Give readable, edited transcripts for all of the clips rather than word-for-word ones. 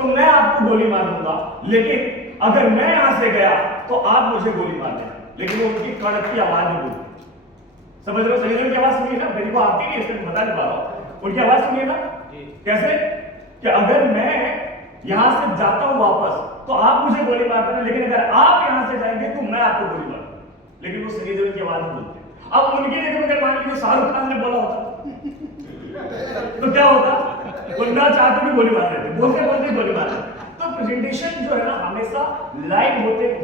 तो मैं आपको गोली मार दूंगा, लेकिन अगर मैं यहां से गया तो आप मुझे गोली मार देना। लेकिन वो उनकी कड़क की आवाज में बोलती, समझ रहे हो? सलीम की आवाज सुनिए ना, मेरे को आती नहीं इसलिए बता नहीं पा रहा हूं। उनकी आवाज सुनिए ना, कैसे कि अगर मैं यहां से जाता हूं वापस तो आप मुझे गोली मार देना, लेकिन अगर आप यहां से जाएंगे तो मैं आपको गोली मार दूंगा। लेकिन वो सलीम की आवाज में बोलते। अब उनकी जगह अगर मान लीजिए शाहरुख खान ने बोला होता तो क्या होता? वो ना चाहते भी गोली मार देते, बोलते बोलते गोली मार देते। तो प्रेजेंटेशन जो है ना हमेशा लाइन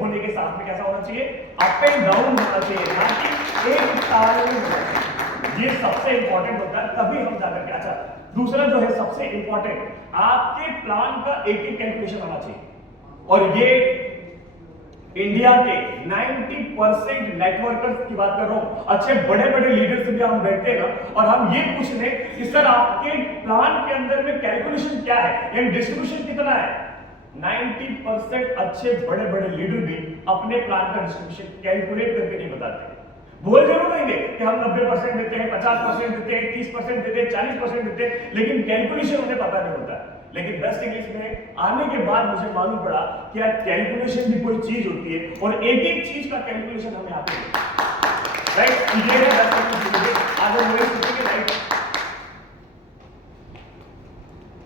होने के साथ में कैसा होना चाहिए? अप एंड डाउन होना चाहिए, ना कि एक ताल में होना चाहिए। ये सबसे इंपॉर्टेंट होता है, तभी हम जाकर के। अच्छा, दूसरा जो है सबसे इंपॉर्टेंट, आपके प्लान का एक कैलकुलेशन होना चाहिए। और ये इंडिया के 90% नेटवर्कर्स की बात कर रहा हूं, अच्छे बड़े बड़े लीडर से भी हम बैठते हैं ना और हम ये पूछ रहे कि सर आपके प्लान के अंदर में कैलकुलेशन क्या है, यानी डिस्ट्रीब्यूशन कितना है? 90% अच्छे बड़े बड़े लीडर भी अपने प्लान का डिस्ट्रीब्यूशन कैलकुलेट करके नहीं बताते। बोल जरूर देंगे कि हम 90% देते हैं, 50% देते हैं, 30% देते हैं, 40% देते हैं, लेकिन कैलकुलेशन उन्हें पता नहीं होता। लेकिन बेस्ट इंग्लिश में आने के बाद मुझे मालूम पड़ा कि यार कैलकुलेशन भी कोई चीज होती है और एक एक चीज का कैलकुलेशन हमें आता है, राइट? ये है बेस्ट इंग्लिश। आज हम वही सीखेंगे, राइट?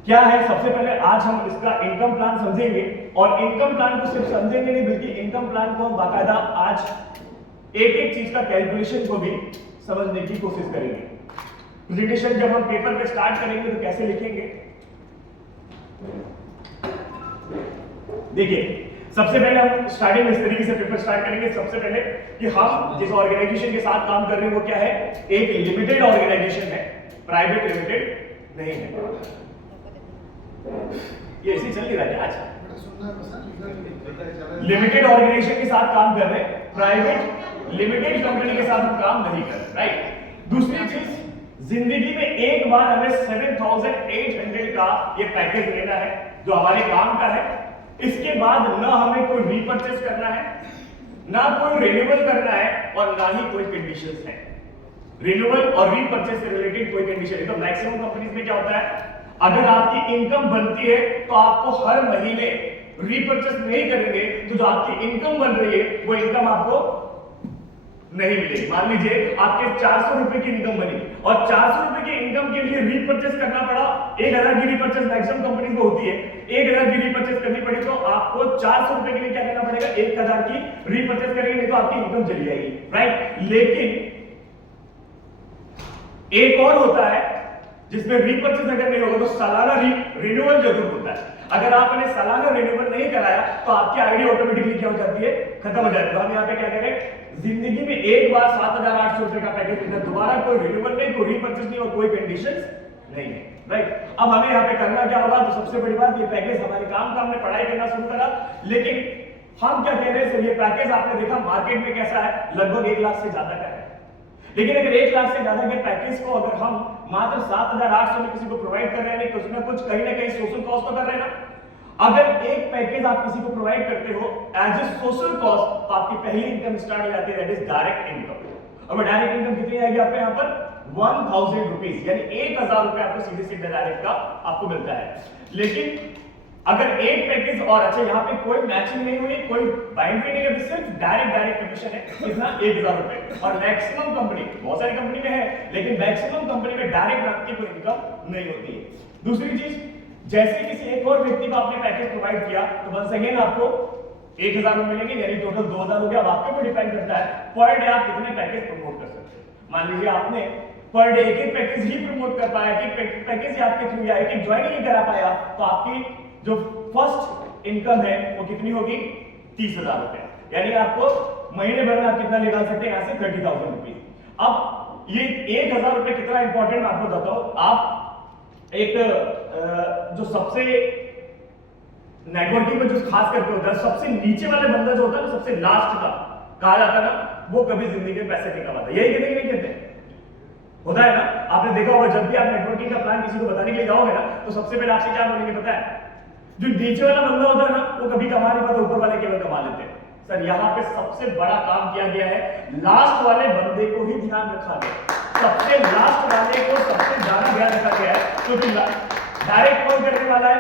क्या है? सबसे पहले आज हम इसका इनकम प्लान समझेंगे, और इनकम प्लान को सिर्फ समझेंगे नहीं बल्कि इनकम प्लान को हम बाकायदा आज एक एक चीज का कैलकुलेशन को भी समझने की कोशिश करेंगे। प्रेजेंटेशन जब हम पेपर पे स्टार्ट करेंगे तो कैसे लिखेंगे? देखिए, सबसे पहले हम स्टार्टिंग इस तरीके से पेपर स्टार्ट करेंगे। सबसे पहले कि हम जिस ऑर्गेनाइजेशन के साथ काम कर रहे हैं वो क्या है? एक लिमिटेड ऑर्गेनाइजेशन है, प्राइवेट लिमिटेड नहीं है। ये ऐसी चल रहा है आज? लिमिटेड ऑर्गेनाइजेशन के साथ काम कर रहे हैं, प्राइवेट लिमिटेड कंपनी के साथ हम काम नहीं कर रहे, राइट? दूसरी चीज, जिंदगी में एक बार हमें 7,800 का ये पैकेज लेना है जो हमारे काम का है। इसके बाद ना हमें कोई रीपर्चेस करना है, ना कोई रिन्यूअल करना है, और ना ही कोई कंडीशंस है। रिन्यूअल और रीपर्चेस से रिलेटेड कोई कंडीशन है। तो मैक्सिमम कंपनीज में क्या होता है, अगर आपकी इनकम बनती है तो आपको हर महीने रीपर्चेस नहीं करेंगे, तो जो आपकी इनकम बन रही है वो इनकम आपको नहीं मिलेगी। मान लीजिए आपके 400 रुपए की इनकम बनी और 400 रुपए की इनकम के लिए रीपर्चेस करना पड़ा, 1000 की रीपर्चेस मैक्सिमम कंपनी में होती है, 1000 की रीपर्चेस करनी पड़ी, तो आपको 400 रुपए के लिए क्या करना पड़ेगा? 1000 की रीपर्चेस करेंगे, नहीं तो आपकी इनकम चली जाएगी, राइट? लेकिन एक और होता है जिसमें रीपर्चेस अगर नहीं होगा तो सालाना रिन्यूअल जरूर होता है। अगर आपने सालाना रिन्यूअल नहीं कराया तो आपकी आईडी ऑटोमेटिकली क्या हो जाती है? खत्म हो जाती है। तो हम यहाँ पे क्या करें? जिंदगी में एक बार 7,800 रुपए का पैकेज लेना, दोबारा कोई रिन्यूअल नहीं, कोई रीपर्चेस नहीं और कोई कंडीशंस नहीं है, राइट? अब हमें यहाँ पे करना क्या होगा? तो सबसे बड़ी बात, ये पैकेज हमारे काम का, हमने पढ़ाई करना शुरू करा, लेकिन हम क्या कह रहे हैं? सर ये पैकेज आपने देखा मार्केट में कैसा है, लगभग 1 लाख से ज्यादा का है। लेकिन अगर 1 लाख से ज्यादा के पैकेज को अगर हम मात्र 7,800 में किसी को प्रोवाइड कर रहे हैं, कुछ ना कुछ कहीं ना कहीं सोशल कॉस्ट तो कर रहे हैं ना। अगर एक पैकेज आप किसी को प्रोवाइड करते हो एज ए सोशल कॉस्ट, तो आपकी पहली इनकम स्टार्ट हो जाती है, दैट इज डायरेक्ट इनकम। अब डायरेक्ट इनकम कितनी आएगी आपको यहाँ पर? 1000 रुपीज, यानी 1000 रुपए आपको सीधे सीधे डायरेक्ट का आपको मिलता है। लेकिन अगर एक पैकेज और, अच्छा यहाँ पे कोई मैचिंग नहीं हुई, कोई बाइंड्री नहीं है, सिर्फ डायरेक्ट कमीशन है, कितना? 1000 रुपए। और मैक्सिमम कंपनी, बहुत सारी कंपनी में है, लेकिन मैक्सिमम कंपनी में डायरेक्ट आपकी कोई इनकम नहीं होती है। दूसरी चीज, जैसे किसी एक और व्यक्ति को आपने पैकेज प्रोवाइड किया तो वंस अगेन आपको 1000 रुपए मिलेंगे, यानी टोटल 2000 हो गया। अब आपके ऊपर डिपेंड करता है पर डे आप कितने पैकेज प्रमोट कर सकते हैं। मान लीजिए आपने पर डे एक पैकेज ही प्रमोट कर पाया, एक पैकेज ही आपके थ्रू या एक ज्वाइन नहीं करा पाया, तो आपकी जो फर्स्ट इनकम है वो कितनी होगी? 30,000 रुपए। यानी आपको महीने भर में आप कितना निकाल सकते हैं? यहाँ से 30,000 रुपीज। अब ये 1000 रुपए कितना इंपॉर्टेंट आपको बताता हूं। आप एक जो सबसे नेटवर्किंग में जो खास करके होता है, सबसे नीचे वाले बंदा जो होता है ना, सबसे लास्ट का कहा जाता है ना, वो कभी जिंदगी में पैसे नहीं कमाता। यही कहते कि नहीं कहते? होता है ना? आपने देखा होगा जब भी आप नेटवर्किंग का प्लान किसी को बताने के लिए जाओगे ना, तो सबसे पहले आपसे क्या बोलेंगे पता है? जो नीचे वाला बंदा होता है ना, वो कभी कमा नहीं पाता, ऊपर वाले केवल कमा लेते हैं। सर यहाँ पे सबसे बड़ा काम किया गया है, लास्ट वाले बंदे को ही ध्यान रखा गया, सबसे लास्ट वाले को सबसे ज्यादा ध्यान रखा गया है, क्योंकि डायरेक्ट कौन करने वाला है?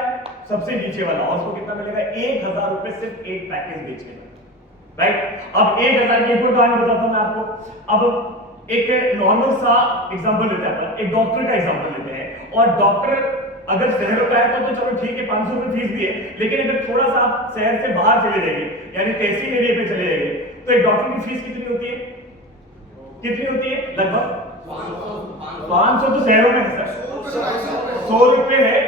सबसे नीचे वाला, और उसको कितना मिलेगा 1000 रुपए सिर्फ एक पैकेज बेचने का, राइट। अब 1000 की एक और कहानी बताता हूं मैं आपको। अब एक नॉर्मल सा एग्जांपल लेते हैं, एक डॉक्टर का एग्जांपल लेते हैं, और डॉक्टर अगर शहरों का है तो चलो ठीक है 500 रुपए फीस दिए, लेकिन अगर थोड़ा सा आप शहर से बाहर चले जाइए यानी तहसील एरिया पे चले जाइए तो एक डॉक्टर की फीस कितनी होती है, कितनी होती है? लगभग 500 तो शहरों में है सर, 100 रुपए है,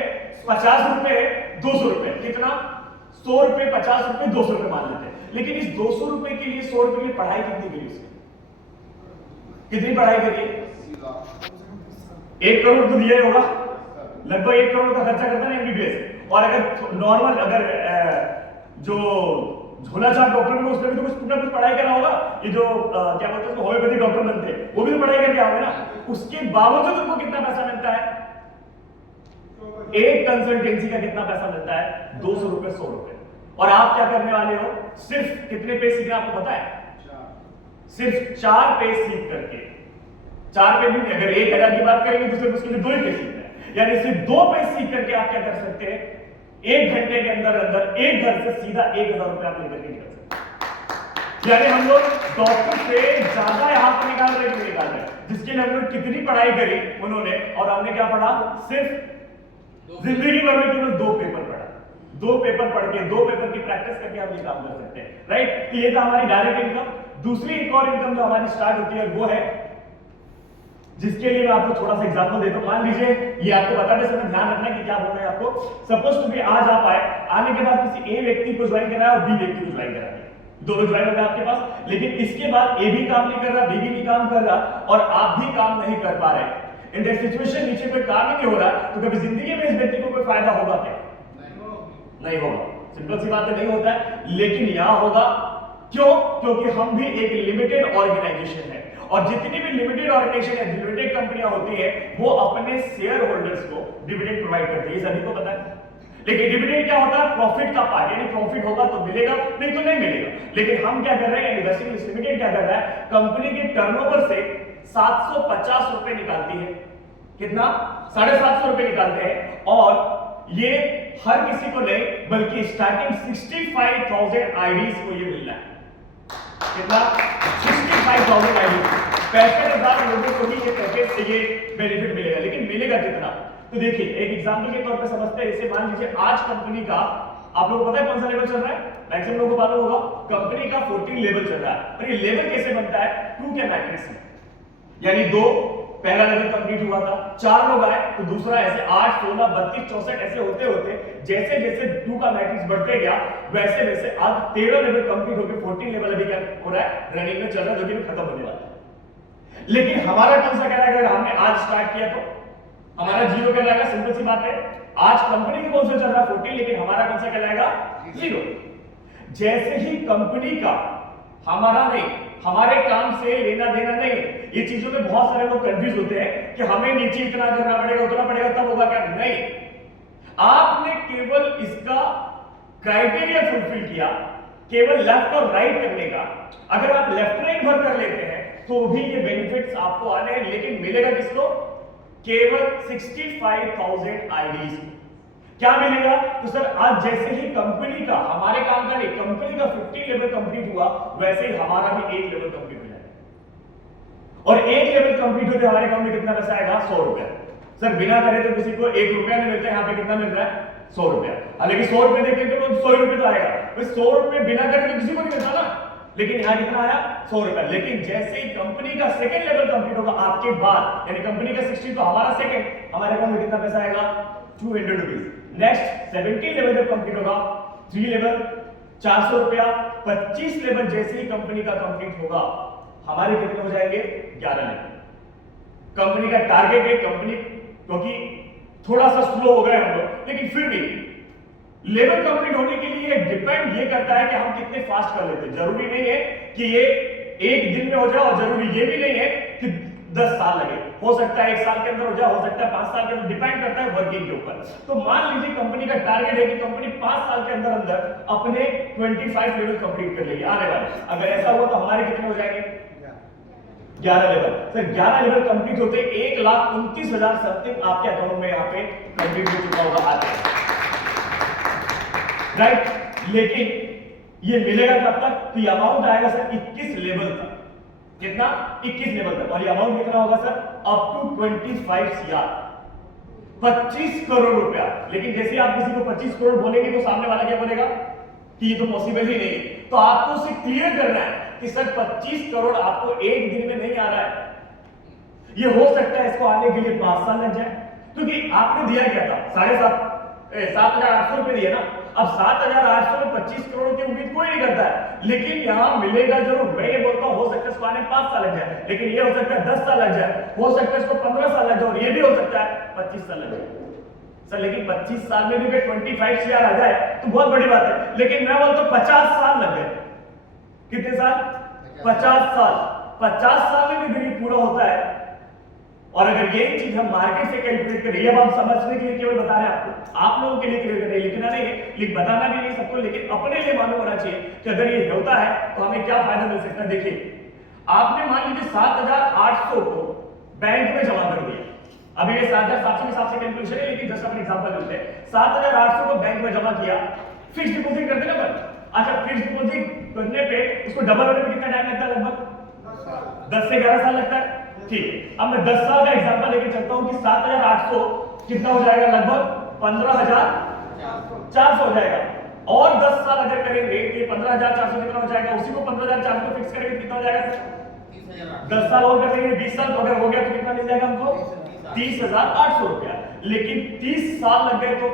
50 रुपए है, 200 रुपए, कितना? 100 रुपए, 50 रुपए, 200 रुपए मान लेते हैं। लेकिन इस 200 रुपए के लिए 100 रुपए के लिए पढ़ाई कितनी करी उसने? कितनी पढ़ाई करी? 1 करोड़ तो दिया ही होगा, लगभग 1 करोड़ का खर्चा करता है एमबीबीएस। और अगर नॉर्मल अगर जो झोला छाप डॉक्टर में उसने भी तो कुछ पढ़ाई करा होगा, ये जो क्या बोलते हैं होम्योपैथिक डॉक्टर बनते हैं वो भी तो पढ़ाई करके आओगे ना, उसके बावजूद उनको कितना पैसा मिलता है? एक कंसल्टेंसी का कितना पैसा मिलता है? 200 रुपए, 100 रुपए। और आप क्या करने वाले हो? सिर्फ कितने पेज सीखे आपको पता है? सिर्फ 4 पेज सीख करके, 4 पेज भी, अगर 1000 की बात करेंगे तो सिर्फ उसके लिए 2 ही पेज सीखना है, यानी सिर्फ 2 पेज सीख करके आप क्या कर सकते हैं? 1 घंटे के अंदर अंदर एक घर से सीधा 1000 रुपए आप लेकर के निकल सकते। यानी हम लोग डॉक्टर से ज्यादा यहां पर निकाल रहे हैं, जिसके लिए हम लोग कितनी पढ़ाई करी उन्होंने, और हमने क्या पढ़ा? सिर्फ जिंदगी भर में केवल 2 पेपर पढ़ा, 2 पेपर पढ़ के 2 पेपर की प्रैक्टिस करके हम ये काम कर सकते हैं, राइट। तो ये था हमारी डायरेक्ट इनकम। दूसरी एक और इनकम जो हमारी स्टार्ट होती है वो है, जिसके लिए मैं आपको थोड़ा सा एग्जांपल देता हूं। मान लीजिए, ये आपको बताते समय ध्यान रखना है कि क्या बोलना है आपको। सपोज टू बी आज आप आने के बाद किसी ए व्यक्ति को ज्वाइन कराया और बी व्यक्ति को ज्वाइन कराया, दोनों ज्वाइन हो गए आपके पास, लेकिन इसके बाद ए भी काम नहीं कर रहा, बी भी नहीं काम कर रहा, और आप भी काम नहीं कर पा रहे। इन दैट सिचुएशन नीचे कोई काम ही नहीं हो रहा, तो कभी जिंदगी में इस व्यक्ति को कोई फायदा होगा क्या? नहीं होगा, सिंपल सी बात है, नहीं होता है। लेकिन यहां होगा, क्यों? क्योंकि हम भी एक लिमिटेड ऑर्गेनाइजेशन है, और जितनी भी लिमिटेड ऑर्गेनाइजेशन या लिमिटेड कंपनियां होती है वो अपने शेयर होल्डर्स को डिविडेंड प्रोवाइड करती है, सभी को पता है। लेकिन डिविडेंड क्या होता है? प्रॉफिट का पार्ट, यानी प्रॉफिट होगा तो मिलेगा, नहीं तो नहीं मिलेगा। लेकिन हम क्या कर रहे हैं, इन्वेस्टमेंट लिमिटेड क्या कर रहा है? कंपनी के टर्नओवर से 750 रुपए निकालती है, कितना? 750 रुपए निकालते हैं, और ये हर किसी को नहीं बल्कि स्टार्टिंग 65,000 आईडीज को ये मिल रहा है, कितना? 65,000 आईडी, 65,000 लोगों को ही ये पैकेज से ये बेनिफिट मिलेगा। लेकिन मिलेगा कितना? तो देखिए, एक एग्जांपल के तौर पे समझते हैं। जैसे मान लीजिए आज कंपनी का, आप लोगों को पता है कौन सा लेवल चल रहा है? मैक्सिमम लोगों को मालूम होगा, कंपनी का 14 लेवल चल रहा है। और ये लेवल कैसे बनता है? 2 के मैट्रिक्स में, यानी 2 पहला लेवल कंप्लीट हुआ था, 4 लोग आए तो दूसरा, ऐसे 8, 16, 32, 64 ऐसे होते होते जैसे जैसे 2 का मैट्रिक्स बढ़ते गया वैसे वैसे आज 13 लेवल कंप्लीट होकर 14 लेवल अभी क्या हो रहा है? रनिंग में चल रहा है, जो कि खत्म होने वाला है। लेकिन हमारा कौन सा कहलाएगा? अगर हमने आज स्टार्ट किया तो हमारा 0 कहलाएगा, सिंपल सी बात है। आज कंपनी का कौन सा चल रहा है? 14, लेकिन हमारा कौन सा कहलाएगा? 0। जैसे ही कंपनी का हमारा नहीं, हमारे काम से लेना देना नहीं, ये चीजों में बहुत सारे लोग कंफ्यूज होते हैं कि हमें नीचे इतना करना पड़ेगा, उतना पड़ेगा, तब होगा क्या? नहीं, आपने केवल इसका क्राइटेरिया फुलफिल किया, केवल लेफ्ट और राइट करने का। अगर आप लेफ्ट राइट भर कर लेते हैं तो भी ये बेनिफिट्स आपको आने हैं, लेकिन मिलेगा किसको? केवल 65,000 आईडीज। क्या मिलेगा? तो सर आज जैसे ही कंपनी का, हमारे काम का नहीं, कंपनी का 50 लेवल कंप्लीट हुआ वैसे ही हमारा भी 1 लेवल कंप्लीट हो जाएगा, और 1 लेवल कंप्लीट होते हमारे अकाउंट में कितना पैसा आएगा? 100 रुपया। सर बिना करे तो किसी को 1 रुपया नहीं मिलता है, यहाँ पे कितना मिल रहा है? 100 रुपया। लेकिन 100 रुपये देखेंगे तो 100 रुपये तो आएगा, 100 रुपये बिना करे तो किसी को नहीं मिलता ना, लेकिन यहाँ कितना आया? 100 रुपया। लेकिन जैसे ही कंपनी का सेकंड लेवल कंप्लीट होगा आपके बाद, यानी कंपनी का 60 तो हमारा सेकंड, हमारे अकाउंट में कितना पैसा आएगा? 200 रुपीज। नेक्स्ट 17 लेवल जब कंप्लीट होगा, 3 लेवल 400 रुपया, 25 लेवल जैसे ही कंपनी का कंप्लीट होगा हमारे कितने हो जाएंगे? 11 लेवल। कंपनी का टारगेट है, कंपनी क्योंकि थोड़ा सा स्लो हो गए हम लोग, लेकिन फिर भी लेवल कंप्लीट होने के लिए डिपेंड ये करता है कि हम कितने फास्ट कर लेते हैं। जरूरी नहीं है कि ये 1 दिन में हो जाए, और जरूरी ये भी नहीं है कि 10 साल लगे, हो सकता है 1 साल के अंदर हो जाए, हो सकता है 5 साल के अंदर, डिपेंड करता है वर्किंग के ऊपर। तो मान लीजिए कंपनी का टारगेट है कि कंपनी 5 साल के अंदर अंदर अपने 25 लेवल कंप्लीट कर लेगी आने वाले। अगर ऐसा हुआ तो हमारे कितने हो जाएंगे? 11 लेवल। सर 11 लेवल कंप्लीट होते 1,29,000 समथिंग आपके अकाउंट में यहाँ पे कंप्लीट हो चुका होगा आज। राइट। लेकिन ये मिलेगा कब तक? तो ये अमाउंट आएगा सर 21 लेवल तक। कितना? 21 लेवल तक। और ये अमाउंट कितना होगा sir? Up to 25 CR, 25 crore रुपया। लेकिन जैसे आप किसी को 25 करोड़ बोलेंगे तो सामने वाला क्या बोलेगा कि ये तो पॉसिबल ही नहीं है। तो आपको उसे क्लियर करना है कि सर 25 करोड़ आपको एक दिन में नहीं आ रहा है। ये हो सकता है इसको आने के लिए 5 साल लग जाए, क्योंकि आपने दिया क्या था? 7,800 रुपए दिए ना। अब 7,800 में 25 करोड़ की उम्मीद कोई नहीं करता है, लेकिन यहां मिलेगा जरूर। मैं ये बोलता हूं हो सकता है इसको आने 5 साल लग जाए, लेकिन ये हो सकता है 10 साल लग जाए, हो सकता है इसको 15 साल लग जाए, और ये भी हो सकता है 25 साल लग जाए सर। लेकिन 25 साल में भी 25 CR आ जाए तो बहुत बड़ी बात है। लेकिन मैं बोलता हूं 50 साल लग गए। कितने साल? 50 साल। 50 साल में भी पूरा होता है। और अगर यही चीज हम मार्केट से कैलकुलेट करें, अब हम समझने के लिए केवल बता रहे हैं आपको, आप लोगों के लिए क्लियर कर रहे हैं, लिखना नहीं है, बताना भी नहीं सबको, लेकिन अपने लिए मालूम होना चाहिए कि अगर ये होता है तो हमें क्या फायदा मिल सकता है। देखिए, आपने मान लीजिए 7,800 को बैंक में जमा कर दिया। अभी ये 7,700 के हिसाब से कैलकुलेशन है, लेकिन जस्ट अपने एग्जांपल लेते हैं। 7,800 को बैंक में जमा किया, फिक्स डिपॉजिट करते ना पर। अच्छा, फिक्स डिपॉजिट करने पे उसको डबल होने में कितना टाइम लगता है? लगभग 10 से 11 साल लगता है। ठीक, अब मैं 10 साल का एग्जांपल लेके चलता हूं कि 7,800 कितना हो जाएगा? लगभग 15,400 हो जाएगा। और 10 साल अगर करेंगे तो ये 15,400 कितना हो जाएगा? उसी को 15,400 को फिक्स करेंगे कितना हो जाएगा? 10 साल और कर देंगे, 20 साल अगर हो गया तो कितना मिल जाएगा हमको? 30,800 रुपया। लेकिन 30 साल लग गए तो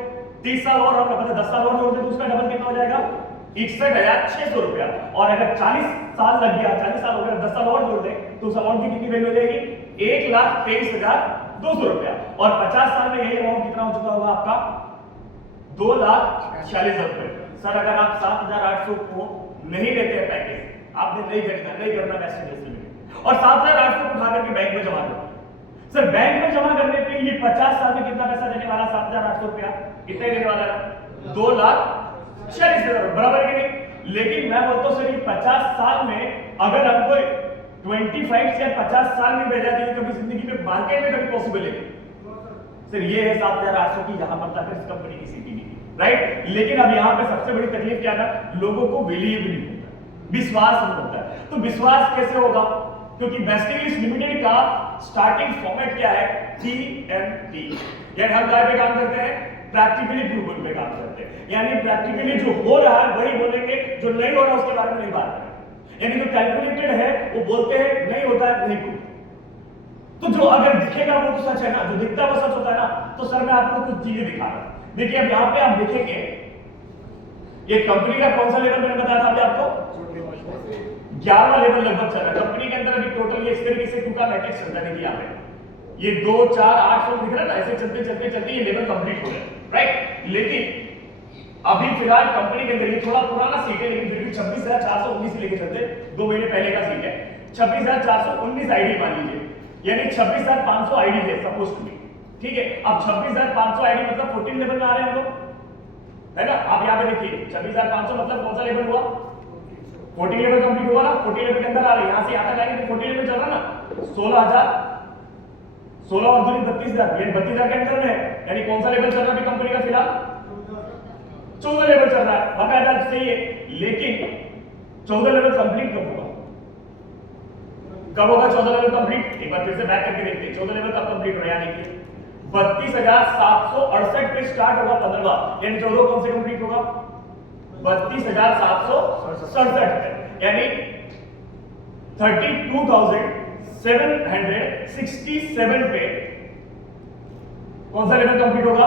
30 साल और हम मतलब 10 साल और जोड़ दें तो उसका डबल कितना हो जाएगा? 61,600 रुपया। और अगर 40 साल लग गया, 40 साल हो गया, 10 साल और जोड़ दें तो उस अमाउंट की कितनी वैल्यू हो जाएगी? 1,23,200 रुपया। और 50 साल में यही अमाउंट कितना हो चुका होगा आपका? 2,46,000 रुपए। सर अगर आप 7,800 को नहीं लेते हैं पैकेज, आपने नहीं खरीदा, नहीं करना बेस्ट, और 7,800 को उठा करके बैंक में जमा करते, सर बैंक में जमा करने पे ये 50 साल में कितना पैसा देने वाला? 7,800 रुपया। कितने देने वाला है? 2,46,000, बराबर है कि नहीं? लेकिन मैं बोलता हूं सर ये 50 साल में अगर हमको 25 से 50 साल में भेजा दी, कभी जिंदगी में मार्केट में कभी पॉसिबल है सर? ये है 7,800 की यहां पर तक इस कंपनी की सीपीडी, राइट। लेकिन अब यहां पे सबसे बड़ी तकलीफ क्या है? लोगों को बिलीव नहीं होता, विश्वास नहीं होता। तो विश्वास कैसे होगा? क्योंकि बेस्ट इंग्लिश लिमिटेड का स्टार्टिंग फॉर्मेट क्या है? TMT। यानी हम क्या पे काम करते हैं? प्रैक्टिकली प्रूवन पे काम करते हैं। यानी प्रैक्टिकली जो हो रहा है वही बोलेंगे, जो नहीं हो रहा उसके बारे में नहीं बात करेंगे। यानी जो कैलकुलेटेड है वो बोलते हैं, नहीं होता है नहीं बोलते। तो जो अगर दिखेगा वो तो सच है ना, जो दिखता है वो सच होता है ना। तो सर मैं आपको कुछ चीजें दिखा रहा हूं। देखिए अब यहाँ पे आप देखेंगे ये कंपनी का कौन सा लेवल मैंने बताया था अभी आपको? 11वां लेवल लगभग चल रहा है कंपनी के अंदर। अभी टोटल ये इस तरीके से 2 का मैट्रिक्स चलता है। देखिए यहाँ पे ये 2, 4, 8 दिख रहा है ना, ऐसे चलते चलते चलते ये लेवल कंप्लीट हो गया, राइट। लेकिन अभी फिलहाल कंपनी के अंदर ये थोड़ा पुराना सीट है, लेकिन फिर भी 26,419 से लेके चलते 2 महीने पहले का सीट है। 26,419 आईडी मान लीजिए, यानी 26,500 आईडी है सपोज टू बी, ठीक है। अब 26,500 आईडी मतलब 14 लेवल में आ रहे हैं हम लोग, है ना। आप यहाँ पे देखिए 26,500 मतलब कौन सा लेवल हुआ? 14 लेवल कंप्लीट हुआ ना। 14 लेवल के अंदर आ रहे हैं, यहां से यहां तक आएंगे तो 14 लेवल चल रहा ना। 16,000, 16 और 32,000, यानी 32,000 के अंदर में है। यानी कौन सा लेवल चल रहा है अभी कंपनी का? फिलहाल 14 लेवल चल रहा है, बकायदा सही है। लेकिन 14 लेवल कंप्लीट कब होगा? कब होगा 14 लेवल कंप्लीट? एक बार फिर से बैक करके देखते हैं 14 लेवल कब कंप्लीट हो रहा है। देखिए 32,768 पे स्टार्ट होगा 15वां, यानी 14 कौन से कंप्लीट होगा? 32,767, यानी 32,767 पे कौन सा लेवल कंप्लीट होगा?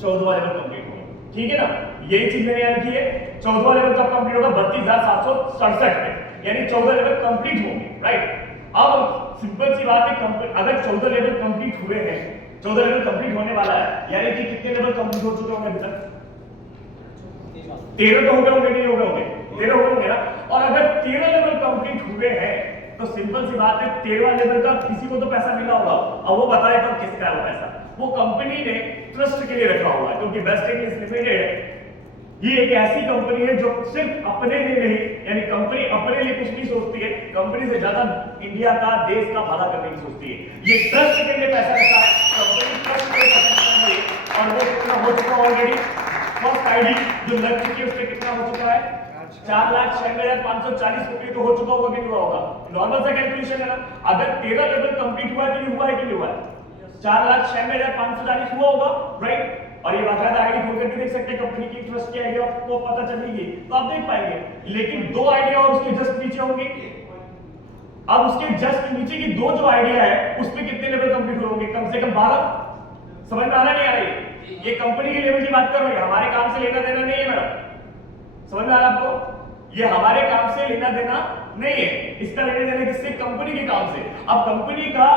14वां लेवल कंप्लीट होगा, ठीक है ना। यही चीज मैंने यहां लिखी है। 14वां लेवल कब कंप्लीट होगा? 32,767 पे, यानी 14 लेवल कंप्लीट होंगे, राइट। अब सिंपल सी बात है, अगर 14 लेवल कंप्लीट हुए हैं, 14 लेवल कंप्लीट होने वाला है, यानी कि कितने लेवल कंप्लीट हो चुके होंगे अभी तक? 13 तो हो गए होंगे, नहीं हो गए होंगे? 13 हो गए होंगे ना। और अगर 13 लेवल कंप्लीट हुए हैं तो सिंपल सी बात है 13वां लेवल का किसी को तो पैसा मिला होगा। अब वो बताए तो किसका है वो पैसा? वो कंपनी ने ट्रस्ट के लिए रखा हुआ है, क्योंकि बेस्ट इंग्लिश लिमिटेड ये एक ऐसी कंपनी है जो सिर्फ अपने लिए नहीं, यानी कंपनी अपने लिए कुछ नहीं सोचती है, कंपनी से ज्यादा इंडिया का, देश का भला करने की सोचती है। ये ट्रस्ट के लिए पैसा रखा है, कंपनी ट्रस्ट के लिए पैसा रखा है, और वो कितना हो चुका ऑलरेडी फर्स्ट आईडी जो लग चुकी है उससे कितना हो चुका है 4,96,540 रुपए तो हो चुका होगा कि नहीं हुआ होगा। नॉर्मल सा कैलकुलेशन है ना। अगर 13 लेवल कंप्लीट हुआ है तो ये हुआ है कि नहीं हुआ है 4,96,540 हुआ होगा, राइट। और ये बाकायदा आईडी खोल करके देख सकते हैं, कंपनी की ट्रस्ट की आईडी आपको पता चलेगी तो आप देख पाएंगे। लेकिन दो आईडिया और उसके जस्ट नीचे होंगे। अब उसके जस्ट नीचे की दो जो आइडिया है उस पे कितने लेवल कंप्लीट होंगे, कम से कम 12। समझ में आ रहा नहीं आ रही? ये कंपनी के लेवल की बात कर रहे हैं, हमारे काम से लेना देना नहीं है मैडम। समझ में आ रहा आपको? ये हमारे काम से लेना देना नहीं है, इसका लेना देना किससे? कंपनी के काम से। अब कंपनी का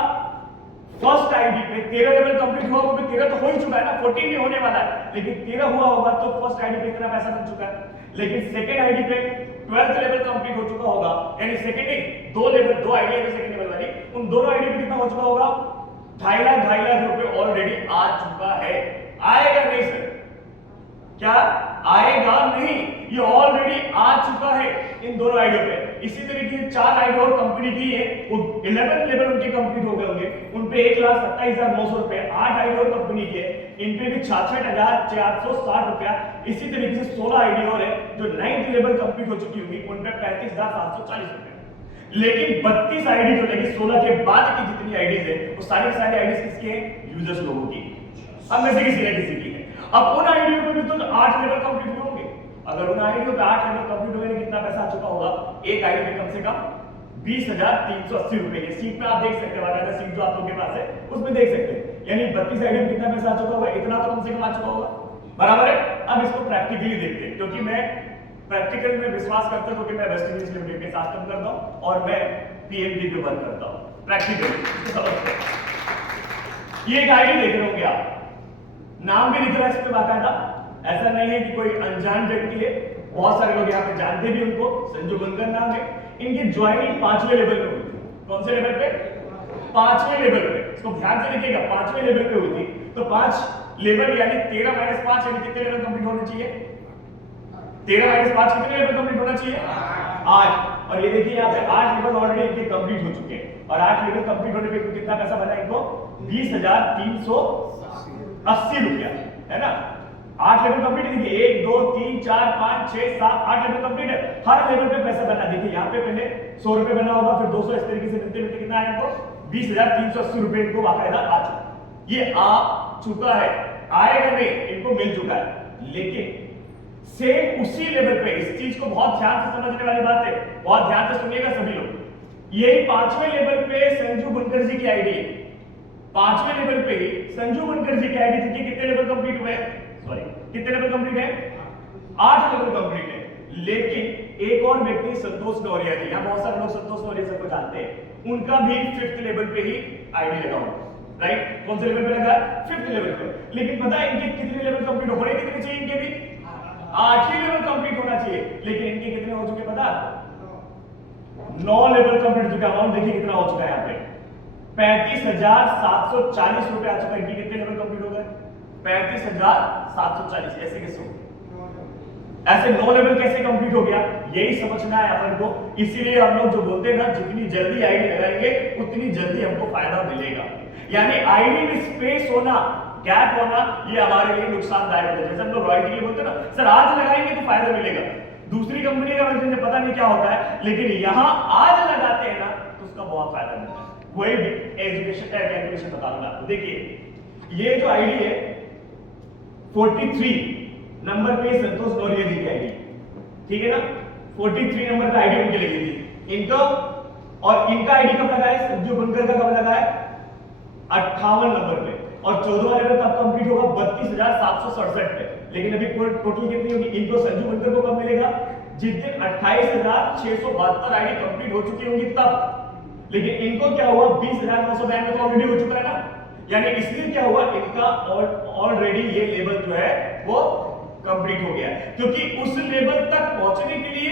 फर्स्ट आईडी पे 13 लेवल कंप्लीट हुआ होगा, 13 तो हो ही चुका है ना, 14 भी होने वाला है, लेकिन 13 हुआ होगा तो फर्स्ट आईडी पे इतना पैसा बन चुका है। लेकिन सेकंड आईडी पे 12th लेवल कंप्लीट हो चुका होगा, यानी सेकंड दो लेवल, दो आईडी है सेकंड लेवल वाली, उन दोनों आईडी पे कितना हो चुका होगा 2.5 लाख रुपए ऑलरेडी आ चुका है। आएगा नहीं सर? क्या आएगा नहीं? ये ऑलरेडी आ चुका है इन दोनों आईडियो पे। इसी तरीके से 4 आईडी और कंपनी की है, वो 11 लेवल उनके कंप्लीट हो गए होंगे, उन पे 1,27,900 रुपए। 8 आईडी और कंपनी के, इन पे भी 66,460 रुपया। इसी तरीके से 16 आईडी और है जो 9th लेवल कंप्लीट हो चुकी होंगी, उन पे 35,740 रुपए। लेकिन 32 आईडी जो लगी 16 के बाद की जितनी आईडीज है वो सारी की सारी आईडीज किसकी है? यूजर्स लोगों की, हम में से किसी न किसी की है। अब उन आईडियो पे भी तो 8 लेवल कंप्लीट होंगे। अगर उन आईडियो पे 8 लेवल कंप्लीट होने कितना पैसा आ चुका होगा? एक आईडी पे कम से कम 20,380 रुपए की सीट पे आप देख सकते हैं, बाकायदा सीट जो आप लोगों के पास है उसमें देख सकते हैं। यानी 32 आईडी में कितना पैसा आ चुका होगा? इतना तो कम से कम आ चुका होगा, बराबर है। अब इसको प्रैक्टिकली देखते हैं, क्योंकि मैं प्रैक्टिकल में विश्वास करता हूं, क्योंकि मैं वेस्ट इंडीज लिमिटेड के साथ काम करता हूं और मैं पीएमडी पे वर्क करता हूं प्रैक्टिकली। ये एक आईडी देख रहे होंगे आप, नाम भी लिख रहा है इस पे बाकायदा, ऐसा नहीं है कि कोई अनजान व्यक्ति है, बहुत सारे लोग यहाँ पे जानते भी उनको, संजू बनकर नाम है। इनकी ज्वाइनिंग 5वें लेवल पे हुई थी। कौन से लेवल पे? 5वें लेवल पे। इसको ध्यान से लिखिएगा, 5वें लेवल पे हुई थी। तो 5 लेवल यानी 13 - 5 यानी कितने लेवल कंप्लीट होने चाहिए? 13 - 5 कितने लेवल कंप्लीट होना चाहिए? 8। और ये देखिए यहाँ पे 8 लेवल ऑलरेडी इनके कंप्लीट हो चुके हैं, और 8 लेवल कंप्लीट होने पे कितना पैसा बना इनको? 20,380 रुपया, है ना। 8 लेवल कंप्लीट, देखिए 1 2 3 4 5 6 7 8 लेवल कंप्लीट है। हर लेवल पे पैसा बना, देखिए यहाँ पे पहले 100 रुपए बना होगा, फिर 200, इस तरीके से मिलते मिलते कितना है इनको? 20,380 रुपए इनको बाकायदा आ चुका। ये आ चुका है, आएगा नहीं, इनको मिल चुका है। लेकिन सेम उसी लेवल पे, इस चीज को बहुत ध्यान से समझने वाली बात है, बहुत ध्यान से सुनिएगा सभी लोग। यही 5वें लेवल पे संजू बनकर जी की आईडी है। 5वें लेवल पे ही संजू बनकर जी की आईडी थी। कितने लेवल कंप्लीट हुए? सॉरी, कितने लेवल कंप्लीट है? 8 लेवल कंप्लीट है। लेकिन एक और व्यक्ति संतोष नौरिया जी, यहाँ बहुत सारे लोग संतोष नौरिया सर को जानते हैं, उनका भी 5th लेवल पे ही आईडी लगा हुआ, राइट। कौन से लेवल पे लगा? 5th लेवल पे। लेकिन पता है इनके कितने लेवल कंप्लीट हो रहे? कितने चाहिए इनके भी? 8 लेवल कंप्लीट होना चाहिए, लेकिन इनके कितने हो चुके पता? 9 लेवल कंप्लीट हो चुका। अमाउंट देखिए कितना हो चुका है यहाँ पे, 35,740 रुपए आ चुका है। इनके कितने लेवल कंप्लीट हो गए? 35,740। ऐसे कैसे हो? ऐसे 9 लेवल कैसे कंप्लीट हो गया? यही समझना है अपन को। इसीलिए हम लोग जो बोलते हैं ना, जितनी जल्दी आईडी लगाएंगे उतनी जल्दी हमको फायदा मिलेगा। यानी आईडी में स्पेस होना, गैप होना, ये हमारे लिए नुकसानदायक होता है। जैसे हम लोग रॉयल्टी के लिए बोलते हैं ना, सर आज लगाएंगे तो फायदा मिलेगा। दूसरी कंपनी का मुझे पता नहीं क्या होता है, लेकिन यहां आज लगाते हैं ना तो उसका बहुत फायदा मिलता है। वही एजुकेशन कैलकुलेशन बता दूंगा आपको। देखिए ये जो आईडी है 43 नंबर पे संतोष नौरिया जी की आईडी, ठीक है ना। 43 नंबर पे आईडी उनके लगी थी। इनका और इनका आईडी कब लगा है? संजू बनकर का कब लगा है? 58 नंबर पे। और 14वां लेवल कब कंप्लीट होगा? 32,767 पे। लेकिन अभी टोटल कितनी होगी? इनको संजू बनकर को कब मिलेगा? जिस दिन 28,672 आईडी कंप्लीट हो चुकी होंगी तब। लेकिन इनको क्या हुआ? 20,992 तो ऑलरेडी हो चुका है ना। यानी इसलिए क्या हुआ? इनका ऑलरेडी ये लेवल जो है वो कंप्लीट हो गया, क्योंकि उस लेवल तक पहुंचने के लिए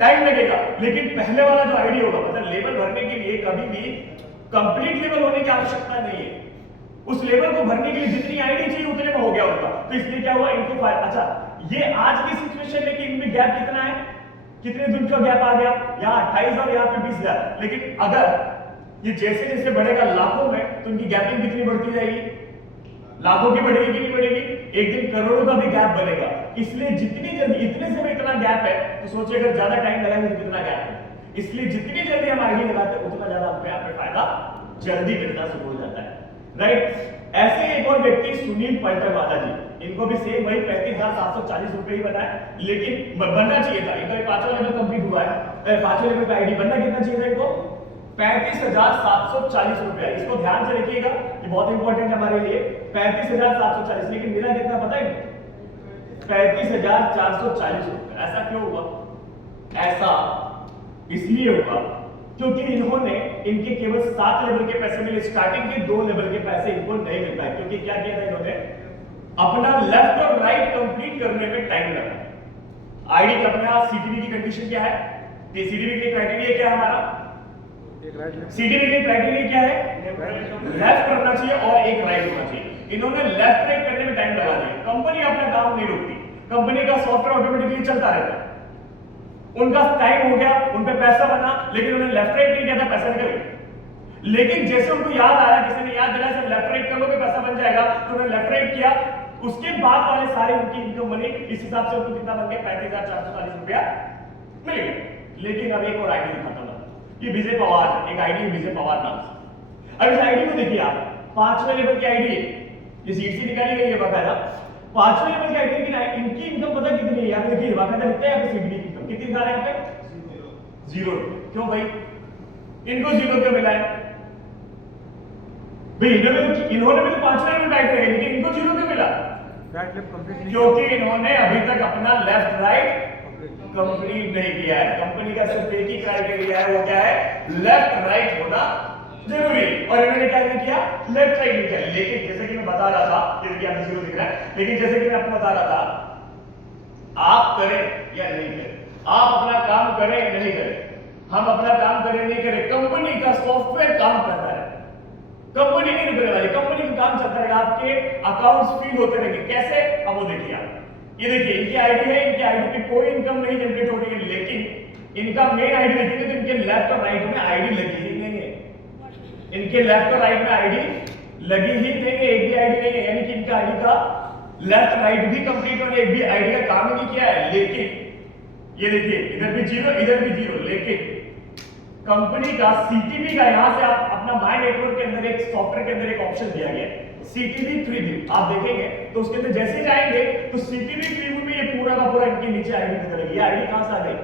टाइम लगेगा। लेकिन पहले वाला जो आईडी होगा, मतलब लेवल भरने के लिए कभी भी कंप्लीट लेवल होने की आवश्यकता नहीं है। उस लेवल को भरने के लिए जितनी आईडी चाहिए उतने में हो गया होगा। तो इसलिए क्या हुआ? इनको अच्छा, ये आज की सिचुएशन है कि इनमें गैप कितना है? कितने दिन का गैप आ गया? यहाँ 28 और यहाँ पे 20,000। लेकिन अगर ये जैसे जैसे बढ़ेगा लाखों में, तो इनकी गैपिंग कितनी बढ़ती जाएगी? लाखों की बढ़ेगी कि नहीं बढ़ेगी? एक दिन करोड़ों का भी गैप बनेगा। इसलिए जितनी जल्दी, इतने से भी इतना गैप है तो सोचिए अगर ज्यादा टाइम लगाएंगे तो कितना गैप है। इसलिए जितनी जल्दी हम आईडी लगाते हैं उतना ज्यादा हमको यहाँ पे फायदा जल्दी मिलना शुरू हो जाता है, राइट। ऐसे एक और व्यक्ति सुनील पलटवाला जी, इनको भी सेम वही 35,740 रुपए ही बना है, लेकिन बनना चाहिए था। इनका 5वां लेवल कंप्लीट हुआ है, 5वें लेवल का आईडी बनना कितना चाहिए था इनको? 35,740 रुपया। इसको ध्यान से रखिएगा, ये बहुत इंपॉर्टेंट है हमारे लिए। 35,740, लेकिन मेरा कितना पता है? 35,440 रुपया। ऐसा क्यों हुआ? ऐसा इसलिए हुआ क्योंकि इन्होंने, इनके केवल 7 लेवल के पैसे मिले, स्टार्टिंग के 2 लेवल के पैसे इनको नहीं मिल पाए। क्योंकि क्या किया था इन्होंने? अपना लेफ्ट और राइट कंप्लीट करने में टाइम लगा। आईडी का अपना सीटीबी की कंडीशन क्या है? सीटीबी के क्राइटेरिया क्या है हमारा? सीटीबी के क्राइटेरिया क्या है? लेफ्ट करना चाहिए और एक राइट होना चाहिए। इन्होंने लेफ्ट राइट करने में टाइम लगा दिया। कंपनी अपना काम नहीं रोकती, कंपनी का सॉफ्टवेयर ऑटोमेटिकली चलता रहता है। उनका टाइम हो गया, उन पे पैसा बना, लेकिन उन्होंने लेफ्ट राइट नहीं किया था, पैसा निकल गया। लेकिन जैसे उनको याद आया, किसी ने याद दिलाया से लेफ्ट राइट करोगे पैसा बन जाएगा, तो उन्होंने लेफ्ट राइट किया। उसके बाद वाले सारे उनकी इनकम बनी, इस हिसाब से उनको कितना बन गया? 35,440 रुपया मिल गया। लेकिन अब एक और आईडी दिखाता हूं, ये विजय पवार, एक आईडी है विजय पवार नाम से। अब इस आईडी को देखिए आप, 5वें लेवल की आईडी है, ये सीट से निकाली गई है बाकायदा। 5वें लेवल की आईडी की इनकी इनकम पता कितनी है? यहाँ पे देखिए बाकायदा लिखता है यहाँ पे सीट इनकम कितनी दिखा रहा है यहाँ पे? 0। क्यों भाई इनको 0 क्यों मिला है? भाई इन्होंने भी तो 5वें लेवल टाइप किया, लेकिन इनको 0 क्यों मिला? क्योंकि इन्होंने अभी तक अपना लेफ्ट राइट कंप्लीट नहीं किया है। कंपनी का सिर्फ एक ही क्राइटेरिया है, वो क्या है? लेफ्ट राइट होना जरूरी। और इन्होंने क्या नहीं किया? लेफ्ट राइट नहीं किया। लेकिन जैसे कि मैं बता रहा था, जैसे आप 0 दिख रहा है, लेकिन जैसे कि मैं आपको बता रहा था, आप करें या नहीं करें, आप अपना काम करें या नहीं करें, हम अपना काम करें नहीं करें, कंपनी का सॉफ्टवेयर काम करता है। कंपनी नहीं रुकने वाली, कंपनी का काम चलता रहेगा, आपके अकाउंट्स फीड होते रहेंगे। कैसे? अब वो देखिए आप, ये देखिए इनकी आईडी है, इनकी आईडी पे कोई इनकम नहीं जनरेट हो रही है, लेकिन इनका मेन आईडी देखेंगे तो इनके लेफ्ट और राइट में आईडी लगी ही नहीं है। इनके लेफ्ट और राइट में आईडी लगी ही नहीं है, एक भी आईडी नहीं है। यानी कि इनका आईडी का लेफ्ट राइट भी कंप्लीट और एक भी आईडी का काम ही नहीं किया है। लेकिन ये देखिए इधर भी 0 इधर भी 0, लेकिन कंपनी का सीटीबी का यहां से आप अपना माय नेटवर्क के अंदर एक सॉफ्टवेयर के अंदर एक ऑप्शन दिया गया है सीटीबी प्रीव्यू। आप देखेंगे तो उसके अंदर जैसे जाएंगे तो सीटीबी प्रीव्यू में ये पूरा का पूरा इनके नीचे आईडी नजर आएगी। ये आईडी कहां से आ गई?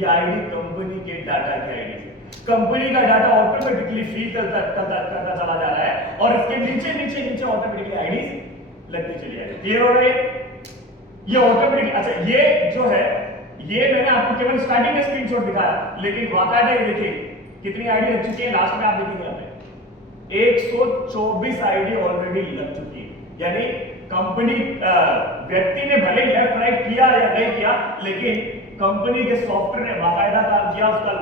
ये आईडी कंपनी के डाटा की आईडी है। कंपनी का डाटा ऑटोमेटिकली फीड करता चला जा रहा है और इसके नीचे नीचे नीचे ऑटोमेटिकली आईडी लगती चली जाएगी। क्लियर हो रहा है? ये ऑटोमेटिकली, अच्छा ये जो है ये मैंने आपको केवल स्टार्टिंग में स्क्रीनशॉट दिखाया, लेकिन वाकायदा ये देखिए कितनी आईडी लग चुकी है। लास्ट में आप देखेंगे यहाँ पे 124 आईडी ऑलरेडी लग चुकी है। यानी कंपनी व्यक्ति ने भले लेफ्ट राइट किया या नहीं किया, लेकिन कंपनी के सॉफ्टवेयर ने बाकायदा काम किया। उसका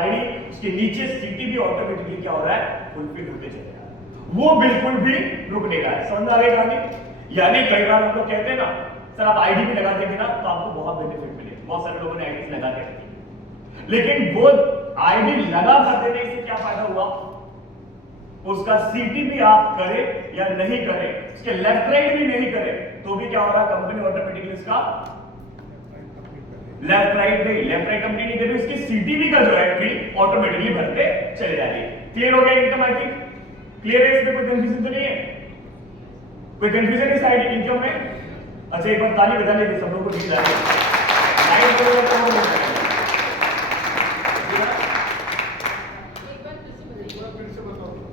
आईडी उसके नीचे सीटीबी ऑटोमेटिकली क्या हो रहा है? फुलफिल होते चले रहा है। वो बिल्कुल भी रुकने का है। समझ आ गई? यानी कई बार हम लोग कहते हैं ना सर आप आईडी भी लगा देंगे ना तो आपको बहुत बेनिफिट मिलेगा। बहुत सारे लोगों ने आईडी लगा के रखी, लेकिन वो आईडी लगा कर देने से क्या फायदा हुआ? उसका सीटीबी आप करें या नहीं करें, उसके लेफ्ट राइट भी नहीं करें तो भी क्या हो रहा है? कंपनी ऑटोमेटिकली इसका लेफ्ट राइट कंपनी नहीं करेगी, उसकी सीटीबी का जो है एंट्री ऑटोमेटिकली भरते चले जा रही है। क्लियर हो गया इनकम? आई थिंक क्लियर है, इसमें कोई कंफ्यूजन तो नहीं है? कोई कंफ्यूजन इस आईडी इनकम में? अच्छा एक बार ताली बजा लीजिए सब लोगों को दिख रहा है।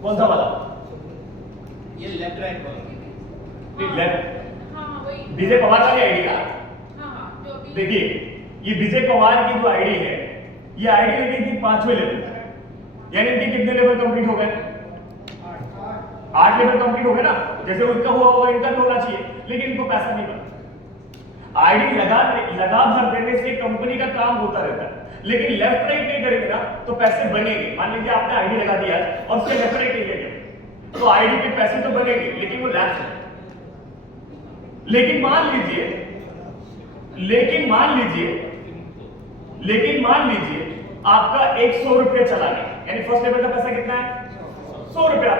कौन सा वाला? ये लेफ्ट राइट वाला। लेफ्ट हाँ वही विजय पवार वाली आईडी का। हाँ जो अभी देखिए ये विजय पवार की जो आईडी है, ये आईडी लगी थी 5वें लेवल, यानी इनके कितने लेवल कंप्लीट हो गए? 8 लेवल कंप्लीट हो गए ना। जैसे उनका हुआ होगा इनका भी होना चाहिए, लेकिन इनको पैसा नहीं मिला। आईडी लगा भर देने से कंपनी का काम होता रहता है, लेकिन लेफ्ट राइट नहीं करेंगे ना तो पैसे बनेंगे। मान लीजिए आपने आईडी लगा दिया और उसके लेफ्ट राइट नहीं किया तो आईडी पे पैसे तो बनेंगे, लेकिन वो लैप्स है। लेकिन मान लीजिए आपका 100 रुपया चला गया, यानी फर्स्ट लेवल का पैसा कितना है? 100 रुपया।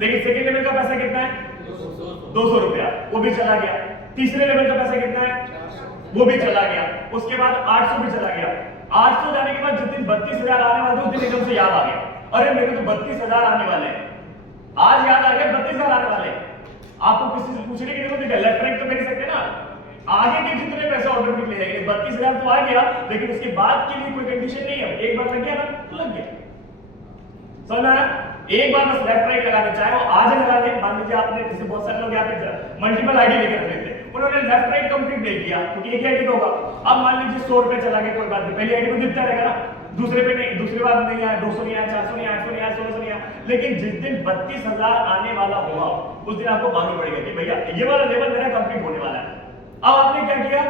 लेकिन सेकेंड लेवल का पैसा कितना है? 200 रुपया, वो भी चला गया। तीसरे लेवल का पैसा कितना है, वो भी चला गया। उसके बाद 800 भी चला गया। 800 जाने के बाद जिस दिन 32,000 आने वाले थे उस दिन एकदम से याद आ गया, अरे मेरे तो 32,000 आने वाले हैं। आज याद आ गया 32,000 आने वाले हैं। आपको किसी से पूछने की जरूरत नहीं, लेफ्ट राइट तो कर ही सकते ना, आगे के जितने पैसे ऑटोमेटिक ले जाएंगे। 32,000 तो आ गया, लेकिन उसके बाद के लिए कोई कंडीशन नहीं है, एक बार लग गया ना तो लग गया। समझ आया? एक बार बस लेफ्ट राइट लगाने, चाहे वो आज लगा ले। मान लीजिए आपने, जैसे बहुत सारे लोग यहाँ पे मल्टीपल आईडी लेकर रहे थे, उन्होंने लेफ्ट राइट कंप्लीट नहीं किया क्योंकि एक आईडी होगा। अब मान लीजिए 100 रुपए चला गया, कोई बात नहीं, पहली आईडी में दिखता रहेगा ना, दूसरे पे नहीं, दूसरी बार नहीं आया, 200 नहीं आया, 400 नहीं आया, 800 नहीं आया, 1600 नहीं आया। लेकिन जिस दिन 32,000 आने वाला होगा उस दिन आपको मालूम पड़ेगा कि भैया ये वाला लेवल मेरा कंप्लीट होने वाला है। अब आपने क्या किया,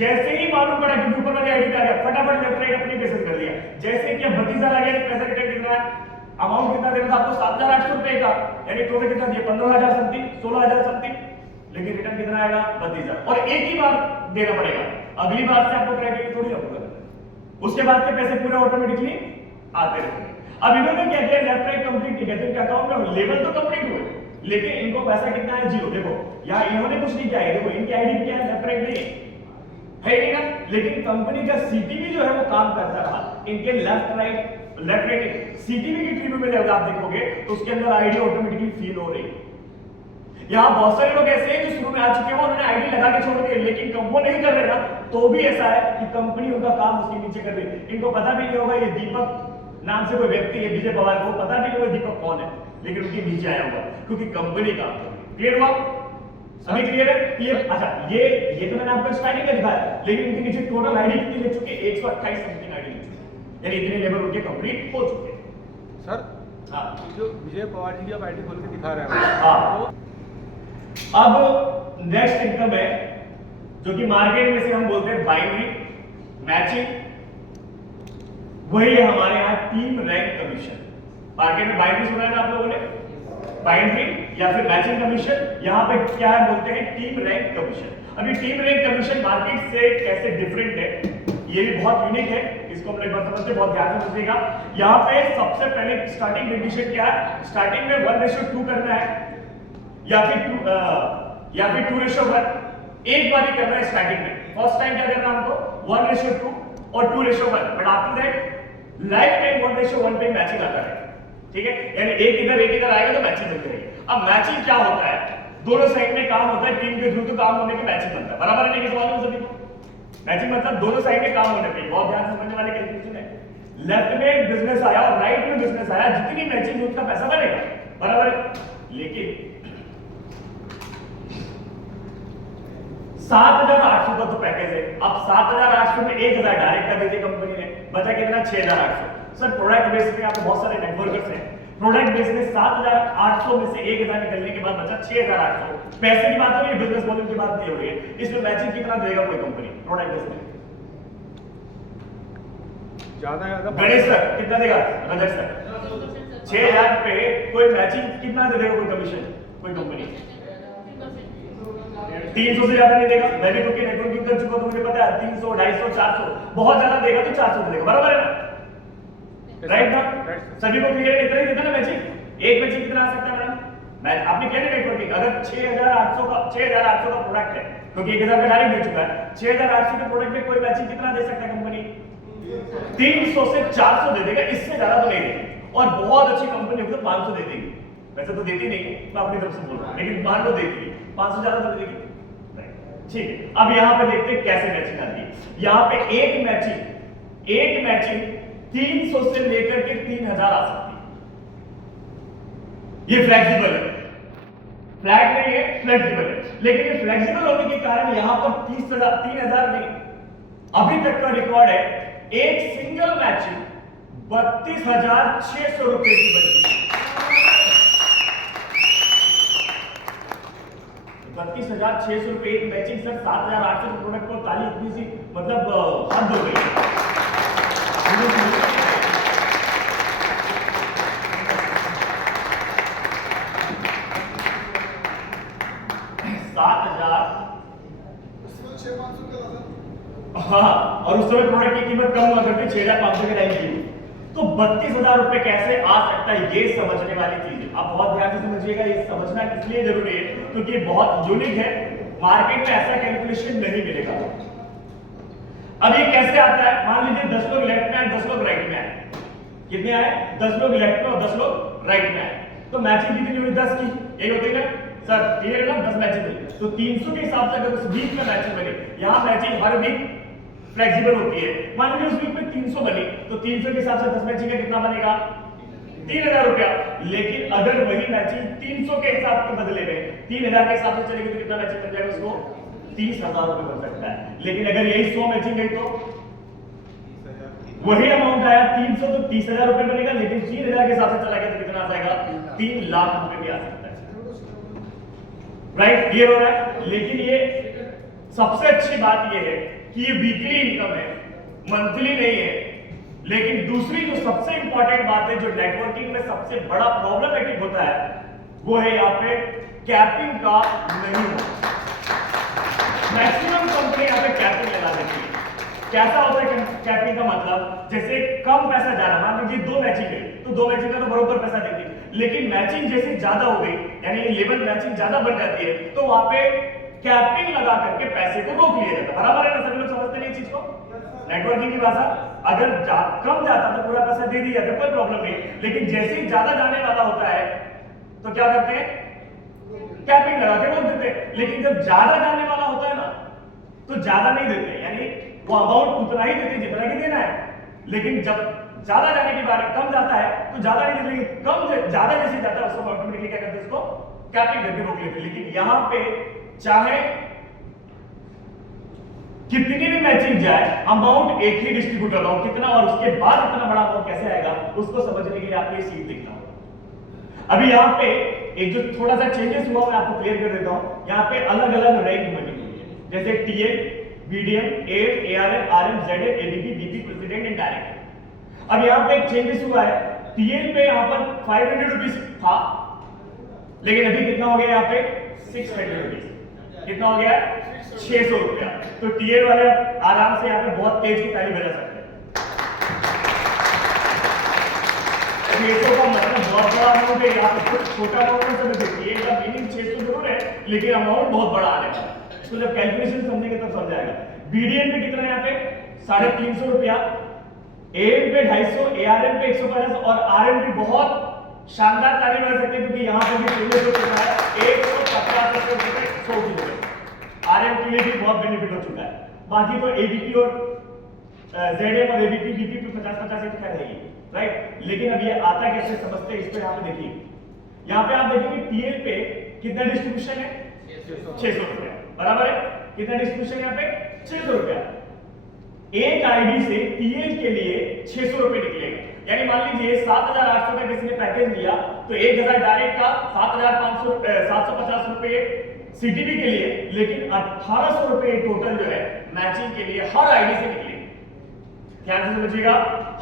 जैसे ही मालूम पड़ा कि ऊपर वाली आईडी पे आ गया, फटाफट लेफ्ट राइट अपनी मैसेज कर दिया। जैसे कि 32,000 आ गया, पैसा रिटर्न कितना है, अमाउंट कितना देना था आपको, 7,800 रुपए का, यानी टोटल कितना दिया, 15,000 समथिंग, 16,000 समथिंग। लेकिन रिटर्न कितना आएगा, 32,000, और एक ही बार देना पड़ेगा। अगली बार से आपको क्राइटेरिया थोड़ी होगा, उसके बाद के पैसे पूरे ऑटोमेटिकली आते रहेंगे। अब इन्होंने क्या किया, लेफ्ट राइट कंप्लीट किया, तो इनके अकाउंट में लेवल तो कंप्लीट हुए, लेकिन इनको पैसा कितना है, 0। देखो यहाँ इन्होंने कुछ नहीं किया है, देखो इनकी आईडी क्या है, लेफ्ट राइट नहीं है नहीं ना, लेकिन कंपनी का सीटीवी जो है वो काम करता रहा। इनके लेफ्ट राइट सीटीवी की ट्री में जब आप देखोगे तो उसके अंदर आईडी ऑटोमेटिकली फील हो रही है। यहाँ बहुत सारे लोग ऐसे हैं जो शुरू में आ चुके हैं, उन्होंने आईडी लगा के छोड़ दी, लेकिन वो नहीं कर रहे ना, तो भी ऐसा है कि कंपनी उनका काम उसके नीचे कर रही है। इनको पता भी नहीं होगा ये दीपक नाम से कोई व्यक्ति है, विजय पवार को पता भी नहीं होगा दीपक कौन है, लेकिन उनके नीचे आया होगा क्योंकि कंपनी काम कर रही है। क्लियर हुआ? अभी क्लियर है? ये अच्छा, ये तो मैंने आपको स्टार्टिंग में दिखाया, लेकिन इनके नीचे टोटल आईडी कितनी लिख चुके, 128 समथिंग आईडी लिख चुके, यानी इतने लेवल उनके कंप्लीट हो चुके हैं। सर हाँ, जो विजय पवार जी की आप आईडी खोल के दिखा रहे हैं, हाँ। अब नेक्स्ट इनकम है जो कि मार्केट में से हम बोलते हैं बाइनरी मैचिंग, वही है हमारे यहाँ टीम रैंक कमीशन। मार्केट में बाइनरी सुना है ना आप लोगों ने, बाइनरी या फिर मैचिंग कमीशन, यहाँ पे क्या है बोलते हैं टीम रैंक कमीशन। अभी टीम रैंक कमीशन मार्केट से कैसे डिफरेंट है, ये भी बहुत यूनिक है, इसको हम एक बार समझते, बहुत ध्यान से समझिएगा। यहाँ पे सबसे पहले स्टार्टिंग कंडीशन क्या है, स्टार्टिंग में 1:2 करना है या फिर 2:1, एक बार ही करना है स्टार्टिंग में। फर्स्ट टाइम क्या करना है हमको, 1:2 और 2:1, but after that life time 1:1 पे मैचिंग आता है, ठीक है, यानी एक इधर आएगा तो मैचिंग मिलती रहेगी। अब मैचिंग क्या होता है, दोनों साइड में काम होता है, टीम के थ्रू तो काम होने के मैचिंग बनता है, बराबर है? नहीं सवाल में सभी मैचिंग मतलब दोनों साइड में काम होने पे, बहुत ध्यान से समझने वाले कैलकुलेशन है। लेफ्ट में बिजनेस आया और राइट में बिजनेस आया, जितनी मैचिंग उसका पैसा बनेगा, बराबर है? लेकिन 7,800 का तो पैकेज है। अब 7,800 में 1,000 डायरेक्ट कर देती कंपनी ने, बचा कितना, 6,800। सर प्रोडक्ट बेस पे आपको बहुत सारे नेटवर्कर्स हैं, प्रोडक्ट बेस में 7,800 में से 1,000 निकलने के बाद बचा 6,800। पैसे की बात हो रही है, बिजनेस वॉल्यूम की बात नहीं हो रही है। इसमें मैचिंग कितना देगा कोई कंपनी प्रोडक्ट बेस में? ज्यादा गणेश सर कितना देगा, रजत सर 6,000 पे कोई मैचिंग कितना दे देगा कोई कमीशन, कोई कंपनी 300 से ज्यादा नहीं देगा। मैं भी क्योंकि नेटवर्किंग कर चुका हूं, मुझे पता है 300, 250, 400, बहुत ज्यादा देगा तो 400 देगा, बराबर है ना, राइट ना? सभी को क्लियर इतना ही देता ना मैचिंग। एक मैचिंग कितना आ सकता है मैडम, मैं आपने किया ना नेटवर्किंग, अगर 6,800 का प्रोडक्ट है, क्योंकि 1,000 का डायरेक्ट दे चुका है, 6,800 के प्रोडक्ट में कोई मैचिंग कितना दे सकता है कंपनी, 300 से 400 दे देगा, इससे ज्यादा तो नहीं देगी। और बहुत अच्छी कंपनी होगी तो 500 दे देगी, वैसे तो देती नहीं, मैं अपनी तरफ से बोल रहा हूं, लेकिन मान लो देती है, 500 ज्यादा तो देगी, ठीक है। अब यहां पे देखते हैं कैसे मैचिंग आती है। यहां पे एक मैचिंग 300 से लेकर के 3,000 आ सकती है। ये फ्लेक्सिबल है, फ्लैट नहीं है, फ्लेक्सिबल है। लेकिन ये फ्लेक्सिबल होने के कारण यहां पर 3,000 नहीं, अभी तक का रिकॉर्ड है एक सिंगल मैचिंग 32,600 रुपए की बनती है। 32,600 रुपए एक मैचिंग। सर 7,800 प्रोडक्ट को ताली इतनी सी, मतलब हद हो गई। 7,000, हाँ, और उस समय प्रोडक्ट की कीमत कम हुआ करती 6,500 के टाइम की, तो 32,000 रुपए कैसे आ सकता है, ये समझने वाली चीज है। आप बहुत ध्यान से समझिएगा, ये समझना इसलिए जरूरी है क्योंकि बहुत यूनिक है, मार्केट में ऐसा कैलकुलेशन नहीं मिलेगा। अब ये कैसे आता है? मान लीजिए 10 लोग लेफ्ट में आए, 10 लोग राइट में आए। कितने आए? 10 लोग लेफ्ट में और 10 लोग राइट में आए। तो मैचिंग कितनी हुई? 10 की। यही होती है ना सर? क्लियर है ना? 10 मैचिंग हुई। तो 300 के हिसाब से अगर उस वीक में मैचिंग बनी, यहां मैचिंग हर वीक फ्लेक्सिबल होती है। मान लीजिए उस वीक में 300 बनी, तो 300 के हिसाब से 10 मैचिंग का कितना बनेगा? 3000 रुपया। लेकिन अगर वही मैचिंग 300 के हिसाब के बदले में 3000 के हिसाब से चलेगी तो कितना मैचिंग बन जाएगा? उसको 30,000 रुपए बन सकता है। लेकिन अगर यही 100 मैचिंग गई तो वही अमाउंट आया 300, तो 30,000 रुपए बनेगा। लेकिन 3000 के हिसाब से चला गया तो कितना आ जाएगा? 3 लाख रुपए भी आ सकता है। राइट? क्लियर हो रहा है? लेकिन ये सबसे अच्छी बात ये है कि ये वीकली इनकम है, मंथली नहीं है। लेकिन दूसरी जो सबसे इंपॉर्टेंट बात है, जो नेटवर्किंग में सबसे बड़ा प्रॉब्लमेटिक होता है, वो है यहाँ पे कैपिंग का नहीं होता। मैक्सिमम कंपनी यहाँ पे कैपिंग लगा देती है। कैसा होता है कैपिंग का मतलब? जैसे कम पैसा जा रहा, मान लीजिए 2 मैचिंग गई तो 2 मैचिंग का तो बरोबर पैसा देती है। लेकिन मैचिंग जैसे ज्यादा हो गई, यानी लेवल मैचिंग ज्यादा बढ़ जाती है, तो वहां पे कैपिंग लगा करके पैसे को रोक लिया जाता है। बराबर है ना? सभी लोग समझते नहीं चीज को? नेटवर्किंग की भाषा, अगर कम जाता तो पूरा पैसा दे दिया जाता, कोई प्रॉब्लम नहीं। लेकिन जैसे ही ज्यादा जाने वाला होता है तो क्या करते हैं? कैपिंग लगा के रोक देते हैं। लेकिन जब ज्यादा जाने वाला होता है ना, तो ज्यादा नहीं देते, यानी वो अमाउंट उतना ही देते जितना कि देना है। लेकिन जब ज्यादा जाने की बात, कम जाता है तो ज्यादा नहीं देते। लेकिन कम ज्यादा जैसे जाता है उसको ऑटोमेटिकली क्या करते हैं? उसको कैपिंग करके रोक लेते हैं। लेकिन यहां पे चाहे कितनी भी मैचिंग जाए, अमाउंट एक ही डिस्ट्रीब्यूट होगा, कितना और उसके बाद इतना बड़ा अमाउंट कैसे आएगा उसको समझने के लिए आपको ये सीट लिखना होगा। अभी यहाँ पे एक जो थोड़ा सा चेंजेस हुआ मैं आपको क्लियर कर देता हूं। यहाँ पे अलग अलग रैंक बनी हुई है, जैसे TL, BDM, ED, ARM, RM, ZM, ABP, BP, president and director. अब यहाँ पे एक चेंजेस हुआ है। टीएल पे यहाँ पर 500 रुपीज था, लेकिन अभी कितना हो गया? यहाँ पे 600 रुपीज। कितना हो गया? 600 रुपया। तो टीएल वाले आराम से यहाँ पे बहुत तेज की ताली बजा सकते हैं। 600 का मतलब बहुत बड़ा अमाउंट है। यहाँ पे कुछ छोटा अमाउंट में से टीएल का मीनिंग 600 जरूर है, लेकिन अमाउंट बहुत बड़ा आने वाला है। इसको जब कैलकुलेशन समझेंगे तब समझ आएगा। बीडीएम पे कितना है? यहाँ पे 350 रुपया, एएम पे 250, एआरएम पे 150 और आरएम पे बहुत शानदार तारीफ कर सकते हैं क्योंकि यहाँ पे भी चेंजेस हो चुका है। 150 रुपए 100 रुपए आरएम के लिए भी बहुत बेनिफिट हो चुका है। बाकी तो एबीपी और जेडएम और एबीपी बीपी पे 50-50 एक खैर है ही, राइट? लेकिन अब ये आता कैसे समझते हैं, इस पे यहाँ पे देखिए। यहाँ पे आप देखेंगे टीएल पे कितना डिस्ट्रीब्यूशन है? 600 रुपया। बराबर है? कितना डिस्ट्रीब्यूशन यहाँ पे? 600 रुपया। एक आईडी से टीएल के लिए 600 रुपए निकलेगा। यानी मान लीजिए 7,800 का किसी ने पैकेज लिया तो 1,000 डायरेक्ट का, 750 रुपए सीटीबी के लिए, लेकिन 1800 रुपए टोटल जो है मैचिंग के लिए हर आईडी से निकलेगा। ध्यान से समझिएगा,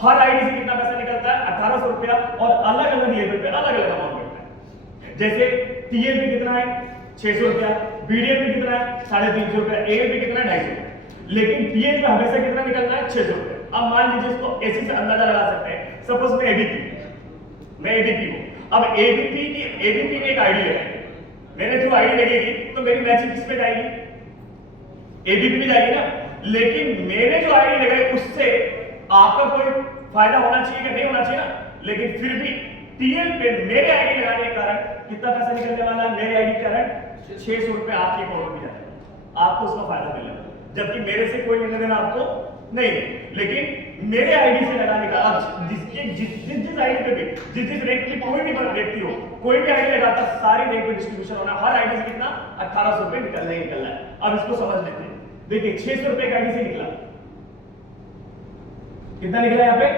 हर आईडी से कितना पैसा निकलता है? 1800 रुपया। और अलग अलग लेवल पे अलग अलग अमाउंट मिलता है। जैसे टीएल पे कितना है? 600 रुपया, बीडीएम पे कितना है? 350 रुपया, एएम पे कितना है? 250 रुपया। लेकिन टीएल पे हमेशा कितना निकलना है? 600 रुपया। अब मान लीजिए इसको ऐसे से अंदाजा लगा सकते हैं। सपोज मैं एबीपी हूं। अब एबीपी ने एक आईडी लगाई, मैंने जो आईडी लगेगी तो मेरी मैचिंग किस पे जाएगी? एबीपी में जाएगी ना। लेकिन मैंने जो आईडी लगाई उससे आपका कोई फायदा होना चाहिए कि नहीं होना चाहिए ना। लेकिन फिर भी टीएल पे मेरे आईडी लगाने के कारण कितना पैसा निकलने वाला है? मेरे आईडी के कारण 600 रुपए आपके अकाउंट में जाएगा, आपको उसका फायदा मिलेगा। जबकि मेरे से कोई लेना देना आपको नहीं, लेकिन मेरे आईडी से लगाने का, अब जिस आईडी पे भी जिस रैंक की कोई भी व्यक्ति हो, कोई भी आईडी लगाता, सारी रैंक पे डिस्ट्रीब्यूशन होना, हर आईडी से कितना? 1800 रुपए निकलना है। अब इसको समझ लेते हैं। देखिए 600 रुपए एक आईडी से निकला, कितना निकला यहाँ पे?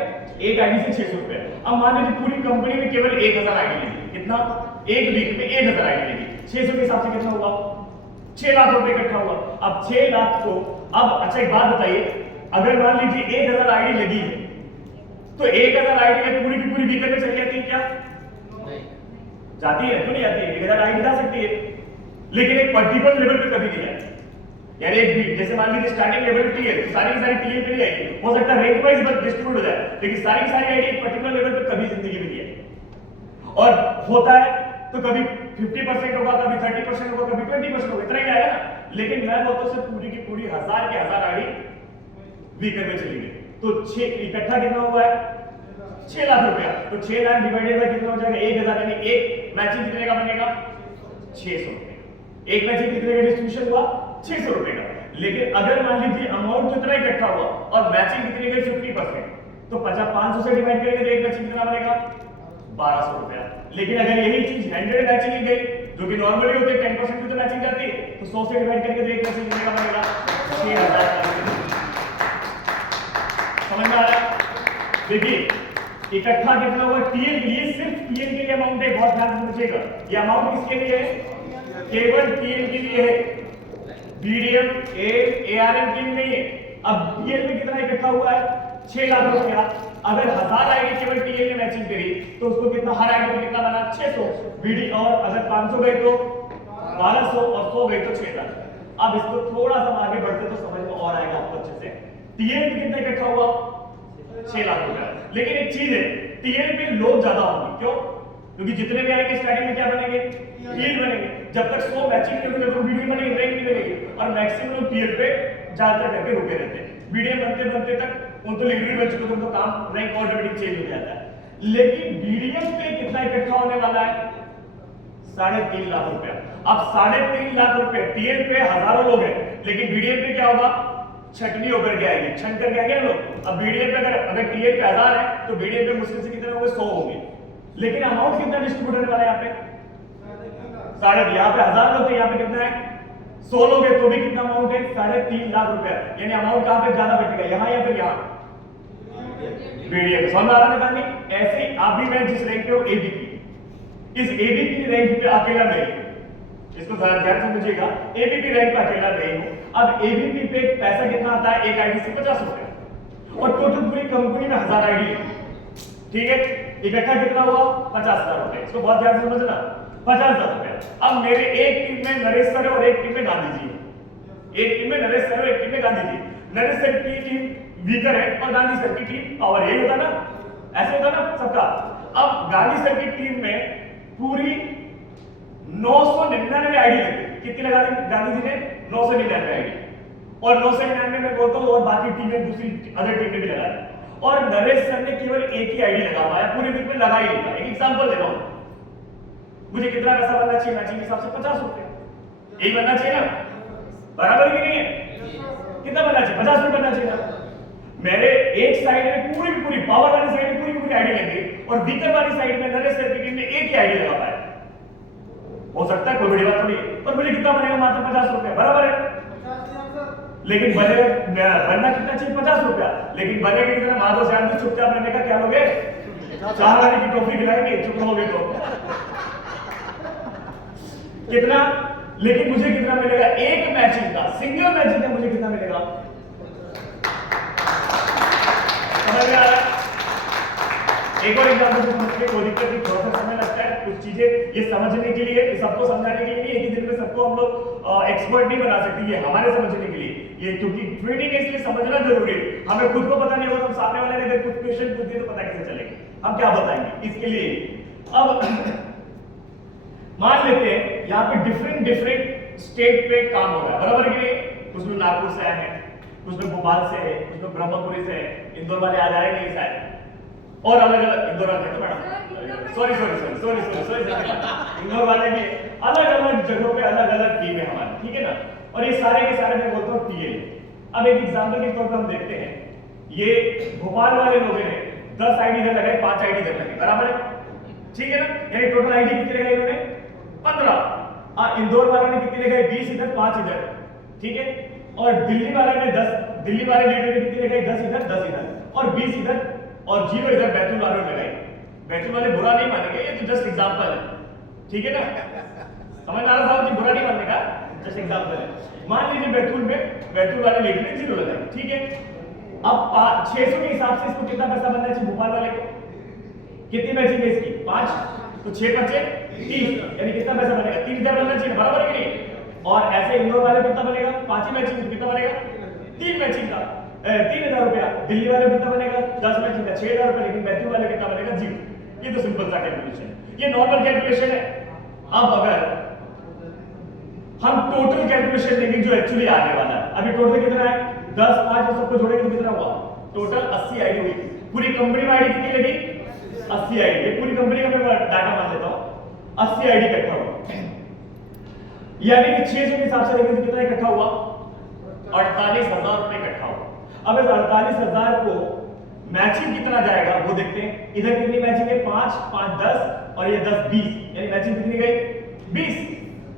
एक आईडी से 600 रुपए। अब मान लीजिए पूरी कंपनी में केवल 1000 आईडी लगी, कितना? एक वीक में 1000 आईडी लगी, 600 के हिसाब से कितना हुआ? 6 लाख रुपए इकट्ठा हुआ। अब 6 लाख को, अब अच्छा एक बात बताइए, अगर मान लीजिए 1000 आईडी लगी है तो 1000 आईडी में पूरी की पूरी वीक में चली जाती है क्या? नहीं जाती है, क्यों नहीं जाती है? 1000 आईडी जा सकती है, लेकिन एक पर्टिकुलर लेवल पे कभी नहीं जाती। यानी एक वीक, जैसे मान लीजिए स्टार्टिंग लेवल पे है, सारी की सारी टीएल पे नहीं आएगी, हो सकता है रैंक वाइज डिस्ट्रीब्यूट हो जाए, लेकिन सारी की सारी आईडी एक पर्टिकुलर लेवल पे कभी जिंदगी में नहीं आएगी। और होता है तो कभी 50% होगा, कभी 30% होगा, कभी 20% होगा, इतना ही आएगा ना। लेकिन मैं बोलता हूं पूरी की पूरी 1000 की 1000 गाड़ी वीकर में चली गई, तो 6 इकट्ठा कितना हुआ है 6 लाख रुपया। तो 6 लाख डिवाइडेड बाय कितना हो जाएगा 1000, यानी एक मैचिंग कितने का बनेगा 600 रुपए। एक मैचिंग कितने का डिस्ट्रीब्यूशन हुआ 600 रुपए का। लेकिन अगर मान लीजिए अमाउंट कितना इकट्ठा हुआ और मैचिंग कितनी गई 50%, तो 500 से डिवाइड करेंगे तो एक मैचिंग कितना बनेगा 1200 रुपया। लेकिन अगर यही चीज 100 मैचिंग की गई, जो कि नॉर्मली होते हैं 10% की तो मैचिंग जाती है, तो 100 से डिवाइड करेंगे तो एक मैचिंग कितने का बनेगा 6000। समझ में आ रहा है? देखिए इकट्ठा कितना हुआ टीएल के लिए, सिर्फ टीएल के लिए अमाउंट है, बहुत ध्यान से समझिएगा। ये अमाउंट किसके लिए है, केवल टीएल के लिए है, बीडीएम एआरएम के लिए नहीं है। अब टीएल में कितना इकट्ठा हुआ है 6 लाख रुपया। अगर 1000 आईडी केवल टीएल ने मैचिंग करी तो उसको कितना, हर आईडी में कितना बना 600 बीडी, और अगर 500 गए तो 1200 और 100 गए तो 6000। अब इसको थोड़ा सा आगे बढ़ते तो समझ में और आएगा आपको अच्छे से। टीएल में कितना इकट्ठा हुआ 6 लाख रुपया। लेकिन एक चीज है, टीएल पे लोग ज्यादा होंगे, क्यों? क्योंकि जितने भी आएंगे स्टार्टिंग में क्या बनेंगे टीएल बनेंगे। जब तक 100 मैचिंग नहीं होगी तो वीडियो बनेगी, रैंक नहीं बनेगी, और मैक्सिमम लोग टीएल पे ज्यादातर करके रुके रहते हैं। वीडियो बनते बनते तक उनको लिटरेरी बन चुके तो उनका काम रैंक ऑटोमेटिक चेंज हो जाता है। लेकिन बीडीएम पे कितना इकट्ठा होने वाला है 3.5 लाख रुपया। अब 3.5 लाख रुपए टीएल पे हजारों लोग हैं, लेकिन बीडीएम पे क्या होगा छटनी होकर के आएगी, छन करके आएंगे ना लोग। अब बीडीएम पे अगर टीएल पे 1000 है तो बीडीएम पे मुश्किल से कितने होंगे 100 होंगे। लेकिन अमाउंट कितना डिस्ट्रीब्यूट होने वाला है यहाँ पे साढ़े, यहाँ पे 1000 लोग, तो यहाँ पे कितना है 100 लोग है, तो भी कितना अमाउंट है 3.5 लाख रुपया। यानी अमाउंट कहां पे ज्यादा बैठेगा, यहाँ या फिर यहाँ बीडीएम। समझ आ रहा है कहानी? ऐसे ही आप भी मैं जिस रैंक पे हो एबीपी, इस एबीपी रैंक पे अकेला नहीं हूं, इसको ध्यान से समझिएगा। एबीपी रैंक पे अकेला नहीं हूं। अब एबीपी पे पैसा कितना आता है एक आईडी से 50 रुपए, और टोटल पूरी कंपनी में 1000 आईडी है, ठीक है। इकट्ठा कितना हुआ 50,000 रुपए। इसको बहुत ध्यान से समझना, 50,000 रुपए। अब मेरे एक टीम में नरेश सर है और एक टीम में गांधी जी है। एक टीम में नरेश सर और एक टीम में गांधी जी। नरेश सर की टीम वीकर है और गांधी सर की टीम पावर, यही होता ना, ऐसे होता ना सबका। अब गांधी सर की टीम में पूरी 999 आईडी लगी। कितनी लगा दी गांधी जी ने 999 आईडी, और 999 में बोलता हूं, और बाकी टीमें दूसरी अदर टीम ने भी लगा दी। और नरेश सर ने केवल एक ही आईडी लगा पाया, पूरे वीक में लगा ही नहीं पाया। एक एग्जांपल दे रहा हूं, मुझे कितना पैसा बनना चाहिए मैचिंग के हिसाब से 50 रुपए, यही बनना चाहिए ना, बराबर की नहीं है? कितना बनना चाहिए 50 रुपए बनना चाहिए ना। मेरे एक साइड में पूरी पावर वाली साइड में पूरी आईडी लगी, और वीकर वाली साइड में नरेश सर की टीम ने एक ही आईडी लगा पाया। हो सकता है कोई बड़ी बात थोड़ी है, पर मुझे कितना बनेगा मात्र 50 रुपए, बराबर है। लेकिन बनना कितना चाहिए 50 रुपया, लेकिन बने के कितना माधव श्याम जी चुपचाप रहने का क्या लोगे 4 आने की टोपी खिलाएंगे, चुप रहोगे तो कितना। लेकिन मुझे कितना मिलेगा एक मैचिंग का, सिंगल मैचिंग का मुझे कितना मिलेगा, समझ में आ रहा है? एक और एग्जांपल से समझ के कोई दिक्कत नहीं, थोड़ा सा समय लगता है कुछ चीजें ये समझने के लिए, सबको समझाने के लिए नहीं, एक ही दिन में सबको हम लोग एक्सपर्ट नहीं बना सकते, ये हमारे समझने के लिए ये, क्योंकि ट्रेडिंग है इसलिए समझना जरूरी है। हमें खुद को पता नहीं होगा तो सामने वाले ने अगर कुछ क्वेश्चन पूछ दिए तो पता कैसे चलेगा, हम क्या बताएंगे इसके लिए। अब मान लेते हैं यहाँ पे डिफरेंट स्टेट पे काम हो रहा है, बराबर कि नहीं? कुछ लोग नागपुर से आए हैं, कुछ लोग भोपाल से है, कुछ लोग ब्रह्मपुरी से है, इंदौर वाले आ जाए नहीं शायद, और अलग अलग इंदौर वाले तो मैडम सॉरी इंदौर वाले भी अलग अलग जगहों पे अलग अलग टीम है हमारी, ठीक है ना। और ये सारे के सारे मैं बोलता हूँ टीएल। अब एक एग्जांपल के तौर पर हम देखते हैं, ये भोपाल वाले लोगों ने 10 आईडी इधर लगाए, 5 आईडी इधर लगाए, बराबर है, ठीक है ना। यानी टोटल आईडी कितनी लगाई इन्होंने 15। इंदौर वालों ने कितनी लगाई 20 इधर 5 इधर, ठीक है। और दिल्ली वाले ने 10, दिल्ली वाले लीडर ने कितनी लगाई 10 इधर 10 इधर, और 20 इधर और 0 इधर बैतूल वालों ने लगाई। बैतूल वाले बुरा नहीं मानेंगे, ये तो जस्ट एग्जांपल है, ठीक है ना। समझ आ रहा है, बुरा नहीं मानने का, जस्ट एग्जांपल है। मान लीजिए बैतूल वाले लीडर ने 0 लगाई, ठीक है। अब 600 के हिसाब से इसको कितना पैसा बनना चाहिए भोपाल वाले को, कितनी मैचिंग है इसकी 5, तो 6 5 30, यानी कितना पैसा बनेगा 3000 बनना चाहिए, बराबर है कि नहीं। और ऐसे इंदौर वाले कितना बनेगा 5 ही मैचिंग, कितना बनेगा 3 मैचिंग का 3000 रुपया। दिल्ली वाले कितना बनेगा 10 मैचिंग का 6000 रुपया, लेकिन बैतूल वाले कितना बनेगा 0। ये तो सिंपल सा कैलकुलेशन है, ये नॉर्मल कैलकुलेशन है। अब अगर हम टोटल कैलकुलेशन लेंगे जो एक्चुअली आने वाला है। अभी टोटल कितना है 10 5 और सबको जोड़ेंगे तो कितना हुआ टोटल 80 आईडी हुई। पूरी कंपनी में आईडी कितनी लगी 80 आईडी। पूरी कंपनी का मैं डाटा मान लेता हूं 80 आईडी इकट्ठा हुआ, यानी कि 600 के हिसाब से लेंगे तो कितना इकट्ठा हुआ 48,000 रुपए इकट्ठा हुआ। अब इस 48,000 को मैचिंग कितना जाएगा वो देखते हैं। इधर कितनी मैचिंग है 5 5 10 और ये 10 20, यानी मैचिंग कितनी गई 20।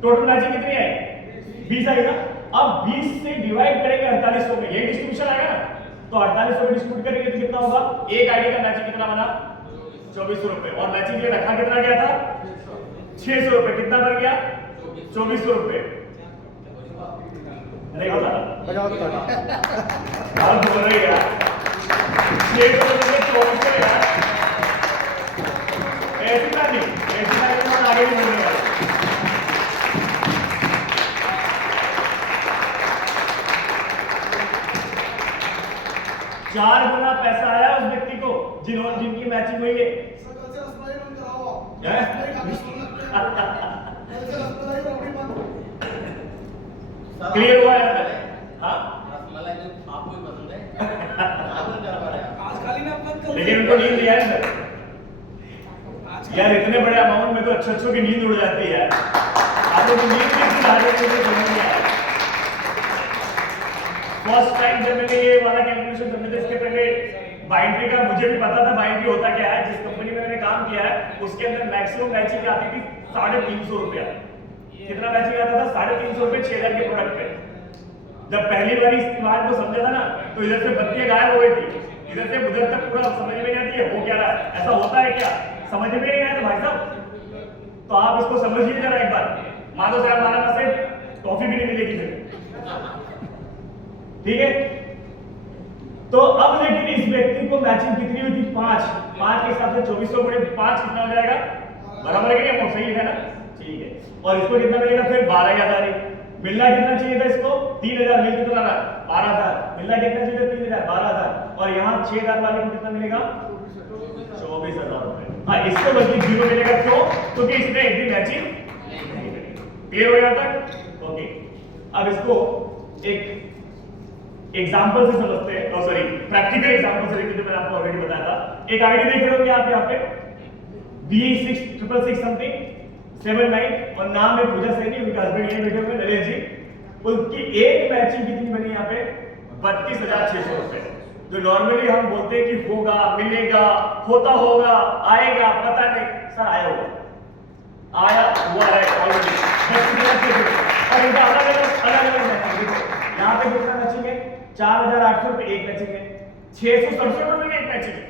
टोटल मैचिंग कितनी आई 20 आई ना। अब 20 से डिवाइड करेंगे 4800 में, ये डिस्ट्रीब्यूशन आएगा ना, तो 4800 में डिस्ट्रीब्यूट करेंगे तो कितना होगा एक आईडी का मैचिंग कितना बना 2400 रुपए, और मैचिंग के रखा कितना गया था 600 रुपए, कितना बन गया 2400 रुपए। नहीं बता बजाओ तो बजाओ। आप बोल रहे यार 600 रुपए 2400 यार, ऐसी ना नहीं, ऐसी ना नहीं, हम आगे भी बोलने वाले। चार गुना पैसा आया उस व्यक्ति को जिनकी मैचिंग हुई है। क्लियर हुआ है? हाँ रसमलाई जो आपको ही पसंद है आप नहीं कर पा रहे आज खाली ना मत कर। लेकिन उनको नींद दिया है सर यार, इतने बड़े अमाउंट में तो अच्छों की नींद उड़ जाती है। आप लोग नींद किसी आ रही है समझ नहीं आया। फर्स्ट टाइम जब मैंने ये वाला कैलकुलेशन करने थे इसके पहले बाइंड्री का मुझे भी पता था बाइंड्री होता क्या है। जिस कंपनी में मैंने काम किया है उसके अंदर मैक्सिमम मैचिंग आती थी 350 रुपया। कितना मैचिंग आता था 350 रुपए 6000 के प्रोडक्ट पे। जब पहली बार इस प्लान को समझा था ना तो इधर से बत्तियां गायब हो गई थी, इधर से उधर तक पूरा समझ में नहीं आती है हो क्या रहा है, ऐसा होता है क्या समझ में नहीं आया तो भाई साहब तो आप इसको समझिए जरा एक बार। मानो साहब हमारा से टॉफी भी नहीं मिलेगी फिर, ठीक है। तो अब लेकिन इस व्यक्ति को मैचिंग कितनी हुई थी 5 के हिसाब से 2400 गुणे 5 कितना हो जाएगा बराबर है क्या सही है ना, ठीक है। और इसको कितना मिलेगा फिर 12,000 मिलना कितना चाहिए था इसको 3,000 मिल कितना रहा 12,000 मिलना कितना चाहिए था 3,000 12,000 और यहाँ 6,000 वाले को कितना मिलेगा 24,000 रुपए। हाँ इसको बल्कि 0 मिलेगा क्योंकि इसने एक भी मैचिंग नहीं करी। क्लियर हो गया तक ओके। अब इसको एक एग्जांपल से समझते हैं, और सॉरी प्रैक्टिकल एग्जांपल से लेकर जो मैंने आपको ऑलरेडी बताया था। एक आईडी देख रहे हो आप यहाँ पे BE666 समथिंग 79 और नाम है पूजा सैनी, उनके हस्बैंड ये बैठे हुए नरेश जी। उनकी एक मैचिंग कितनी बनी यहाँ पे 32,600 रुपए। जो नॉर्मली हम बोलते हैं कि होगा मिलेगा होता होगा आएगा पता नहीं, सर आया होगा आया हुआ है ऑलरेडी 32,600। और इनका अलग अलग मैचिंग यहाँ पे कितना मैचिंग है 4,800 रुपए एक मैचिंग है, 667 रुपए एक मैचिंग है।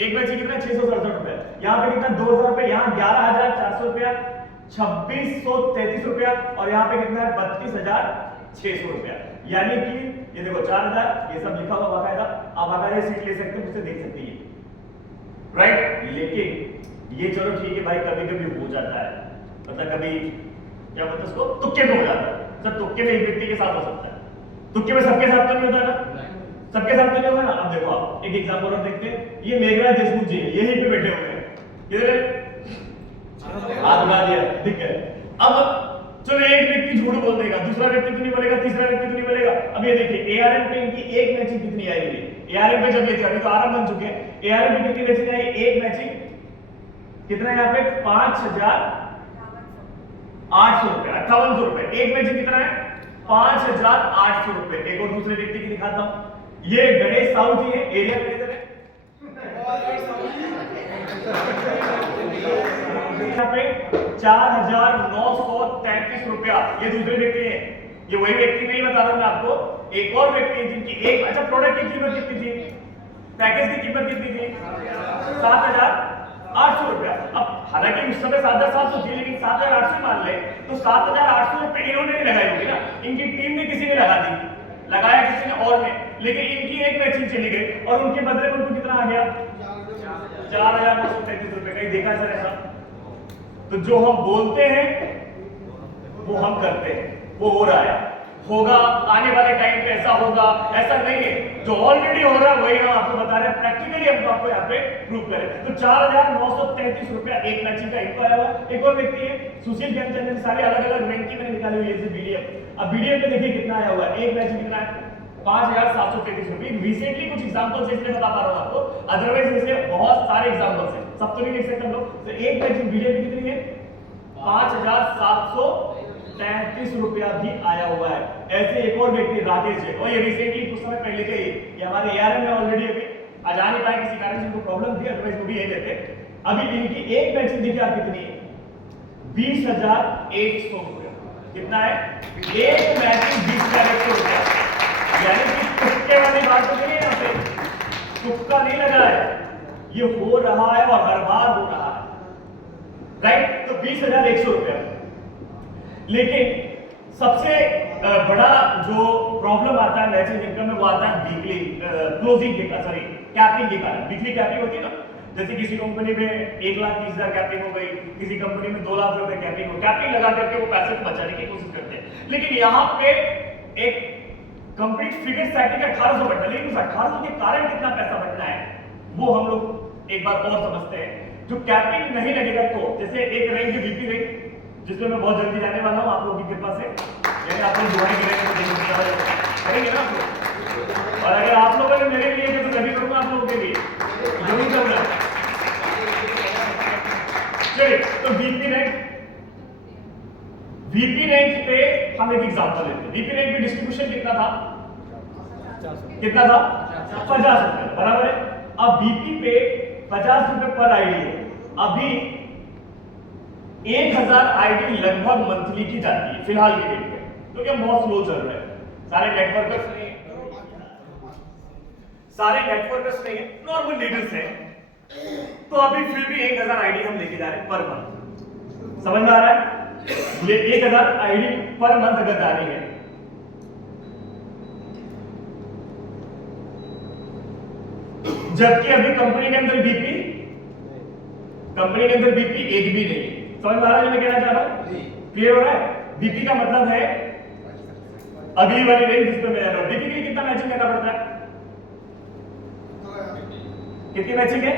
एक मैचिंग कितना 667 रुपए। यहाँ पे कितना 2,000 रुपए, यहाँ 11,400 रुपया, 2,633 रुपया और यहाँ पे कितना है 32,600 रुपया। यानी कि ये देखो 4,000 ये सब लिखा हुआ बाकायदा, आप बाकायदा सीट ले सकते हो मुझसे देख सकते हैं राइट। लेकिन ये चलो ठीक है भाई कभी कभी हो जाता है, मतलब कभी क्या बोलते हैं उसको तुक्के में हो जाता है। सर तुक्के में एक व्यक्ति के साथ हो सकता है, तुक्के में सबके साथ तो नहीं होता ना, सबके साथ तो नहीं होगा ना। अब देखो आप एक एग्जांपल और देखते हैं। ये मेघराज देशमुख जी है, यहीं पे बैठे हुए हैं, किधर हाथ उठा दिया दिख गए। अब चलो एक व्यक्ति झूठ बोल देगा, दूसरा व्यक्ति तो नहीं बोलेगा, तीसरा व्यक्ति तो नहीं बोलेगा। अब ये देखिए ARM पे इनकी एक मैचिंग कितनी आई है। ARM पे जब ये थे अभी तो आराम बन चुके हैं। ARM पे कितनी मैचिंग आई एक मैचिंग कितना यहाँ पे 5,800 रुपए 5,800 रुपए एक मैचिंग कितना है 5,800 रुपए। एक और दूसरे व्यक्ति की दिखाता हूं, ये गणेश साहू जी है, एरिया मैनेजर है यहाँ पे 4,933 रुपया। ये दूसरे व्यक्ति है, ये वही व्यक्ति नहीं बता रहा मैं आपको, एक और व्यक्ति है जिनकी एक अच्छा प्रोडक्ट की कीमत कितनी थी, पैकेज की कीमत कितनी थी 7,800 रुपया। अब हालांकि उस समय 7,700 थी लेकिन 7,800 मान ले तो 7,800 रुपए इन्होंने नहीं लगाई होगी ना, इनकी टीम में किसी ने लगा दी, लगाया किसी ने और ने, लेकिन इनकी एक मैचिंग चली गई और उनके बदले में उनको कितना आ गया 4,933 रुपए। कहीं देखा सर ऐसा? तो जो हम बोलते हैं वो हम करते हैं, वो हो रहा है। होगा आने वाले टाइम पे ऐसा होगा, ऐसा नहीं है। जो ऑलरेडी हो रहा है वही हम आपको बता रहे हैं, प्रैक्टिकली हम आपको यहाँ पे प्रूव करें। तो 4,933 रुपया एक मैचिंग का इनको आया हुआ। एक और व्यक्ति है सुशील प्रेमचंद, सारे अलग अलग रैंक की मैंने निकाली हुई है बीडीएफ। अब बीडीएफ में देखिए कितना आया हुआ है, एक मैचिंग कितना है 5,733 रुपये। रिसेंटली कुछ एग्जांपल्स इसलिए बता पा रहा हूं आपको, अदरवाइज ऐसे बहुत सारे एग्जांपल्स हैं, सब तो नहीं देख सकते हम लोग। तो एक मैचिंग बीडीएफ कितनी है 5,733 रुपया भी आया हुआ है। ऐसे एक और व्यक्ति राकेश है, और ये रिसेंटली कुछ समय पहले के ये हमारे एआरएम में ऑलरेडी अभी आ जा नहीं पाए किसी कारण से, उनको प्रॉब्लम थी, अदरवाइज वो भी यही रहते। अभी इनकी एक मैचिंग देखिए आप कितनी है 20,100 रुपया। कितना है एक मैचिंग 20,100 रुपया। यानी कि तुक्के वाली बात तो नहीं है, यहाँ पे तुक्का नहीं लगा है, ये हो रहा है और हर बार हो रहा है, राइट। तो 20,100 रुपया। लेकिन सबसे बड़ा जो प्रॉब्लम आता है मैचिंग इनकम में वो आता है वीकली क्लोजिंग के सॉरी कैपिंग के कारण। वीकली कैपिंग होती है ना, जैसे किसी कंपनी में 1,30,000 कैपिंग हो गई, किसी कंपनी में 2 लाख रुपए कैपिंग हो, कैपिंग लगा करके वो पैसे को बचाने की कोशिश करते हैं। लेकिन यहाँ पे एक कंप्लीट फिगर सेट है 1,800 बढ़ना, लेकिन उस 1,800 के कारण कितना पैसा बढ़ना है वो हम लोग एक बार और समझते हैं। जो कैपिंग नहीं लगेगा तो जैसे एक रैंक है वीपी रैंक, जिसमें मैं बहुत जल्दी जाने वाला हूं आप लोगों की कृपा से, यानी आप लोग ज्वाइन करेंगे ना आप लोग। और अगर आप लोगों ने मेरे लिए तो मैं भी करूंगा आप लोगों के लिए, जरूर करूंगा। चलिए तो वीपी रैंक पे हम एक एग्जांपल लेते हैं। वीपी रैंक पे डिस्ट्रीब्यूशन कितना था 50 रुपए, बराबर है। अब वीपी पे 50 रुपए पर आईडी है। अभी 1,000 आईडी लगभग मंथली की जाती है फिलहाल के डेट पे, तो क्या बहुत स्लो चल रहा है। सारे नेटवर्कर्स नहीं है, नॉर्मल लीडर्स हैं, तो अभी फिर भी 1,000 आईडी हम लेके जा रहे हैं पर मंथ। समझ में आ रहा है? ये 1,000 आईडी पर मंथ अगर जा रही है, जबकि अभी कंपनी के अंदर बीपी एक भी नहीं है। समझ में आ रहा है मैं कहना चाह रहा हूं? क्लियर हो रहा है? बीपी का मतलब है अगली वाली रेंज जिस पे मैं जा रहा हूं। बीपी के लिए कितना मैचिंग करना पड़ता है? कितनी मैचिंग है?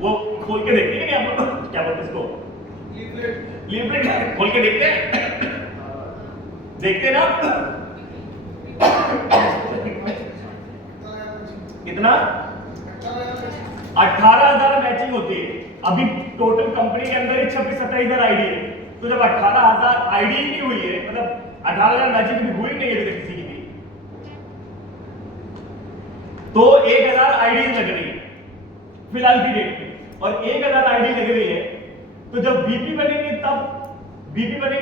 वो खोल के देखते हैं आप लोग, क्या बोलते हैं इसको, लीफलेट खोल के देखते हैं ना कितना 18,000 मैचिंग होती है। अभी टोटल कंपनी के अंदर ही 26-27,000 आईडी है। तो जब 18,000 आईडी ही नहीं हुई है, मतलब 18,000 मैचिंग भी हुई नहीं है किसी की भी, तो 1,000 आईडी लग रही है फिलहाल की डेट में, और 1,000 आईडी लग रही है। तो जब बीपी बनेंगे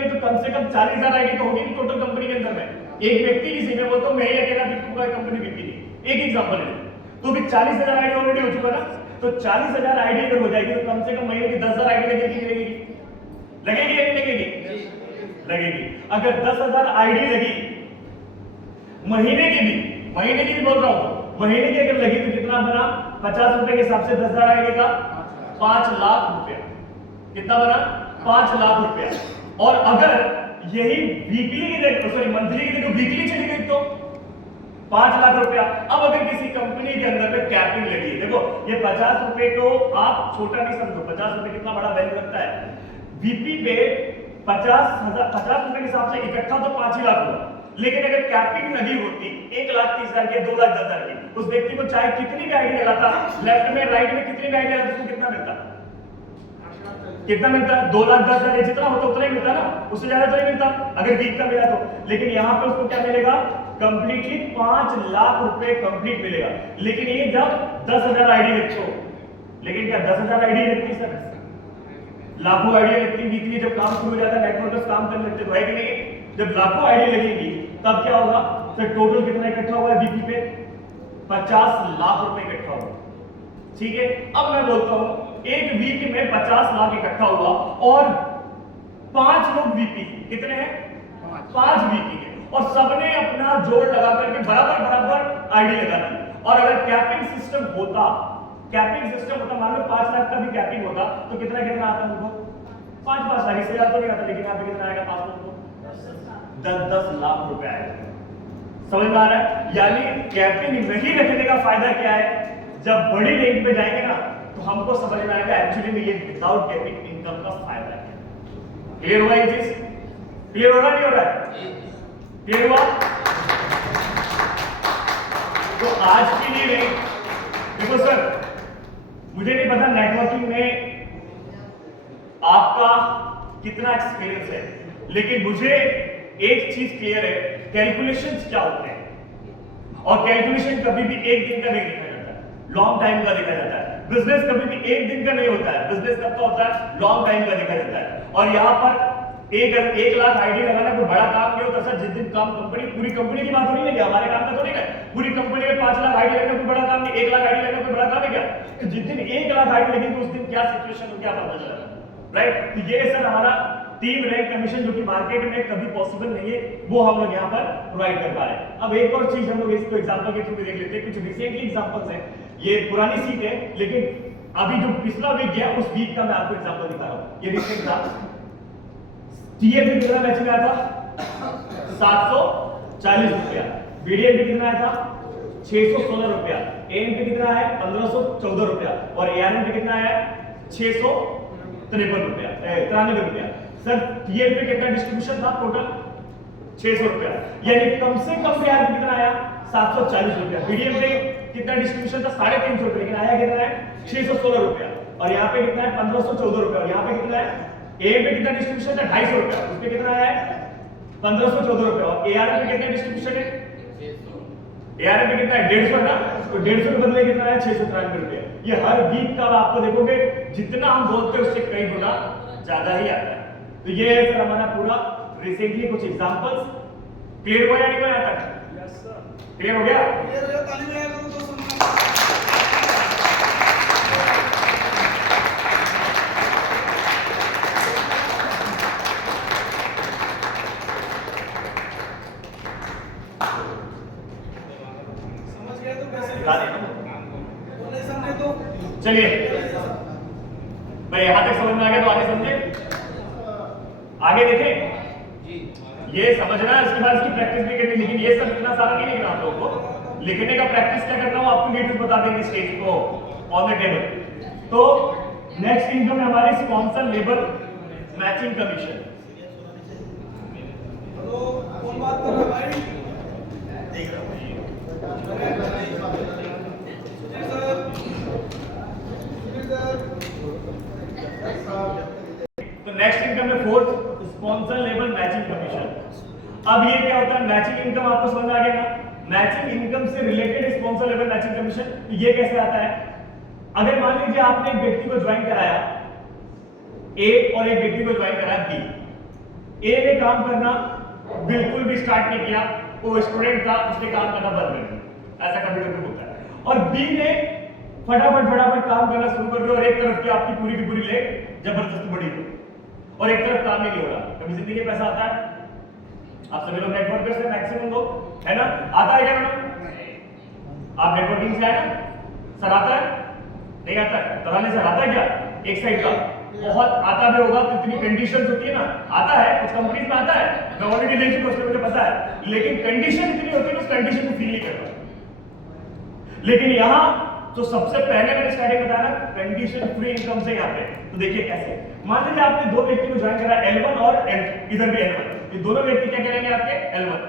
तो कम से कम 40,000 आईडी तो होगी टोटल कंपनी के अंदर में। एक व्यक्ति किसी में बोलता हूं मैं ही अकेला बिकूंगा कंपनी बीपी की, एक एग्जांपल है, तो भी 40,000 आईडी ऑलरेडी हो चुका ना। तो 40,000 आईडी अगर हो जाएगी तो कम से कम महीने की 10,000 आईडी लगेगी या नहीं लगेगी? अगर 10,000 आईडी लगी महीने की भी बोल रहा हूं, महीने की अगर लगी तो कितना बना 50 रुपए के हिसाब से 10,000 आईडी का 5 लाख रुपया। कितना बना 5 लाख रुपया। और अगर यही वीकली की जगह सॉरी मंथली की जगह वीकली चली गई तो 5 लाख रुपया। अब अगर किसी कंपनी के अंदर में कैपिंग लगी है, देखो ये 50 रुपए को आप छोटा नहीं समझो, 50 रुपए कितना बड़ा वैल्यू रखता है। वीपी पे 50 रुपए के हिसाब से इकट्ठा तो 5 ही लाख हुआ, लेकिन अगर कैपिंग लगी होती 1,30,000 की 2,10,000 की, उस व्यक्ति को चाहे कितनी भी आईडी लगाता, लेफ्ट में राइट में कितनी भी आईडी लगाता, उसको कितना मिलता 2,10,000 जितना होता उतना ही मिलता ना, उससे ज्यादा तो नहीं मिलता अगर वीक का मिला तो। लेकिन यहाँ पे उसको क्या मिलेगा कंप्लीटली 5 लाख रुपए कंप्लीट मिलेगा। लेकिन ये जब 10,000 आईडी लगती हो, लेकिन क्या 10,000 आईडी लगती सर? लाखों आईडी लगती वीकली, जब काम शुरू हो जाता है नेटवर्कर्स काम करने लगते हैं, नहीं? जब लाखों आईडी लगेगी तब क्या होगा सर? टोटल कितना इकट्ठा हुआ है वीपी पे 50 लाख रुपए इकट्ठा हुआ। ठीक है, अब मैं बोलता हूं एक वीक में 50 लाख इकट्ठा हुआ और 5 लोग वीपी, कितने हैं 5 वीपी के, और सबने अपना जोड़ लगा करके बराबर आईडी लगा दी। और अगर कैपिंग सिस्टम होता मान लो 5 लाख का भी कैपिंग होता तो कितना आता उनको 5 लाख, इससे ज्यादा तो नहीं आता, लेकिन यहाँ पे कितना आएगा पासपोर्ट को 10 लाख रुपए आएगा। समझ में आ रहा है? यानी कैपिंग नहीं रखने का फायदा क्या है, जब बड़ी रेंज पे जाएंगे ना तो हमको समझ में आएगा एक्चुअली में ये विदाउट कैपिंग इनकम का फायदा है। क्लियर हुआ ये चीज? क्लियर हो रहा नहीं हो रहा है? क्लियर हुआ? तो आज के लिए रेंज देखो सर, मुझे नहीं पता नेटवर्किंग में आपका कितना एक्सपीरियंस है, लेकिन मुझे एक चीज क्लियर है, कैलकुलेशंस क्या होते हैं। और कैलकुलेशन कभी भी एक दिन का नहीं देखा जाता है, लॉन्ग टाइम का देखा जाता है। बिजनेस कभी भी एक दिन का नहीं होता है, बिजनेस कब का होता है, लॉन्ग टाइम का देखा जाता है। और यहाँ पर एक लाख आईडी लगाना कोई बड़ा काम नहीं होता सर। जिस दिन काम कंपनी, पूरी कंपनी की बात हो नहीं लगी, हमारे काम का तो नहीं है, पूरी कंपनी में 5 लाख आईडी लगना कोई बड़ा काम नहीं, 1 लाख आईडी लगना कोई बड़ा काम है क्या? तो जिस दिन 1 लाख आईडी लगी तो उस दिन क्या सिचुएशन हो, क्या पता चला, राइट? तो ये सर हमारा टीम रैंक कमीशन जो कि मार्केट में कभी पॉसिबल नहीं है, वो हम लोग यहाँ पर प्रोवाइड कर पा रहे हैं। अब एक और चीज हम लोग इसको एग्जांपल के थ्रू देख लेते हैं। कुछ रिसेंटली एग्जांपल्स हैं, ये पुरानी सीट है, लेकिन अभी जो पिछला वीक गया उस वीक का मैं आपको एग्जांपल दिखा रहा हूँ। ये रिसेंट था, टीएम पे कितना मैच में आया था 740 रुपया, बीडीएम पे कितना आया था 616 रुपया, एएम पे कितना है 1514 रुपया, और एआरएम पे कितना है 653 रुपया, 93 रुपया। सर टीएल पे कितना डिस्ट्रीब्यूशन था टोटल 600 रुपया, यानी कम से कम बिहार में कितना आया 740 रुपया। बीडीएम पे कितना डिस्ट्रीब्यूशन था 350 रुपया, लेकिन आया कितना है 616 रुपया, और यहाँ पे कितना है 1514 रुपया, और यहाँ पे कितना है एएम पे कितना डिस्ट्रीब्यूशन है 250 रुपया, उस पे कितना आया है 1514 रुपया, और एआरएम पे कितना डिस्ट्रीब्यूशन है, एआरएम पे कितना है 150 ना, तो 150 के बदले कितना है 693 रुपया। ये हर वीक का आपको देखोगे जितना हम बोलते हैं उससे कई गुना ज्यादा ही आता है। तो ये है सर हमारा पूरा रिसेंटली कुछ एग्जांपल्स। क्लियर हुआ या नहीं हुआ यहाँ तक? Yes sir. क्लियर हो गया? क्लियर हो गया, ताली बजाएगा तो सुनना। समझ गए तो कैसे बता देना। वो नहीं समझे तो चलिए भाई यहाँ तक समझ में आ गया तो आगे समझे, आगे देखें। ये समझना है, उसके बाद इसकी प्रैक्टिस भी करनी, लेकिन ये सब इतना सारा नहीं लिखना आप लोगों को। लिखने का प्रैक्टिस क्या करना हो आपको नीट बता देंगे स्टेज को ऑन द टेबल। तो नेक्स्ट इनकम है हमारी sponsor labour matching commission. Hello, कौन बात कर रहा है भाई? देख रहा हूँ सुधीर सर, सुधीर सर। तो नेक्स्ट इनकम है fourth sponsor labour matching commission. अब ये क्या होता है, मैचिंग इनकम आपको समझ में आ गया ना? मैचिंग इनकम से related sponsor labour matching commission ये कैसे आता है? अगर मान लीजिए आपने एक व्यक्ति को ज्वाइन कराया ए और एक व्यक्ति को ज्वाइन कराया बी। ए ने काम करना बिल्कुल भी स्टार्ट नहीं किया, वो स्टूडेंट था, उसने काम करना बंद कर दिया, ऐसा कभी कभी होता है। और बी ने फटाफट काम करना शुरू कर दिया, और एक तरफ की आपकी पूरी की पूरी लेग जबरदस्त बढ़ी हुई और एक तरफ काम नहीं हो रहा। कभी जिंदगी में पैसा आता है? आप सभी लोग नेटवर्कर्स से मैक्सिमम लोग है ना, आता है क्या मैडम? आप नेटवर्किंग से आए ना? सर आता है? नहीं आता है? कराने सर आता है क्या? एक साइड का बहुत आता भी होगा, तो इतनी कंडीशंस होती है ना, आता है कुछ कंपनीज में आता है, मैं ऑलरेडी ले चुका हूं, मुझे पता है, लेकिन कंडीशन इतनी होती है उस कंडीशन को फील नहीं करता। लेकिन यहाँ तो सबसे पहले मैंने स्टार्टिंग बताया ना, कंडीशन फ्री इनकम से यहाँ पे। तो देखिए कैसे, मान लीजिए आपने दो व्यक्ति को ज्वाइन करा L1 और L, इधर भी L1, ये दोनों व्यक्ति क्या करेंगे आपके L1,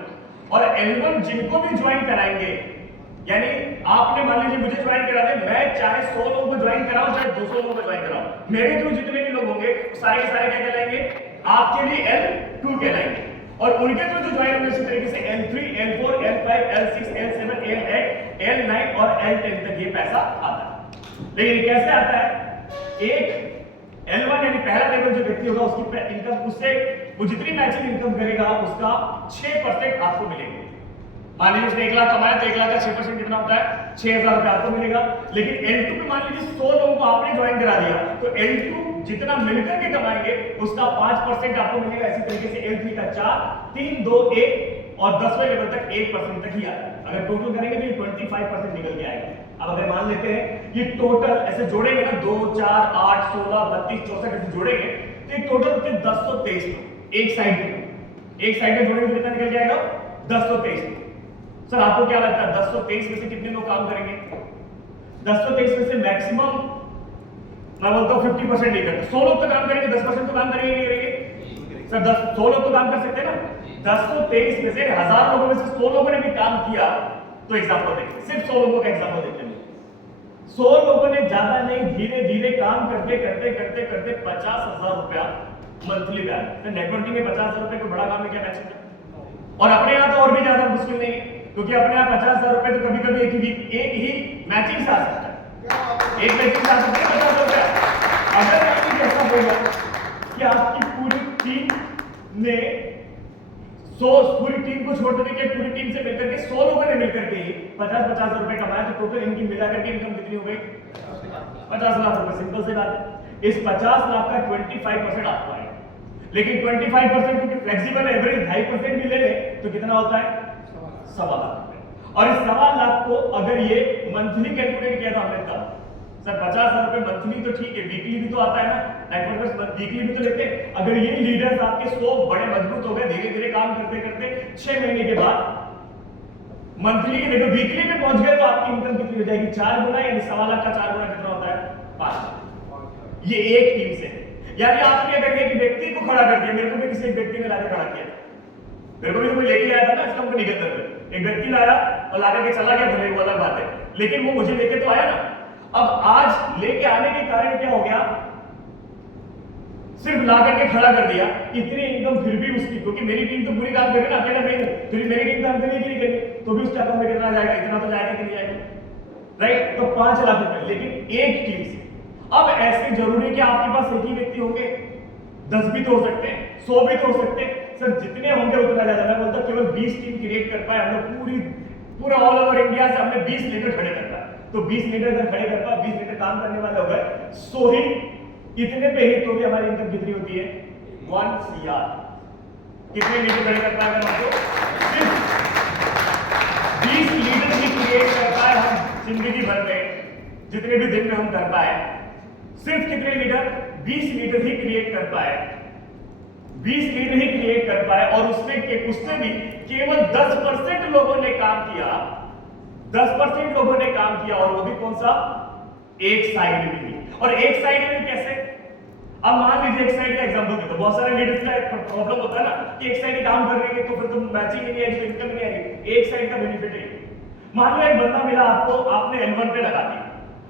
और L1 जिनको भी ज्वाइन कराएंगे, यानी आपने मान लीजिए मुझे ज्वाइन करा दे, मैं चाहे 100 लोगों को ज्वाइन कराऊं चाहे 200 लोगों को ज्वाइन कराऊं, मेरे थ्रू जितने भी लोग होंगे सारे के सारे क्या कहलाएंगे, आपके लिए L2 कहलाएंगे, और उनके थ्रू जो ज्वाइन होंगे उसी तरीके से L3, L4, L5, L6, L7, L8, L9 और L10 तक ये पैसा आता है। लेकिन कैसे आता है? एक L1 यानी पहला लेवल जो व्यक्ति होगा उसकी इनकम, उससे वो जितनी मैचिंग इनकम करेगा उसका 6% आपको मिलेंगे। मान लीजिए उसने 1 लाख कमाया तो 1 लाख का 6% कितना होता है? 6000 रुपए आपको मिलेगा। लेकिन L2 पे मान लीजिए 100 लोगों को आपने ज्वाइन करा दिया, तो L2 जितना मिलकर के कमाएंगे उसका 5% आपको मिलेगा। इसी तरीके से L3 का 4, 3, 2, 1 और 10वें लेवल तक 1% तक ही आता है। अगर टोटल करेंगे तो ये 25% निकल के आएगा। अब अगर मान लेते हैं ये टोटल ऐसे जोड़ेंगे ना, 2, 4, 8, 16, 32, 64 ऐसे जोड़ेंगे तो तो टोटल होते 1023 लोग एक साइड में जोड़ेंगे तो कितना निकल जाएगा 1023 लोग। सर आपको क्या लगता है 1023 में से कितने लोग काम करेंगे? 1023 में से मैक्सिमम मैं बोलता हूं 50% नहीं करते, 100 लोग तो काम करेंगे, 10% तो काम करेंगे नहीं करेंगे सर? 100 लोग तो काम कर सकते हैं ना। 1023 में से 1000 लोगों में से 100 लोगों ने भी काम किया तो एग्जांपल देखिए, सिर्फ 100 लोगों का एग्जांपल देखते हैं। 100 लोगों ने ज्यादा नहीं धीरे धीरे काम करते 50,000 रुपया मंथली पे आया। तो नेटवर्किंग में 50,000 रुपए को बड़ा काम है क्या मैचिंग में? और अपने यहाँ तो और भी ज्यादा मुश्किल नहीं है, क्योंकि अपने यहाँ 50,000 रुपए तो कभी कभी एक ही मैचिंग से आ सकता है, एक मैचिंग से आ सकता है 50,000 रुपया। अगर आपकी ऐसा होगा कि आपकी पूरी टीम ने पूरी टीम को छोड़ देके पूरी टीम से मिलकर के 100 लोगों ने मिलकर के 50,000 रुपए कमाया, तो टोटल इनकी मिलाकर के इनकम कितनी हो गई? 50 लाख रुपए। सिंपल से बात है। इस 50 लाख का 25% आपको आएगा, लेकिन 25% क्योंकि फ्लेक्सिबल एवरेज 2.5% भी ले ले तो कितना होता है? 1.25 लाख रुपए। और इस 1.25 लाख को अगर ये मंथली कैलकुलेट किया था हमने तब सर 50,000 रुपए मंथली तो ठीक है, वीकली भी तो आता है ना, नेटवर्कर्स वीकली भी तो लेते हैं। अगर ये लीडर्स आपके 100 बड़े मजबूत हो गए, धीरे धीरे काम करते करते 6 महीने के बाद मंथली के देखो वीकली पे पहुंच गए तो आपकी इनकम कितनी हो जाएगी? 4 गुना, यानी 1.25 लाख का 4 गुना कितना होता है? 5 लाख। ये एक टीम से, यानी आपने अगर एक व्यक्ति को खड़ा कर दिया, मेरे को भी किसी एक व्यक्ति ने लाके खड़ा किया, मेरे को भी तो कोई लेके आया था ना इस कंपनी के अंदर, एक व्यक्ति लाया और लाकर के चला गया, भले वो अलग बात है, लेकिन वो मुझे लेके तो आया ना। अब आज लेके आने के कारण क्या हो गया? सिर्फ ला करके खड़ा कर दिया, इतनी इनकम फिर भी उसकी, क्योंकि मेरी टीम तो पूरी काम करेगी ना, अकेला मैं हूं, फिर मेरी टीम काम करेगी नहीं करेगी, तो भी उसके अकाउंट में कितना जाएगा? इतना तो जाएगा कि नहीं जाएगा, राइट? तो 5 लाख रुपए, लेकिन एक टीम से। अब ऐसे जरूरी कि आपके पास एक ही व्यक्ति होंगे? 10 भी तो हो सकते हैं, 100 भी तो हो सकते हैं सर, जितने होंगे उतना ज्यादा। मैं बोलता केवल 20 टीम क्रिएट कर पाए हम लोग, पूरा ऑल ओवर इंडिया से हमने 20 लीडर खड़े कर पाए, तो 20 लीडर अगर खड़े कर पाए, 20 लीडर काम करने वाले हो गए, सो ही इतने पे ही तो भी हमारी इनकम कितनी होती है? 1 CR। कितने लीडर खड़े कर पाए अगर हमको? सिर्फ 20 लीडर ही क्रिएट कर पाए हम जिंदगी भर में, जितने भी दिन में हम कर पाए, सिर्फ कितने लीडर? 20 लीडर ही क्रिएट कर पाए, 20 लीडर ही क्रिएट कर पाए, और उससे भी केवल 10% लोगों ने काम किया, 10% लोगों ने काम किया, और वो भी कौन सा? एक साइड में ही। और एक साइड में कैसे? अब मान लीजिए एक साइड का एग्जांपल देते, बहुत सारे लीडर्स का प्रॉब्लम होता है ना कि एक साइड काम कर रहे हैं तो फिर तो मैचिंग नहीं आएगी, तो इनकम नहीं आएगी। एक साइड का बेनिफिट है, मान लो एक बंदा मिला आपको, आपने L1 पे लगा दिया,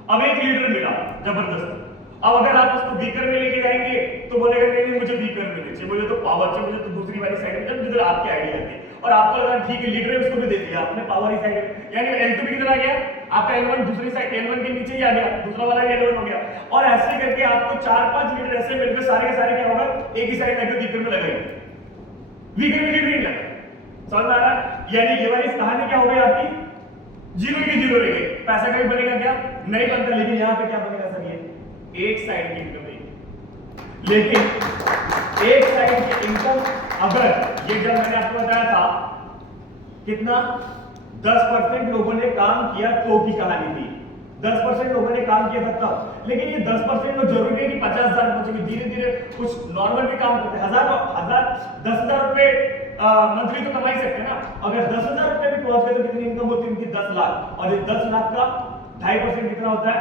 अब एक लीडर मिला जबरदस्त, अब अगर आप उसको वीकर में लेके जाएंगे तो बोलेगा नहीं मुझे वीकर में चाहिए, मुझे तो पावर चाहिए, मुझे तो दूसरी वाली साइड में जिधर आपकी आइडिया थी, और आपको लगा ठीक है लीडर है उसको भी दे दिया आपने पावर ही साइड, यानी L2 भी किधर आ गया? आपका L1 दूसरी साइड L1 के नीचे ही आ गया, दूसरा वाला भी L1 हो गया, और ऐसे करके आपको 4-5 लीडर ऐसे मिलकर सारे के सारे क्या होगा? एक ही साइड लेकर वीकर में लगाएंगे, वीकर में लीडर नहीं लगा। समझ आ रहा? यानी ये वाली कहानी क्या हो गई आपकी? जीरो की जीरो रह गई, पैसा कभी बनेगा क्या? नहीं बनता, लेकिन यहाँ पे क्या बनेगा सर? ये एक साइड की इनकम है, लेकिन एक साइड की इनकम अगर ये जब मैंने आपको बताया था कितना 10% लोगों ने काम किया तो की कहानी थी, 10% लोगों ने काम किया था तब, लेकिन ये 10% लोग जरूरी नहीं कि 50,000 पहुंचेंगे, धीरे धीरे कुछ नॉर्मल भी काम करते हैं, 10,000 रुपए मंथली तो कमा ही सकते हैं ना। अगर 10,000 रुपए भी पहुंच गए तो कितनी इनकम होती है उनकी? 10 लाख, और ये 10 लाख का 2.5% कितना होता है?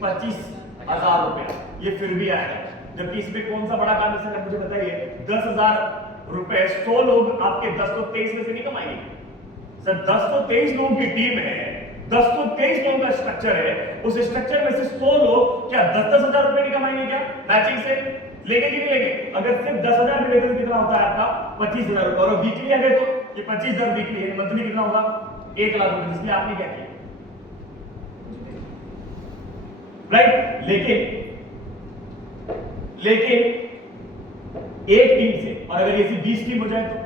25,000 रुपए। ये फिर भी आएगा, जबकि इसमें कौन सा बड़ा काम है मुझे बताइए? 10,000 रुपए 100 लोग आपके 1023 में से नहीं कमाएंगे सर, 1023 लोगों की टीम है, 1023 लोगों का स्ट्रक्चर है, उस स्ट्रक्चर में से 100 लोग क्या 10,000 रुपए नहीं कमाएंगे क्या मैचिंग से? लेंगे कि नहीं लेंगे? अगर सिर्फ 10,000 भी लेते तो कितना होता है आपका? 25,000 रुपए, और वीकली अगर तो ये 25,000 वीकली है, मंथली कितना होगा? 1 लाख रुपए, इसलिए आपने क्या किया? राइट? लेकिन एक टीम से, और अगर ऐसी 20 टीम हो जाए तो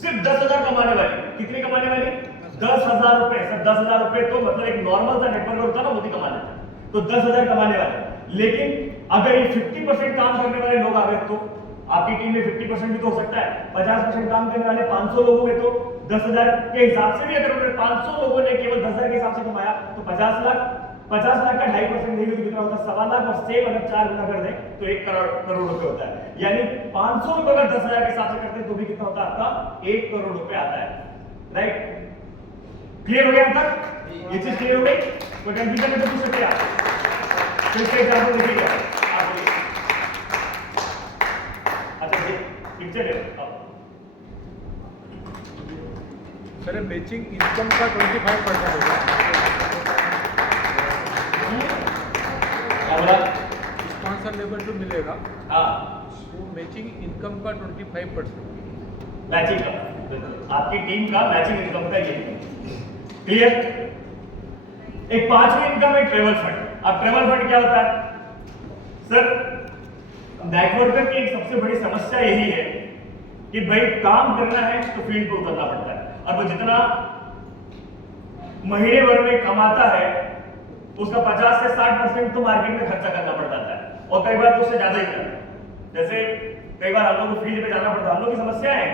सिर्फ 10,000 कमाने वाले, कितने कमाने वाले? 10,000 रुपए। सर 10,000 रुपए तो मतलब एक नॉर्मल सा नेटवर्क होता है ना, वो भी कमा लेता है, तो 10,000 कमाने वाले। लेकिन अगर ये 50% काम करने वाले लोग आ गए तो आपकी टीम में 50% भी तो हो सकता है, 50% काम करने वाले 500 लोग हुए तो 10,000 के हिसाब से भी अगर 500 लोगों ने केवल 10,000 के हिसाब से कमाया तो 50 लाख, 50 लाख का 2.5% देंगे तो कितना होता है 1.25 लाख, और सेम अगर 4 गुना कर दें तो 1 करोड़ रुपए होता है। यानी 500 रुपए अगर 10,000 के हिसाब से करते हैं तो भी कितना होता है आपका 1 करोड़ रुपए आता है। राइट, क्लियर हो गया अब तक? ये चीज क्लियर हो गई? कोई कंफ्यूजन है तो पूछ सकते हैं आप। फिर से एग्जांपल देखिए आप बोलिए। अच्छा ये पिक्चर है अब सर मैचिंग इनकम का 25% होगा। क्या बोला? स्पॉन्सर लेवल जो मिलेगा हाँ, वो मैचिंग इनकम का 25%। मैचिंग का, आपकी टीम का मैचिंग इनकम का ये क्लियर। एक पांचवी इनकम है ट्रेवल फंड। अब ट्रेवल फंड क्या होता है सर? नेटवर्कर की एक सबसे बड़ी समस्या यही है कि भाई काम करना है तो फील्ड पे उतरना पड़ता है, और वो जितना महीने भर में कमाता है उसका 50 से 60% तो मार्केट में खर्चा करना पड़ जाता है, और कई बार तो उससे ज्यादा ही जाता है। जैसे कई बार हम लोग को फील्ड पे जाना पड़ता है। हम लोग की समस्या है,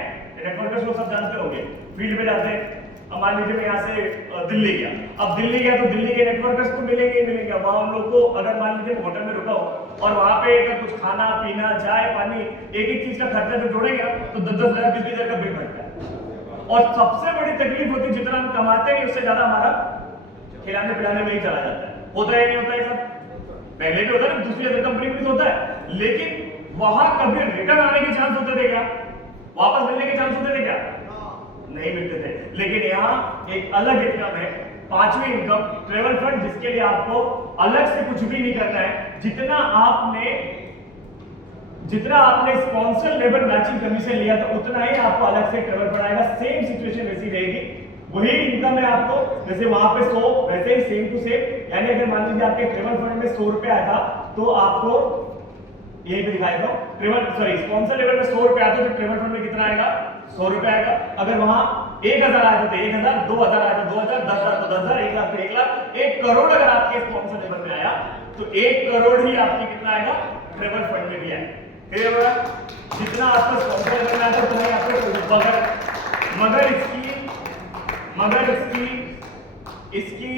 नेटवर्कर्स लोग सब जानते होंगे, फील्ड पे जाते हैं। अब मान लीजिए मैं यहाँ से दिल्ली गया, अब दिल्ली गया तो दिल्ली के नेटवर्कर्स तो मिलेंगे ही मिलेंगे। वहां हम लोग को अगर मान लीजिए होटल में रुका हो और वहां पे अगर कुछ खाना पीना चाय पानी एक एक चीज का खर्चा जो जोड़ेंगे ना तो 10-10 हजार 20-20 हजार का बिल बढ़ता है। और सबसे बड़ी तकलीफ होती है जितना हम कमाते हैं उससे ज्यादा हमारा खिलाने पिलाने में ही चला जाता है। होता है नहीं होता है सब? पहले भी होता है, दूसरी अदर कंपनी में भी होता है, लेकिन वहां कभी रिटर्न आने के चांस होते थे क्या? वापस मिलने के चांस होते थे क्या? नहीं मिलते थे। लेकिन यहाँ एक अलग इनकम है, पांचवी इनकम ट्रेवल फंड, जिसके लिए आपको अलग से कुछ भी नहीं करना है। जितना आपने स्पॉन्सर लेवल मैचिंग कमीशन लिया था उतना ही आपको अलग से ट्रेवल फंड आएगा। सेम सिचुएशन वैसी रहेगी, वही इनकम है आपको, जैसे वहां पे 100 वैसे ही सेम टू सेम। यानी अगर मान लीजिए आपके ट्रेवल फंड में 100 रुपए आया था तो आपको यही पे दिखाया था स्पॉन्सर लेवल में 100 रुपए आते तो ट्रेवल फंड में कितना आएगा? 100 रुपए आएगा। अगर वहां 1000 आया था तो 1000, 2000 आया तो 2000, 10,000 तो 10,000, 1 लाख तो 1 लाख, 1 करोड़ अगर आपके स्पॉन्सर लेवल में आया तो 1 करोड़ ही आपकी कितना आएगा? ट्रेवल फंड में भी आएगा। क्लियर हो रहा? जितना आपका स्पॉन्सर लेवल में आता है उतना ही आपको, मगर इसकी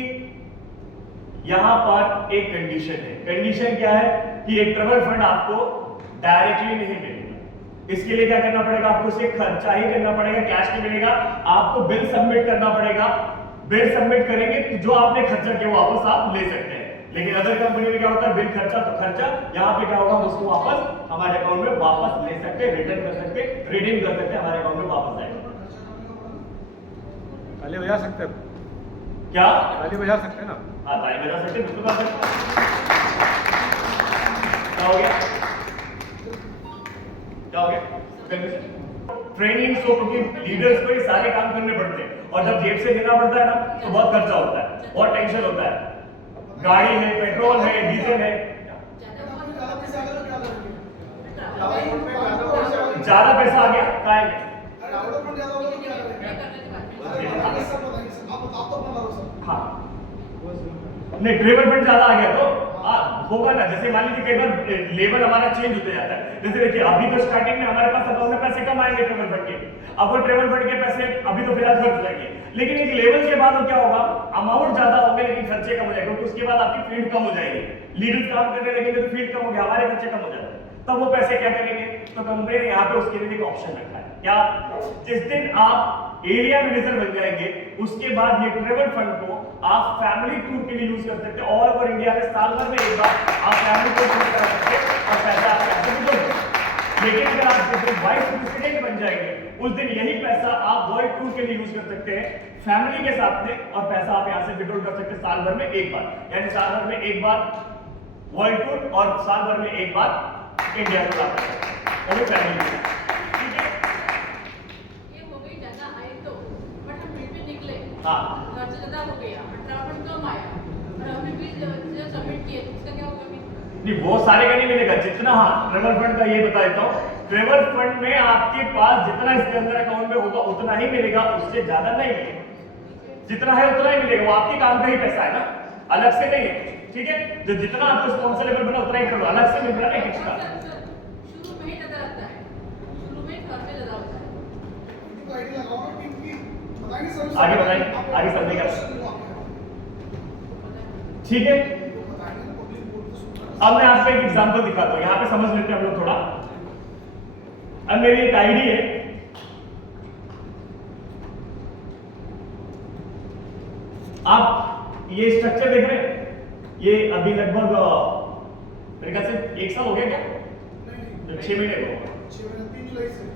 यहां पर एक कंडीशन है। कंडीशन क्या है कि एक ट्रेवल फंड आपको डायरेक्टली नहीं मिलेगा। इसके लिए क्या करना पड़ेगा? आपको इसे खर्चा ही करना पड़ेगा, कैश नहीं मिलेगा। आपको बिल सबमिट करना पड़ेगा। बिल सबमिट करेंगे तो जो आपने खर्चा किया वो वापस आप ले सकते हैं। लेकिन अदर कंपनी में क्या होता है? बिल खर्चा तो खर्चा, यहाँ पे क्या होगा? उसको वापस हमारे अकाउंट में वापस ले सकते हैं, रिटर्न कर सकते हैं, रिडीम कर सकते हैं, हमारे अकाउंट में वापस आएगा। ताली बजा सकते हैं? क्या ताली बजा सकते हैं ना? हाँ, ताली बजा सकते हैं, बिल्कुल बजा सकते हैं। क्या हो गया? क्या हो गया? ट्रेनिंग सो, क्योंकि लीडर्स को ये सारे काम करने पड़ते हैं और जब जेब से देना पड़ता है ना तो बहुत खर्चा होता है, बहुत टेंशन होता है। गाड़ी है, पेट्रोल है, डीजल है। ज्यादा पैसा आ गया काय में? हाँ, नहीं ट्रेवल फंड ज्यादा आ गया तो होगा ना। जैसे मान लीजिए कई बार लेवल हमारा चेंज होते जाता है। जैसे देखिए अभी तो स्टार्टिंग में हमारे पास अकाउंट में पैसे कम आएंगे ट्रेवल फंड के, अब वो ट्रेवल फंड के पैसे अभी तो फिलहाल खर्च हो जाएंगे, लेकिन एक लेवल के बाद क्या होगा? अमाउंट ज्यादा होंगे लेकिन खर्चे कम हो जाएंगे, क्योंकि उसके बाद आपकी फील्ड कम हो जाएगी। लीडर्स काम करने लगेंगे तो फील्ड कम हो गया, हमारे खर्चे कम हो जाते हैं। तब वो पैसे क्या करेंगे? तो कंपनी ने यहाँ पे उसके लिए एक ऑप्शन रखा है। क्या? जिस दिन आप एरिया मैनेजर बन जाएंगे उसके बाद ये ट्रेवल फंड को आप फैमिली टूर के लिए यूज कर सकते हैं। ऑल ओवर इंडिया में साल भर में एक बार आप फैमिली टूर कर सकते हैं और पैसा आपके हाथ से निकल जाएगा। लेकिन अगर आप जिस दिन वाइस प्रेसिडेंट बन जाएंगे उस दिन यही पैसा आप वर्ल्ड टूर के लिए यूज कर सकते हैं फैमिली के साथ में, और पैसा आप यहाँ से विड्रॉल कर सकते हैं साल भर में एक बार। यानी साल भर में एक बार वर्ल्ड टूर और साल भर में एक बार इंडिया टूर आप कर सकते हैं, वो भी फैमिली के साथ। ठीक है, ये हो गई ज्यादा आए तो, बट हम फिर भी निकले। हाँ, खर्च ज्यादा हो गया, अट्ठावन कम आया और हमने बिल जो सबमिट किए तो उसका क्या होगा? नहीं वो सारे का नहीं मिलेगा जितना। हाँ, ट्रेवल फंड का ये बता देता हूँ, ट्रेवल फंड में आपके पास जितना इसके अंदर अकाउंट में होगा उतना ही मिलेगा, उससे ज्यादा नहीं मिलेगा। जितना है उतना ही मिलेगा, वो आपके काम का ही पैसा है ना, अलग से नहीं है। ठीक है, जो जितना आपको स्पॉन्सर लेवल बना उतना ही करो, अलग से मिल रहा है एक्स्ट्रा। शुरू में ही ज्यादा लगता है, शुरू में खर्च ज्यादा होता है। आगे बताइए, आगे समझेगा। ठीक है, अब मैं आपको एक एग्जांपल दिखाता हूं, यहां पे समझ लेते हैं हम लोग थोड़ा। अब मेरी एक आईडी है, आप ये स्ट्रक्चर देख रहे हैं, ये अभी लगभग मेरे ख्याल से 1 साल हो गया क्या, जब 6 महीने हो, 3 जुलाई से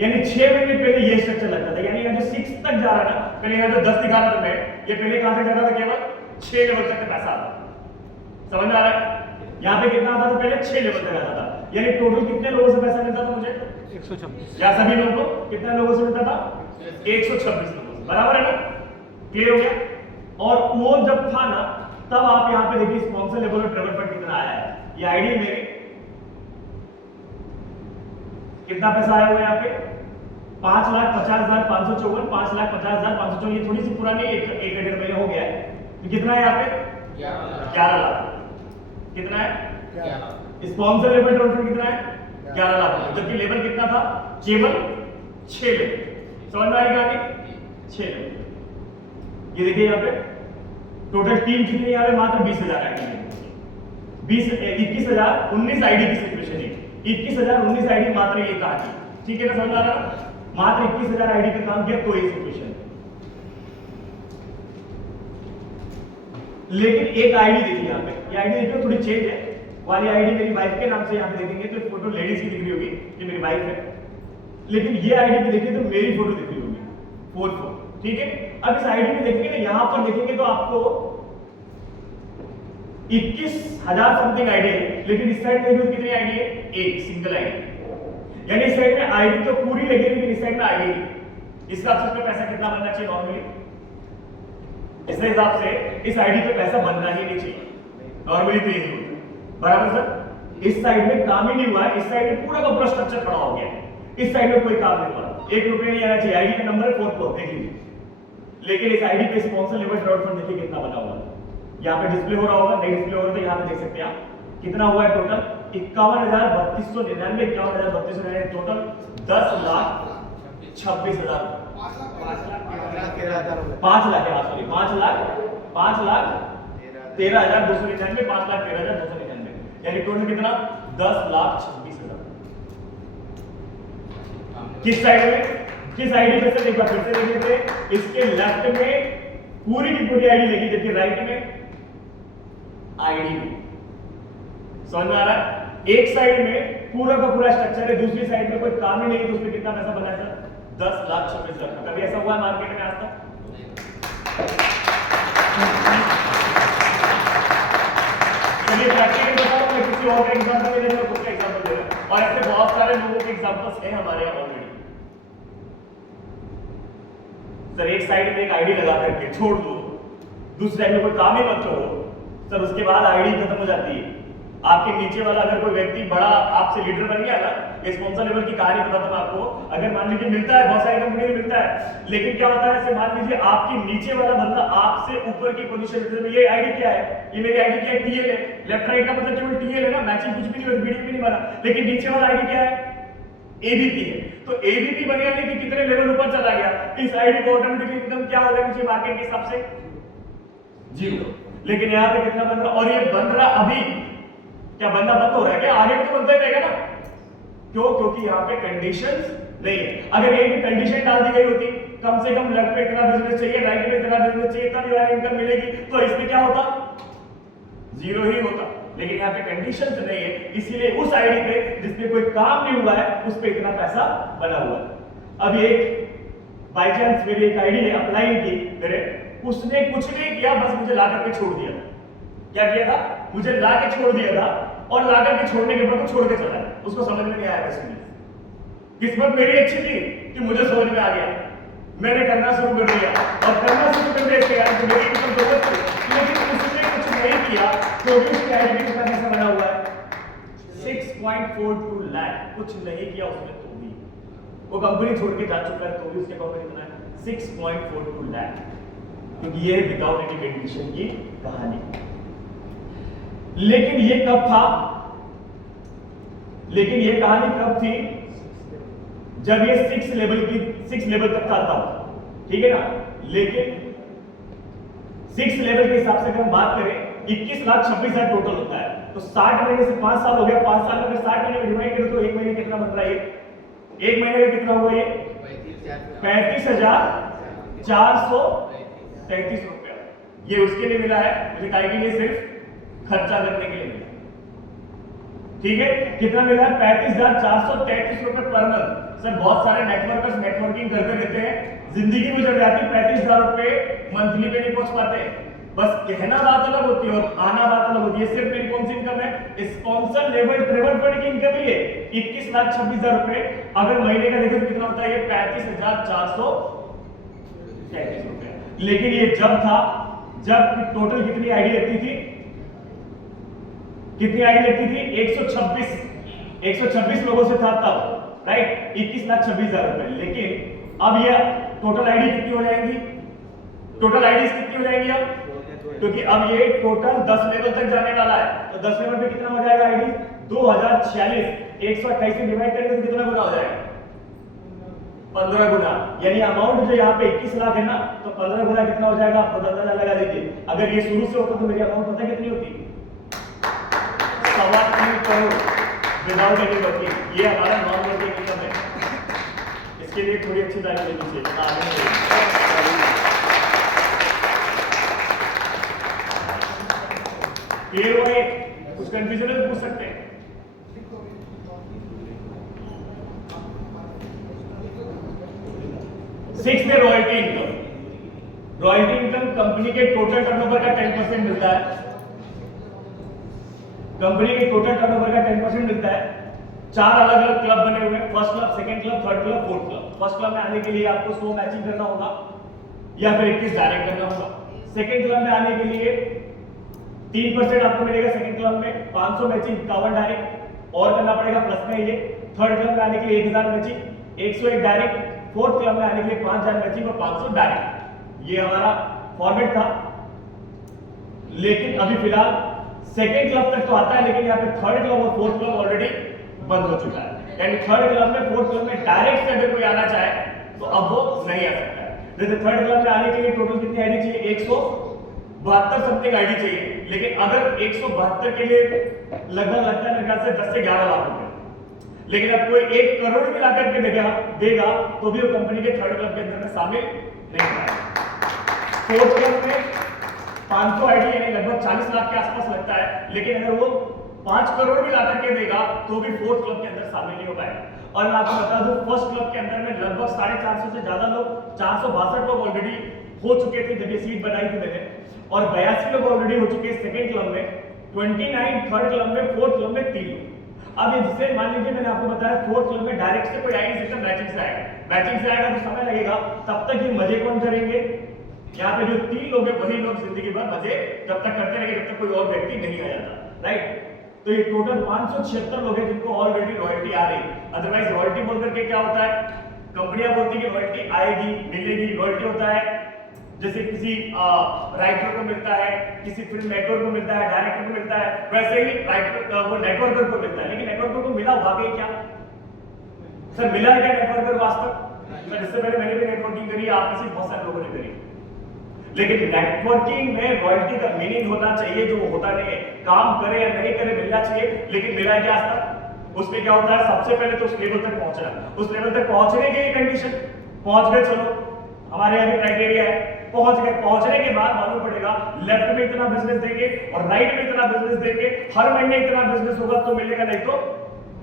यानी 6 महीने पहले ये स्ट्रक्चर लगता था। यानी यहाँ जो 6 तक जा रहा है ना, पहले यहाँ जो 10 दिखा रहा था मैं, ये पहले कहां तक जाता था, केवल 6 लेवल तक पैसा आता। समझ में आ रहा है? यहाँ पे कितना आता था पहले, 6 लेवल तक आता था। यानी टोटल कितने लोगों से पैसा मिलता था मुझे, 126। या सभी लोगों को कितने लोगों से मिलता था, 126 लोगों से। बराबर है ना, क्लियर हो गया। और वो जब था ना, तब आप यहाँ पे देखिए स्पॉन्सर लेवल और ट्रेवल फंड कितना आया है। ये आईडी मेरी, कितना पैसा आया हुआ है यहाँ पे, 5,50,554, 5,50,554। ये थोड़ी सी पुरानी, एक 1.5 महीने हो गया है। तो कितना है यहाँ पे, 11 लाख। कितना है स्पॉन्सर लेवल ट्रेवल फंड, कितना है 11 लाख, जबकि लेवल कितना था, केवल 6 लेवल। समझ में आएगा आगे, 6 लेवल। ये देखिए यहाँ पे टोटल टीम कितनी यहाँ पे, मात्र 20,000 आईडी है। 21,000 19 आईडी की सिचुएशन है, 21,000 19 आईडी मात्र ये कहा थी। ठीक है ना, समझ आ रहा है? मात्र 21,000 आईडी पे काम किया, कोई सिचुएशन। लेकिन एक आईडी देखिए यहाँ पे, ये आईडी देखिए थोड़ी चेंज है। वाली आईडी मेरी वाइफ के नाम से यहाँ पे देखेंगे तो फोटो लेडीज की दिख रही होगी, ये मेरी वाइफ है। लेकिन ये आईडी पे देखिए तो मेरी फोटो दिख रही होगी, 4-4। ठीक है, अब इस आईडी में देखेंगे ना, यहां पर देखेंगे तो आपको 21,000 समथिंग आईडी है। लेकिन इस साइड में कितनी आईडी है, एक सिंगल आईडी। यानी इस साइड में आईडी तो पूरी लगी, लेकिन इस साइड में आईडी नहीं। इस हिसाब से पैसा कितना बनना चाहिए नॉर्मली, इस हिसाब से इस आईडी पे पैसा बनना ही नहीं चाहिए नॉर्मली, तो यही होता है। बराबर सर, इस साइड में काम ही नहीं हुआ है, इस साइड में पूरा का पूरा स्ट्रक्चर खड़ा हो गया है, इस साइड में कोई काम नहीं हुआ। 1 रुपया नहीं आना चाहिए। आईडी का नंबर 4 देख लीजिए। लेकिन इस आईडी पे स्पॉन्सर लेवल ट्रेवल फंड देखिए कितना बना हुआ है, यहाँ पे डिस्प्ले हो रहा होगा, नहीं डिस्प्ले हो रहा तो यहाँ पे देख सकते हैं आप कितना हुआ है टोटल, 51,3299, 51,3299 टोटल 10,26,000, 5,13,299, 5,13,299, यानी टोटल कितना, 10,26,000। किस साइड में, किस आईडी पे से, एक बार फिर से देख लेते हैं। इसके लेफ्ट में पूरी की पूरी आईडी लगी, जबकि राइट में आईडी नहीं। समझ में आ रहा है? एक साइड में पूरा का पूरा स्ट्रक्चर है, दूसरी साइड में कोई काम ही नहीं है, तो उसमें कितना पैसा बना है सर, 10,26,000। कभी ऐसा हुआ है मार्केट में आज तक? चलिए प्रैक्टिकल बताओ, मैं किसी और का एग्जांपल नहीं दे रहा, खुद का एग्जांपल दे रहा हूं। और ऐसे बहुत सारे लोगों के एग्जांपल्स हैं हमारे यहाँ ऑलरेडी। सर एक साइड में एक आईडी लगा करके छोड़ दो, दूसरी साइड में कोई काम ही मत करो सर, उसके बाद आईडी खत्म हो जाती है। आपके नीचे वाला अगर कोई व्यक्ति बड़ा आपसे लीडर बन गया ना, स्पॉन्सर लेवल की कहानी बताता हूं आपको। अगर मान लीजिए मिलता है, बहुत सारी कंपनी में मिलता है, लेकिन क्या होता है, मान लीजिए आपके नीचे वाला बंदा आपसे ऊपर की पोजीशन में, ये आईडी क्या है, ये मेरी आईडी क्या है, टीएल है। लेफ्ट राइट का मतलब केवल टीएल है ना, मैचिंग कुछ भी नहीं होती, बीडीपी नहीं बना। लेकिन नीचे वाला आईडी क्या है, एबीपी है। तो एबीपी बन गया कि कितने लेवल ऊपर चला गया, इस आईडी को ऑटोमेटिकली एकदम क्या हो गया नीचे मार्केट के हिसाब से 0। लेकिन यहाँ पे कितना बन रहा, और ये बन रहा अभी, क्या बनना बंद हो रहा है क्या, आगे भी तो बनता ही रहेगा ना। क्यों? क्योंकि यहाँ पे कंडीशंस नहीं है। अगर एक भी कंडीशन डाल दी गई होती, कम से कम लेफ्ट पे इतना बिजनेस चाहिए, राइट में इतना बिजनेस चाहिए, तब ये इनकम मिलेगी, तो इसमें क्या होता, 0 ही होता। लेकिन यहाँ पे कंडीशंस नहीं है, इसीलिए उस आईडी पे जिसमें कोई काम नहीं हुआ है, उस पे इतना पैसा बना हुआ है। अब एक बाय चांस मेरी एक आईडी है अपलाइन की मेरे, उसने कुछ नहीं किया, बस मुझे ला करके छोड़ दिया। क्या किया था, मुझे ला के छोड़ दिया था, और ला करके छोड़ने के बाद वो छोड़ के चला, उसको समझ में नहीं आया। वैसे किस्मत मेरी अच्छी थी कि मुझे समझ में आ गया, मैंने करना शुरू कर दिया, और करना शुरू कर दिया इसके यार मेरी इनकम जरूरत थी, लेकिन उसने कुछ नहीं किया, तो भी उसकी आईडी कितना पैसा बना हुआ है, 6.42 लाख। कुछ नहीं किया उसने तो भी, वो कंपनी छोड़ के जा चुका है, तो भी उसके अकाउंट में कितना है, 6.42 लाख। क्योंकि ये विदाउट एनी कंडीशन की कहानी। लेकिन ये कब था, लेकिन ये कहानी कब थी, जब ये 6 लेवल तक था तब, ठीक है ना। लेकिन 6 लेवल के हिसाब से अगर हम बात करें 21,26,000 टोटल होता है। तो 60 महीने से 5 साल हो गया, 5 साल में अगर 60 महीने में डिवाइड करें तो एक महीने कितना बन रहा है? एक महीने का कितना हुआ ये? 35,433 रुपया। ये उसके लिए मिला है, मुझे काय के लिए सिर्फ खर्चा करने के लिए मिला। ठीक है, कितना मिला है? 35,433 रुपए पर मंथ। सर बहुत सारे नेटवर्कर्स नेटवर्किंग करते रहते हैं, जिंदगी गुजर जाती, 35,000 रुपए मंथली पे नहीं पहुंच पाते। बस कहना बात अलग होती है और आना बात अलग होती है। सिर्फ मेरी कौन सी इनकम है? स्पॉन्सर लेवल ट्रेवल फंड की इनकम ही है 21,26,000 रुपए। अगर महीने का देखें तो कितना होता है? ये 35,433 रुपए। लेकिन ये जब था, जब टोटल कितनी आईडी लगती थी? कितनी आईडी लगती थी? 126 लोगों से था तब, राइट? 21,26,000 रुपए। लेकिन अब ये टोटल आईडी कितनी हो जाएंगी? टोटल आईडी कितनी हो जाएंगी अब? क्योंकि अब ये टोटल 10 लेवल तक जाने वाला है। तो 10 लेवल पे कितना हो जाएगा आईडी? 2046। 128 से डिवाइड करेंगे तो कितना गुना हो जाएगा? 15 गुना। यानी अमाउंट जो यहाँ पे 21 लाख है ना, तो 15 गुना कितना हो जाएगा? आपको अंदाजा लगा लीजिए। अगर ये शुरू से होता तो मेरी अमाउंट पता कितनी होती? 3.25 करोड़ विदाउट एनी वर्किंग। ये हमारा नॉन वर्किंग इनकम है। इसके लिए थोड़ी अच्छी तारीफ लेनी चाहिए। क्लियर हुआ? कुछ कंफ्यूजन है तो पूछ सकते हैं। सिक्स में royalty income. Royalty income company के टोटल टर्नओवर का 10% मिलता है। कंपनी के टोटल टर्नओवर का 10% मिलता है। 4 अलग अलग क्लब बने हुए हैं, first club, second club, third club, fourth club. First club में आने के लिए आपको 100 मैचिंग करना होगा या फिर 21 डायरेक्ट करना होगा। सेकंड क्लब में आने के लिए 3% आपको मिलेगा सेकंड क्लब में, 500 मैचिंग 51 डायरेक्ट और करना पड़ेगा प्लस में ये। थर्ड क्लब में आने के लिए 1000 मैचिंग, 101 डायरेक्ट। फोर्थ क्लब में आने के लिए 5000 मैचिंग और 500 डायरेक्ट। ये हमारा फॉर्मेट था। लेकिन अभी फिलहाल सेकंड क्लब तक तो आता है, लेकिन यहाँ पे थर्ड क्लब और फोर्थ क्लब ऑलरेडी बंद हो चुका है। यानी थर्ड क्लब में, फोर्थ क्लब में डायरेक्ट से अगर कोई आना चाहे तो अब वो नहीं आ सकता है। जैसे थर्ड क्लब में आने के लिए टोटल कितनी आईडी चाहिए? 172 समथिंग आईडी चाहिए। लेकिन अगर 172 के लिए लगभग लगता है मेरे ख्याल से 10 से 11 लाख रुपए। लेकिन अब कोई 1 करोड़ भी ला करके देगा तो भी वो कंपनी के थर्ड क्लब के अंदर में शामिल नहीं होगा। फोर्थ क्लब में 500 आईडी यानी लगभग 40 लाख के आसपास लगता है। लेकिन अगर वो 5 करोड़ भी ला करके देगा तो भी फोर्थ क्लब के अंदर शामिल नहीं हो पाएगा। और मैं आपको बता दूं, फर्स्ट क्लब के अंदर में लगभग 450 से ज्यादा लोग, 462 लोग ऑलरेडी हो चुके थे जब ये सीट बनाई थी मैंने, और 82 लोग ऑलरेडी हो चुके हैं सेकंड क्लब में, 29 थर्ड क्लब में, फोर्थ क्लब में 3 लोग। अब इससे मान लीजिए मैंने आपको बताया फोर्थ क्लब में डायरेक्ट से कोई आईडी सिस्टम मैचिंग से आएगा, मैचिंग से आएगा तो समय लगेगा। तब तक ये मजे कौन करेंगे? यहाँ पे जो 3 लोग हैं वही लोग जिंदगी भर मजे जब तक करते रहेंगे जब तक कोई और व्यक्ति नहीं आ जाता, राइट? तो ये टोटल 576 लोग हैं जिनको ऑलरेडी रॉयल्टी आ रही है। अदरवाइज रॉयल्टी बोल करके क्या होता है? कंपनियां बोलती है कि रॉयल्टी आएगी, मिलेगी। रॉयल्टी होता है जैसे किसी राइटर को मिलता है, किसी फिल्म मेकर को मिलता है, डायरेक्टर को मिलता है, वैसे ही राइटर वो नेटवर्कर को मिलता है। लेकिन नेटवर्कर को मिला वाकई क्या? सर मिला है क्या नेटवर्कर वास्तव? सर इससे पहले मैंने भी नेटवर्किंग करी, आप में से बहुत सारे लोगों ने करी। लेकिन नेटवर्किंग में रॉयल्टी का मीनिंग होना चाहिए जो होता नहीं है। काम करे या नहीं करे मिलना चाहिए, लेकिन मिला है क्या आज तक? उसमें क्या होता है? सबसे पहले तो उस लेवल तक पहुंचना, उस लेवल तक पहुंचने की कंडीशन, पहुंच गए, चलो हमारे यहाँ भी क्राइटेरिया है, पहुंच गए। पहुंचने के बाद मालूम पड़ेगा लेफ्ट में इतना बिजनेस देंगे और राइट में इतना बिजनेस देंगे, हर महीने इतना बिजनेस होगा तो मिलेगा, नहीं तो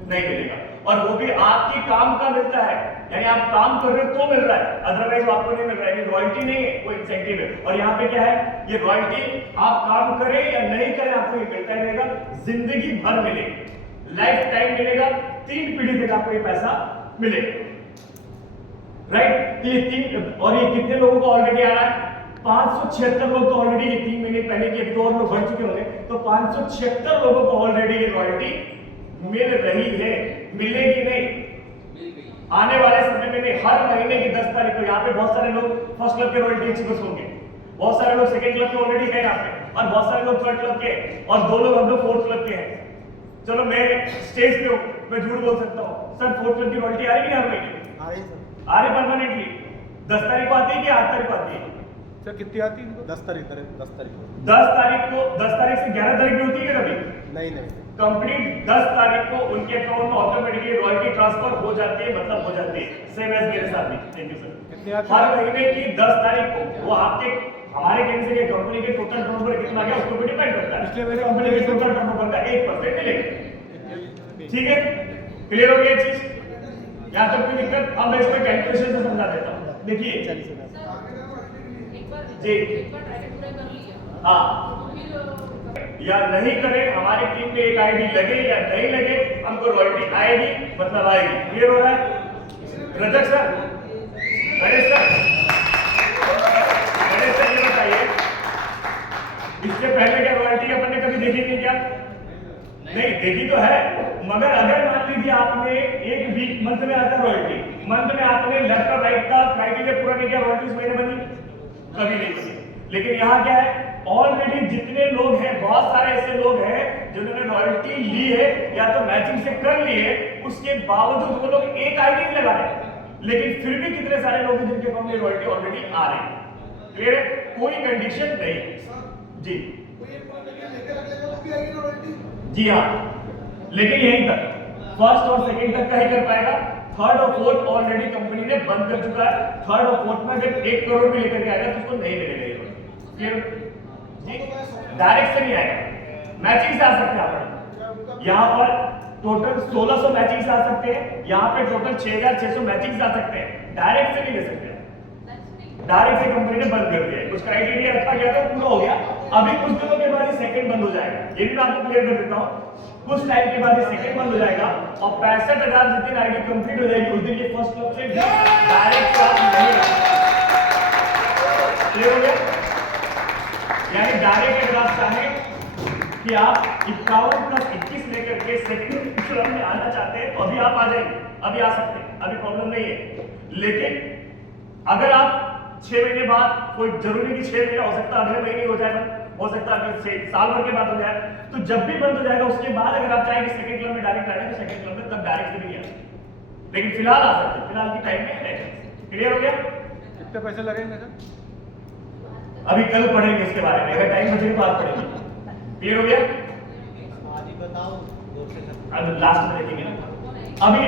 नहीं मिलेगा। और वो भी आपकी काम का मिलता है, यानी आप काम कर रहे हो तो मिल रहा है, अदरवाइज आपको नहीं मिल रहा है। ये रॉयल्टी नहीं है, वो इंसेंटिव है। और यहाँ पे क्या है? ये रॉयल्टी आप काम करें या नहीं करें आपको ये मिलता ही रहेगा, जिंदगी भर मिलेगा, लाइफ टाइम मिलेगा, 3 पीढ़ी तक आपको ये पैसा मिलेगा, राइट? ये 3 और ये कितने लोगों को ऑलरेडी आ रहा है? 576 लोग तो ऑलरेडी ये 3 महीने पहले के 2 और लोग बढ़ चुके होंगे, तो 576 लोगों को ऑलरेडी ये रॉयल्टी मिल रही है। मिलेगी नहीं, आने वाले समय में नहीं, हर महीने की 10 तारीख को। यहाँ पे बहुत सारे लोग फर्स्ट क्लब के रॉयल्टी अचीवर्स होंगे, बहुत सारे लोग सेकंड क्लब के ऑलरेडी है यहाँ पे, और बहुत सारे लोग थर्ड क्लब के, और 2 लोग हम लोग फोर्थ क्लब के हैं। चलो मैं स्टेज पे हूँ, मैं झूठ बोल सकता हूँ, सर फोर्थ क्लब की रॉयल्टी आ रही है हर महीने? आ रही परमानेंटली। 10 तारीख को आती है कि 8 तारीख को आती है? सर कितनी आती है इनको? 10 तारीख को 10 तारीख से 11 तारीख में होती है कभी नहीं कंपनी 10 तारीख को उनके अकाउंट में ऑटोमेटिकली रॉयल्टी ट्रांसफर हो जाती है, मतलब हो जाती है। सेम एज मेरे साथ भी। Thank you sir. कितनी आती हर है? महीने की 10 तारीख को वो आपके हमारे कहने से कंपनी के टोटल टर्नओवर कितना गया उसको भी डिपेंड करता है। इसलिए मेरे कंपनी के टोटल टर्नओवर का 1% मिलेगा। ठीक है, क्लियर हो गया चीज? यहाँ तक कोई दिक्कत? अब मैं इसको कैलकुलेशन से समझा देता हूँ। देखिए एक बार जी। ट्राई पूरा कर लिया हाँ तो फिर या नहीं करे, हमारी टीम में एक आईडी लगे या नहीं लगे, हमको रॉयल्टी आएगी, मतलब आएगी। क्लियर हो रहा है? रजक सर, गणेश सर ये बताइए, इससे पहले क्या रॉयल्टी अपन ने कभी देखी नहीं क्या? नहीं देखी तो है, मगर अगर मान लीजिए आपने एक वीक मंथ में आता रॉयल्टी, मंथ में आपने लेफ्ट और राइट का क्राइटेरिया पूरा नहीं किया, रॉयल्टी इस महीने बनी कभी नहीं बनी। लेकिन यहाँ क्या है, ऑलरेडी जितने लोग हैं, बहुत सारे ऐसे लोग हैं जिन्होंने रॉयल्टी ली है या तो मैचिंग से कर ली है, उसके बावजूद वो लोग एक आईडी नहीं लगा रहे, लेकिन फिर भी कितने सारे लोग हैं जिनके अकाउंट में रॉयल्टी ऑलरेडी आ रही है। क्लियर है? कोई कंडीशन नहीं जी। जी हाँ, लेकिन यहीं तक, फर्स्ट और सेकंड तक का ही कर पाएगा। थर्ड और फोर्थ ऑलरेडी कंपनी ने बंद कर चुका है। थर्ड और फोर्थ में अगर 1 करोड़ भी लेकर के आएगा तो उसको नहीं मिलेगा ये। जी डायरेक्ट से नहीं आएगा, मैचिंग से आ सकते हैं आप। यहाँ पर टोटल 1600 मैचिंग से आ सकते हैं, यहाँ पे टोटल 6600 मैचिंग से आ सकते हैं, डायरेक्ट से नहीं ले सकते। डायरेक्ट से कंपनी ने बंद कर दिया है। कुछ क्राइटेरिया रखा गया था, पूरा हो गया। अभी कुछ दिनों के बाद ये सेकंड बंद हो जाएगा, ये भी मैं आपको क्लियर कर देता हूँ। कुछ टाइम के बाद ये सेकंड बंद हो जाएगा और 65,000 जितनी आईडी कंप्लीट हो जाएगी उस दिन ये फर्स्ट क्लब से डायरेक्ट आप नहीं रख सकते। क्लियर हो गया? यानी डायरेक्ट अगर आप चाहें कि आप 51 + 21 लेकर के सेकंड क्लब में आना चाहते हैं तो अभी आप आ जाएंगे, अभी आ सकते हैं, अभी प्रॉब्लम नहीं है। लेकिन अगर आप 6 महीने बाद, कोई जरूरी नहीं 6 महीने, हो सकता है अगले महीने हो जाए बंद, हो सकता है अगले साल भर के बाद हो जाए, तो जब भी बंद हो जाएगा उसके बाद अगर आप चाहें कि सेकंड क्लब में डायरेक्ट आए तो सेकंड क्लब में तब डायरेक्ट से नहीं आ सकते, लेकिन फिलहाल आ सकते हैं, फिलहाल की टाइम में है। क्लियर हो गया? कितने पैसे लगेंगे सर? अभी कल पढ़ेंगे इसके बारे में, अगर टाइम बचेगा तो आज पढ़ेंगे। क्लियर हो गया? अब लास्ट में देखेंगे ना। अभी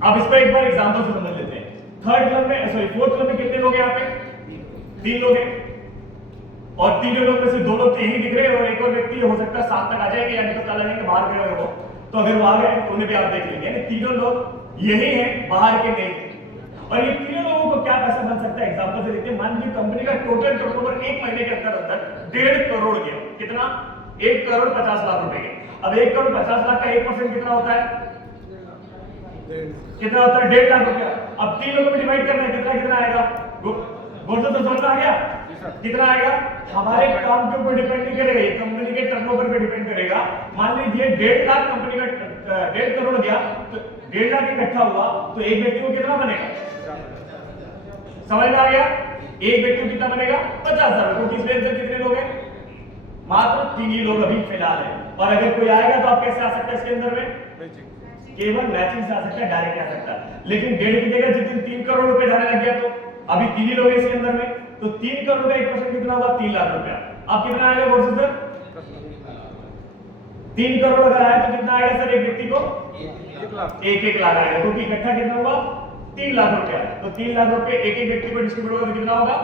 अब इसको एक बार एग्जांपल से समझ लेते हैं। थर्ड क्लब में, सॉरी फोर्थ क्लब में कितने लोग हैं यहाँ पे? 3 लोग हैं, और 3 लोग में से 2 लोग तो यही दिख रहे हैं और एक और व्यक्ति हो सकता है 7 तक आ जाएंगे या नहीं तो कल आएंगे, बाहर गए हो तो अगर वो आ गए तो उन्हें भी आप देख लेंगे। यानी 3 लोग यही हैं, बाहर के नहीं। और ये 3 लोगों को क्या पैसा बन सकता है, एग्जांपल से देखते हैं। मान लीजिए कंपनी का टोटल टर्नओवर 1 महीने के अंदर 1.5 करोड़ गया। कितना? 1,50,00,000 रुपए के। अब 1,50,00,000 का 1% कितना होता है? कितना होता है? 1.5 लाख रुपया। अब 3 लोगों में डिवाइड करना है, कितना कितना आएगा? बोल तो समझ आ गया? कितना आएगा? हमारे काम के ऊपर डिपेंड नहीं करेगा, ये कंपनी के टर्नओवर पे डिपेंड करेगा। मान लीजिए 1.5 लाख कंपनी का 1.5 करोड़ गया तो 1.5 लाख इकट्ठा हुआ तो एक व्यक्ति को कितना बनेगा? समझ में आ गया? एक व्यक्ति को कितना बनेगा? 50,000 रुपए। क्योंकि इसमें अंदर कितने लोग हैं? मात्र 3 ही लोग अभी फिलहाल है। और अगर कोई आएगा तो आप कैसे आ सकते हैं इसके अंदर में? केवल मैचिंग से आ सकता है, डायरेक्ट आ सकता है। लेकिन 1.5 की जगह जितने 3 करोड़ रुपए जाने लग गया तो अभी 3 ही लोग हैं इसके अंदर में, तो 3 करोड़ का 1% कितना हुआ? 3 लाख रुपया। अब कितना आएगा बोल सर? 3 करोड़ अगर आया तो कितना आएगा सर एक व्यक्ति को? 1 लाख आएगा, क्योंकि इकट्ठा कितना हुआ? 3 लाख रुपया। तो 3 लाख रुपए एक व्यक्ति को डिस्ट्रीब्यूट होगा तो कितना होगा?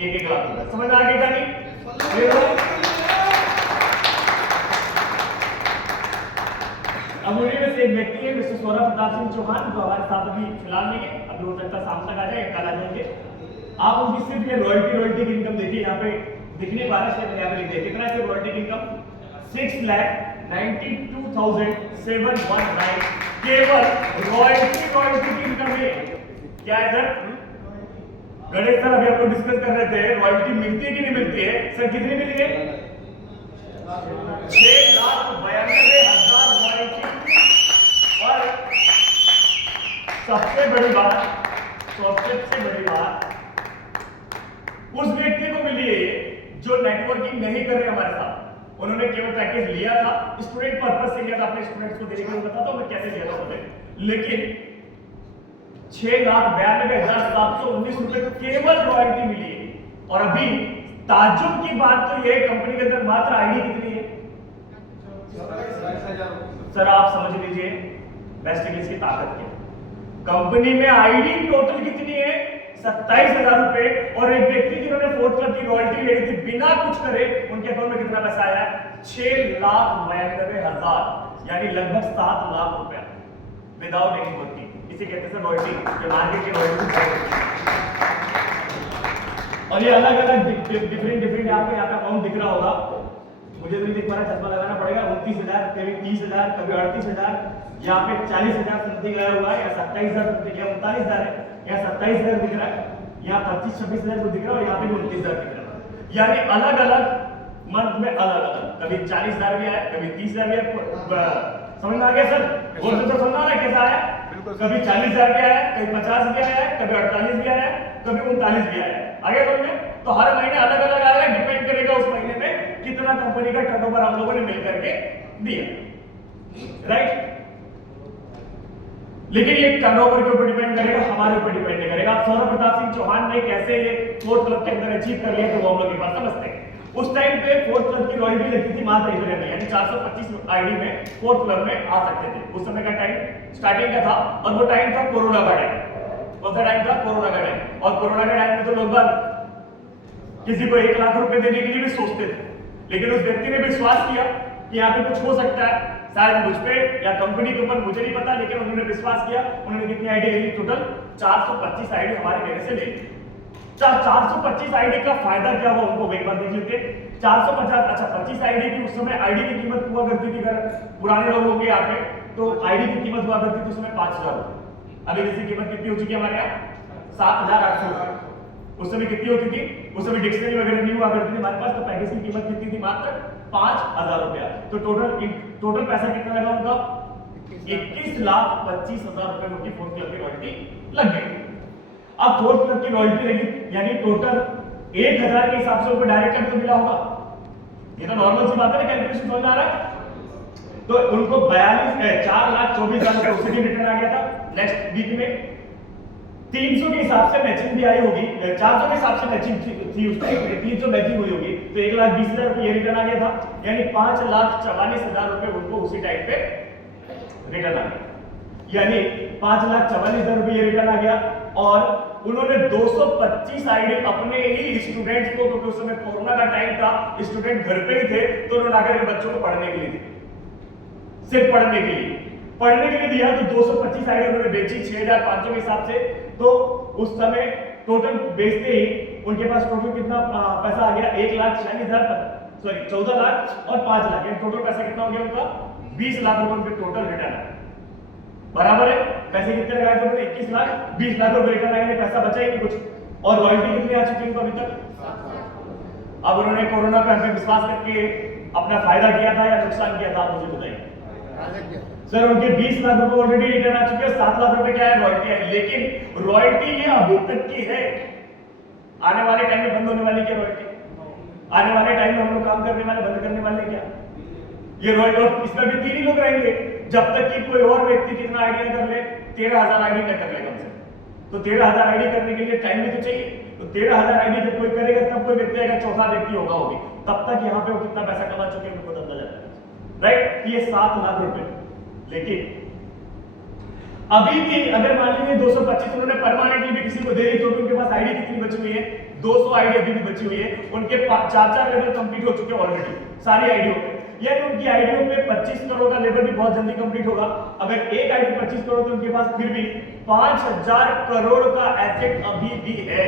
1 लाख रुपया। समझ आ गया नहीं? अब उन्हीं में से एक व्यक्ति है मिस्टर सौरभ प्रताप सिंह चौहान, जो हमारे साथ अभी फिलहाल नहीं है, अभी हो सकता है शाम तक आ जाए, कल आ जाएंगे। आप उनकी सिर्फ ये रॉयल्टी की इनकम देखिए, यहाँ पे दिखने 12 से यहाँ पे लिख दिया। कितना है रॉयल्टी की इनकम? 6,92,719 केवल रॉयल्टी की इनकम है। क्या है सर? गणेश सर अभी हम लोग डिस्कस कर रहे थे, रॉयल्टी मिलती है कि नहीं मिलती है? सर कितनी मिली है? 6,92,000 रॉयल्टी। और सबसे बड़ी बात उस व्यक्ति को मिली है जो नेटवर्किंग नहीं कर रहे हमारे साथ। उन्होंने केवल पैकेज लिया था, स्टूडेंट पर्पस से लिया था, अपने स्टूडेंट्स को देने के लिए बताता हूं मैं कैसे लिया था उन्होंने। लेकिन 6,92,719 रुपए केवल रॉयल्टी मिली है। और अभी ताज्जुब की बात तो ये कंपनी के अंदर मात्र आईडी कितनी है सर, आप समझ लीजिए वेस्ट इंडीज की ताकत क्या है। कंपनी में आईडी टोटल कितनी है 27,000 रुपए, और एक व्यक्ति जिन्होंने फोर्थ क्लब की रॉयल्टी ले थी बिना कुछ करे, उनके अकाउंट में कितना पैसा आया 6,92,000, यानी लगभग 7 लाख रुपया विदाउट एनी वर्किंग। इसे कहते हैं रॉयल्टी, जो मार्केट की रॉयल्टी। और ये अलग अलग डिफरेंट आपको यहाँ पे अकाउंट दिख रहा होगा, मुझे तो नहीं दिख पा रहा, चश्मा लगाना पड़ेगा। 29,000, कभी 30,000, कभी 38,000, यहाँ पे 40,000 समथिंग आया हुआ है, या 27,000 समथिंग, या 39,000 है, या 27,000 दिख रहा है, यहाँ 25-26,000 को दिख रहा है, और यहाँ पे 29,000 दिख रहा है। यानी अलग अलग मंथ में अलग अलग, कभी 40,000 भी आया, कभी 30,000 भी आया। समझ में आ गया सर? वो तो समझ आ रहा है कैसा आया? कभी 40,000 भी आया, कभी 50 भी आया, कभी 48 भी आया, कभी 39 भी आया। आगे समझ में? तो हर महीने अलग अलग आएगा, डिपेंड करेगा उस महीने में कितना कंपनी का टर्नओवर हम लोगों ने मिल करके दिया, राइट? लेकिन ये टर्नओवर के ऊपर डिपेंड करेगा, हमारे ऊपर डिपेंड नहीं करेगा। आप सौरभ प्रताप सिंह चौहान ने कैसे ये फोर्थ क्लब के अंदर अचीव कर लिया, तो वो हम लोग एक बात समझते हैं। उस टाइम पे फोर्थ क्लब की रॉयल्टी लगती थी मात्र इतने में, यानी 425 आईडी में फोर्थ क्लब में आ सकते थे। उस समय का टाइम स्टार्टिंग का था, और वो टाइम था कोरोना का टाइम। कौन सा टाइम था? कोरोना का टाइम। और कोरोना के टाइम में तो लोग किसी को 1 लाख रुपए देने के लिए भी सोचते थे, लेकिन उस व्यक्ति ने विश्वास किया कि यहाँ पे कुछ हो सकता है, शायद मुझ पे या कंपनी के ऊपर, मुझे नहीं पता, लेकिन उन्होंने विश्वास किया। उन्होंने कितनी आईडी ली? टोटल 425 आईडी हमारे कहने से ली। 425 आईडी का फायदा क्या हुआ उनको एक बार देख लेते हैं। 450, अच्छा 25 आईडी की उस समय आईडी की कीमत हुआ करती थी, अगर पुराने लोग होंगे यहाँ पे, तो आईडी की कीमत हुआ करती थी उस समय 5,000 रुपए। अभी जैसी कीमत कितनी हो चुकी है हमारे यहाँ? 7,800 रुपए। उस समय कितनी होती थी? उस समय डिक्शनरी वगैरह नहीं हुआ करती थी हमारे पास, तो पैकेज की कीमत कितनी थी? मात्र 5,000 रुपया। तो टोटल पैसा कितना लगा उनका? 21,25,000 रुपए उनकी फोर्थ क्लब की रॉयल्टी लग गई। अब फोर्थ क्लब की रॉयल्टी लगी, यानी टोटल 1,000 के हिसाब से उनको डायरेक्ट का भी तो मिला होगा। ये तो नॉर्मल सी बात है ना, कैलकुलेशन समझ आ रहा है? तो उनको 4,24,000 रुपए उसी दिन रिटर्न आ गया था नेक्स्ट वीक में। 300 के हिसाब से मैचिंग भी आई होगी, 400 के हिसाब से मैचिंग थी उस टाइम पे, 300 मैचिंग हुई होगी, तो 1,20,000 रुपए ये रिटर्न आ गया था, यानी 5,44,000 रुपए उनको उसी टाइम पे रिटर्न आ गया। यानी 5,44,000 रुपए ये रिटर्न आ गया। और उन्होंने 225 आईडी अपने ही स्टूडेंट्स को, क्योंकि उस समय कोरोना का टाइम था, स्टूडेंट घर पे ही थे, तो उन्होंने आकर के बच्चों को पढ़ने के लिए दी, सिर्फ पढ़ने के लिए दिया। तो 225 आईडी उन्होंने बेची 6,500 के हिसाब से। तो उस समय टोटल बेचते ही उनके पास टोटल कितना पैसा आ गया? 1,40,000, सॉरी 14 लाख और 5 लाख, यानी टोटल पैसा कितना हो गया उनका? 20 लाख रुपए उनके टोटल रिटर्न है। बराबर है? पैसे कितने लगाए थे उन्होंने? 21 लाख, 20 लाख रुपए रिटर्न आए, पैसा बचा ही नहीं कुछ। और रॉयल्टी कितनी आ चुकी है उनको अभी तक? अब उन्होंने कोरोना पे हमें विश्वास करके अपना फायदा किया था या नुकसान किया था, आप मुझे बताइए सर। उनके 20 लाख रुपए ऑलरेडी रिटर्न आ चुके हैं, 7 लाख रुपए क्या है? रॉयल्टी है। लेकिन रॉयल्टी ये अभी तक की है, आने वाले टाइम में बंद होने वाली क्या रॉयल्टी? आने वाले टाइम में हम लोग काम करने वाले, बंद करने वाले क्या ये रॉयल्टी? और इसमें भी 3 ही लोग रहेंगे, जब तक कि कोई और व्यक्ति कितना आईडी कर ले, 13,000 आईडी न कर ले कम से। तो 13,000 आईडी करने के लिए टाइम भी तो चाहिए। तो 13,000 आईडी जब कोई करेगा, तब कोई व्यक्ति आएगा, चौथा व्यक्ति होगा, होगी, तब तक यहाँ पे वो कितना पैसा कमा चुके हैं उनको अंदाजा है, राइट? ये 7 लाख रुपए। लेकिन अभी भी अगर मान लीजिए 225 उन्होंने परमानेंटली भी किसी को दे दी, तो उनके पास आईडी कितनी बची हुई है? 200 आईडी अभी भी बची हुई है। उनके 4 लेवल कंप्लीट हो चुके हैं ऑलरेडी सारी आईडियों पे, यानी उनकी आईडियों पे 25 करोड़ का लेवल भी बहुत जल्दी कंप्लीट होगा। अगर एक आईडी 25 करोड़, तो उनके पास फिर भी 5,000 करोड़ का एसेट अभी भी है।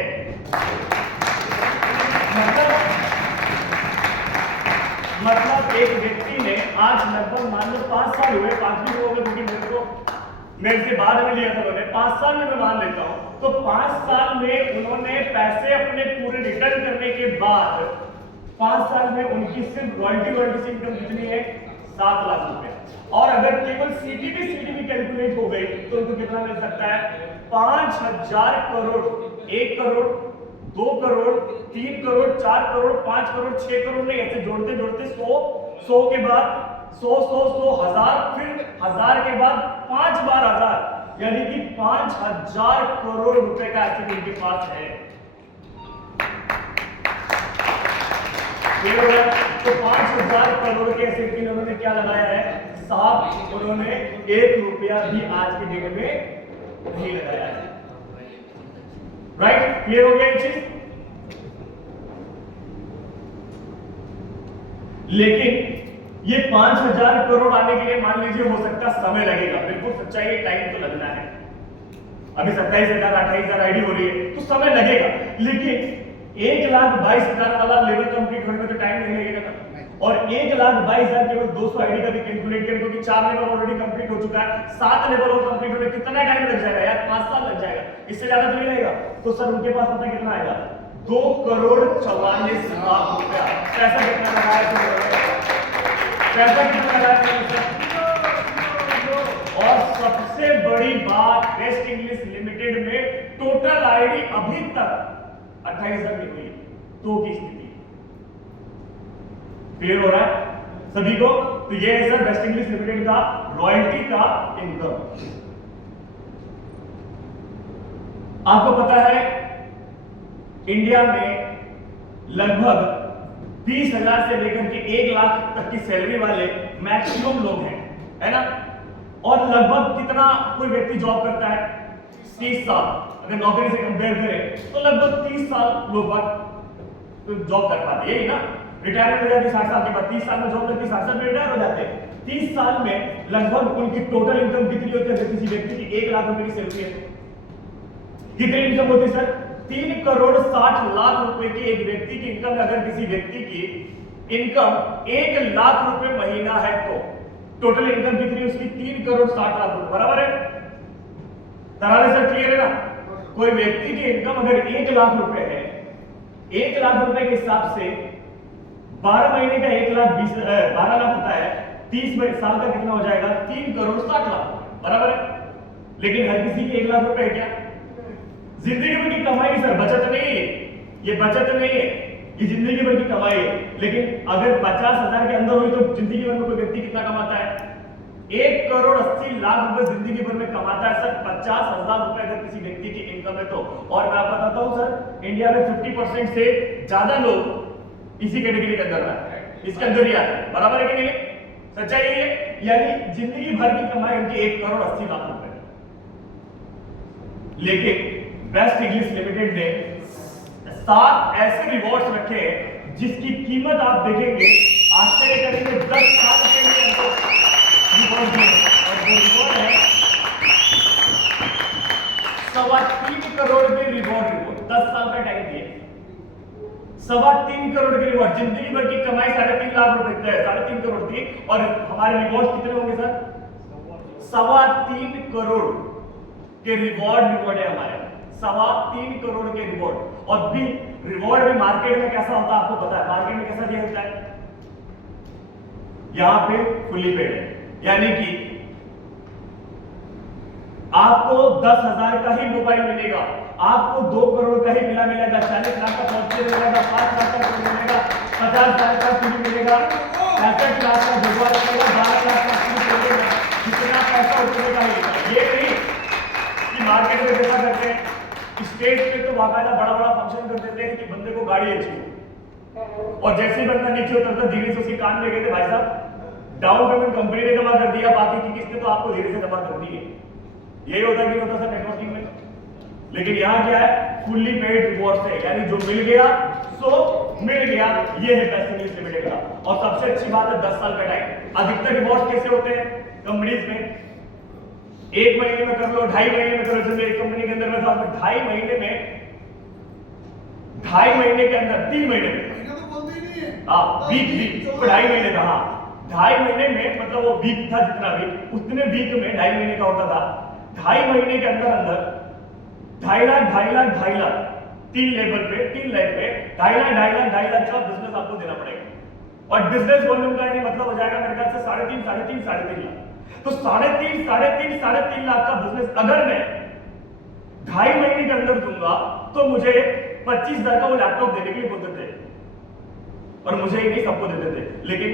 मतलब एक व्यक्ति ने आज लगभग मान लो 5 साल हुए, 5 भी हो गए, क्योंकि मेरे से बाद में लिया था उन्होंने, 5 साल में मैं मान लेता हूं, तो 5 साल में उन्होंने पैसे अपने पूरे रिटर्न करने के बाद 5 साल में उनकी सिर्फ रॉयल्टी से इनकम कितनी है? 7 लाख रुपए। और अगर केवल सीटीपी कैलकुलेट हो गई, तो उनको कितना मिल सकता है? 5,000 करोड़, 1 करोड़, 2 करोड़, 3 करोड़, 4 करोड़, 5 करोड़, 6 करोड़, नहीं, ऐसे जोड़ते जोड़ते 100 के बाद 100, 1000, फिर 1000 के बाद 5 बार 1000, यानी कि 5,000 करोड़ रुपए का एसेट इनके पास है। क्लियर हो गया? तो 5,000 करोड़ के एसेट के लिए उन्होंने क्या लगाया है? साफ उन्होंने 1 रुपया भी आज के डेट में नहीं लगाया है। राइट? क्लियर हो गया ये चीज? लेकिन ये 5,000 करोड़ आने के लिए मान लीजिए हो सकता समय लगेगा, बिल्कुल सच्चाई है, टाइम तो लगना है। अभी 27,000 28,000 आईडी हो रही है तो समय लगेगा, लेकिन 1,22,000 वाला लेवल कंप्लीट होने में तो टाइम नहीं लगेगा ना। और 1,22,000 केवल 200 आईडी का भी कैलकुलेट करें, क्योंकि 4 लेवल ऑलरेडी कंप्लीट हो चुका है, 7 लेवल और कंप्लीट होने कितना टाइम लग जाएगा यार? 5 साल लग जाएगा, इससे ज्यादा तो नहीं लगेगा। तो सर उनके पास पता कितना आएगा? 2,44,00,000 रुपया। पैसा कितना लगाया? पैसा कितना लगाया? और सबसे बड़ी बात, वेस्ट इंग्लिश लिमिटेड में टोटल आईडी अभी तक 28,000 की हुई, 2 की स्थिति। क्लियर हो रहा है सभी को? तो ये है सर वेस्ट इंग्लिश लिमिटेड का रॉयल्टी का इनकम। आपको पता है इंडिया में लगभग 20,000 से लेकर के 1 लाख तक की सैलरी वाले मैक्सिमम लोग हैं, है ना? और लगभग कितना कोई व्यक्ति जॉब करता है? 30 साल। अगर नौकरी से कंपेयर करें तो लगभग 30 साल लोग जॉब कर पाते हैं ना। रिटायरमेंट हो जाती है 60 साल के बाद, 30 साल में जॉब करके 60 साल में रिटायर हो जाते हैं। 30 साल में लगभग उनकी टोटल इनकम कितनी होती है? किसी व्यक्ति की 1 लाख रुपए की सैलरी है, कितनी इनकम होती है सर? 3,60,00,000 रुपए की एक व्यक्ति की इनकम। अगर किसी व्यक्ति की इनकम 1 लाख रुपए महीना है तो टोटल इनकम कितनी उसकी? 3,60,00,000 रुपए, बराबर है? तराने सर क्लियर है ना? कोई व्यक्ति की इनकम अगर 1 लाख रुपए है, 1 लाख रुपए के हिसाब से 12 महीने का 12 लाख होता है, 30 साल का कितना हो जाएगा? 3,60,00,000, बराबर है? लेकिन हर किसी की 1 लाख रुपए है क्या? जिंदगी भर की कमाई सर, बचत नहीं है ये, बचत नहीं है ये, जिंदगी भर की कमाई है। लेकिन अगर 50,000 के अंदर हुई तो जिंदगी भर में कोई व्यक्ति कितना कमाता है? 1,80,00,000 रुपए जिंदगी भर में कमाता है सर। 50,000 रुपए अगर किसी व्यक्ति की इनकम है तो। और मैं आपको बताता हूं सर, इंडिया में 50% से ज्यादा लोग इसी कैटेगरी के अंदर आते हैं, इसके अंदर ही आते हैं, बराबर है कि नहीं? सच्चाई है? यानी जिंदगी भर की कमाई उनकी 1,80,00,000 रुपए। लेकिन वेस्ट इंग्लिश लिमिटेड ने 7 ऐसे रिवॉर्ड्स रखे हैं जिसकी कीमत आप देखेंगे आश्चर्य करेंगे। 10 साल के लिए रिवॉर्ड दिए, और वो रिवॉर्ड है 3.25 करोड़ के रिवॉर्ड। 10 साल का टाइम दिए, 3.25 करोड़ के रिवॉर्ड। जिंदगी भर की कमाई 3.5 लाख रुपए, 3.5 करोड़ थी, और हमारे रिवॉर्ड कितने होंगे सर? 3.25 करोड़ के रिवॉर्ड है हमारे। 3.25 करोड़ के रिवॉर्ड। और भी रिवॉर्ड में मार्केट में कैसा होता है आपको पता है? मार्केट में कैसा दिया होता है? यहां पे फुली पेड है, यानी कि आपको 10,000 का ही मोबाइल मिलेगा, आपको 2 करोड़ का ही मिलेगा, 40 लाख का सॉफ्टवेयर मिलेगा, 5 लाख का फोन मिलेगा, 50,000 का टीवी मिलेगा, 65 लाख का मोबाइल मिलेगा, 12 लाख का टीवी मिलेगा। जितना पैसा उतने का ही। ये नहीं कि मार्केट में कैसा करते हैं, स्टेज पे तो बाकायदा बड़ा फंक्शन कर देते हैं कि बंदे को गाड़ी अच्छी हो, और जैसे ही बंदा नीचे उतरता धीरे से उसके कान में कहते भाई साहब डाउन पेमेंट कंपनी ने जमा कर दिया, बाकी की किस्तें तो आपको धीरे से जमा कर दी है। यही होता है कि होता सर नेटवर्किंग में। लेकिन यहाँ क्या है? फुल्ली पेड रिवॉर्ड है, यानी जो मिल गया सो मिल गया। ये है वेस्ट इंग्लिश लिमिटेड का। और सबसे अच्छी बात है 10 साल का टाइम। अधिकतर रिवॉर्ड कैसे होते हैं कंपनीज में? 1 महीने में कर लो, 2.5 महीने में कर लो। जैसे एक कंपनी के अंदर मैं था 2.5 महीने में, 2.5 महीने के अंदर 3 महीने में, तो बोलते ही नहीं है। हाँ वीक 2.5 महीने था। हाँ 2.5 महीने में मतलब वो वीक था जितना भी, उतने वीक में 2.5 महीने का होता था। 2.5 महीने के अंदर 2.5 लाख 3 लेवल पे 3 लाख पे 2.5 लाख का बिजनेस आपको देना पड़ेगा। और बिजनेस वॉल्यूम का मतलब हो जाएगा मेरे ख्याल से 3.5 लाख। तो 3.5 लाख का बिजनेस अगर मैं 2.5 महीने के अंदर दूंगा तो मुझे 25,000 का वो लैपटॉप देने के लिए बोलते थे, और मुझे ही नहीं सबको देते थे। लेकिन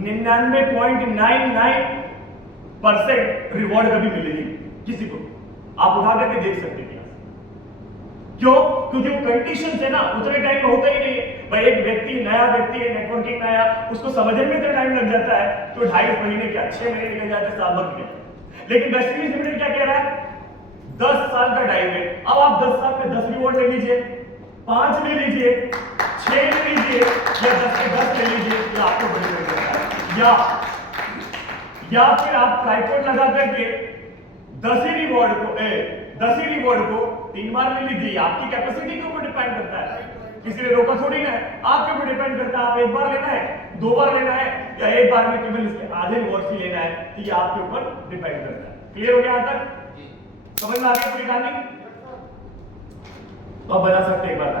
99.99% रिवॉर्ड कभी मिलेगी किसी को, आप उठा करके देख सकते हैं। क्यों? क्योंकि वो कंडीशन है ना, उतने टाइम में होता ही नहीं है। भाई एक व्यक्ति नया व्यक्ति है, नेटवर्किंग नया, उसको समझने में इतना टाइम लग जाता है, तो 2.5 महीने क्या 6 महीने निकल जाते हैं, साल भर निकल। लेकिन वेस्ट इंडीज लिमिटेड क्या कह रहा है, 10 साल का टाइम है। अब आप 10 साल में 10 रिवॉर्ड ले लीजिए, 5 ले लीजिए, 6 ले लीजिए, या 10 के 10 ले लीजिए, या आपको बड़ी बड़ी करता है, या फिर आप ट्राइपॉड लगा करके 10 ही रिवॉर्ड को 3 बार ले लीजिए। आपकी कैपेसिटी के ऊपर डिपेंड करता है, किसी ने रोका थोड़ी ना है, आपके ऊपर डिपेंड करता है। आप 1 बार लेना है, 2 बार लेना है, या 1 बार में केवल इसके आधे रिवॉर्ड ही लेना है, तो ये आपके ऊपर डिपेंड करता है। क्लियर हो गया यहां तक? समझ में आ गई पूरी कहानी? तो आप बता सकते हैं एक बार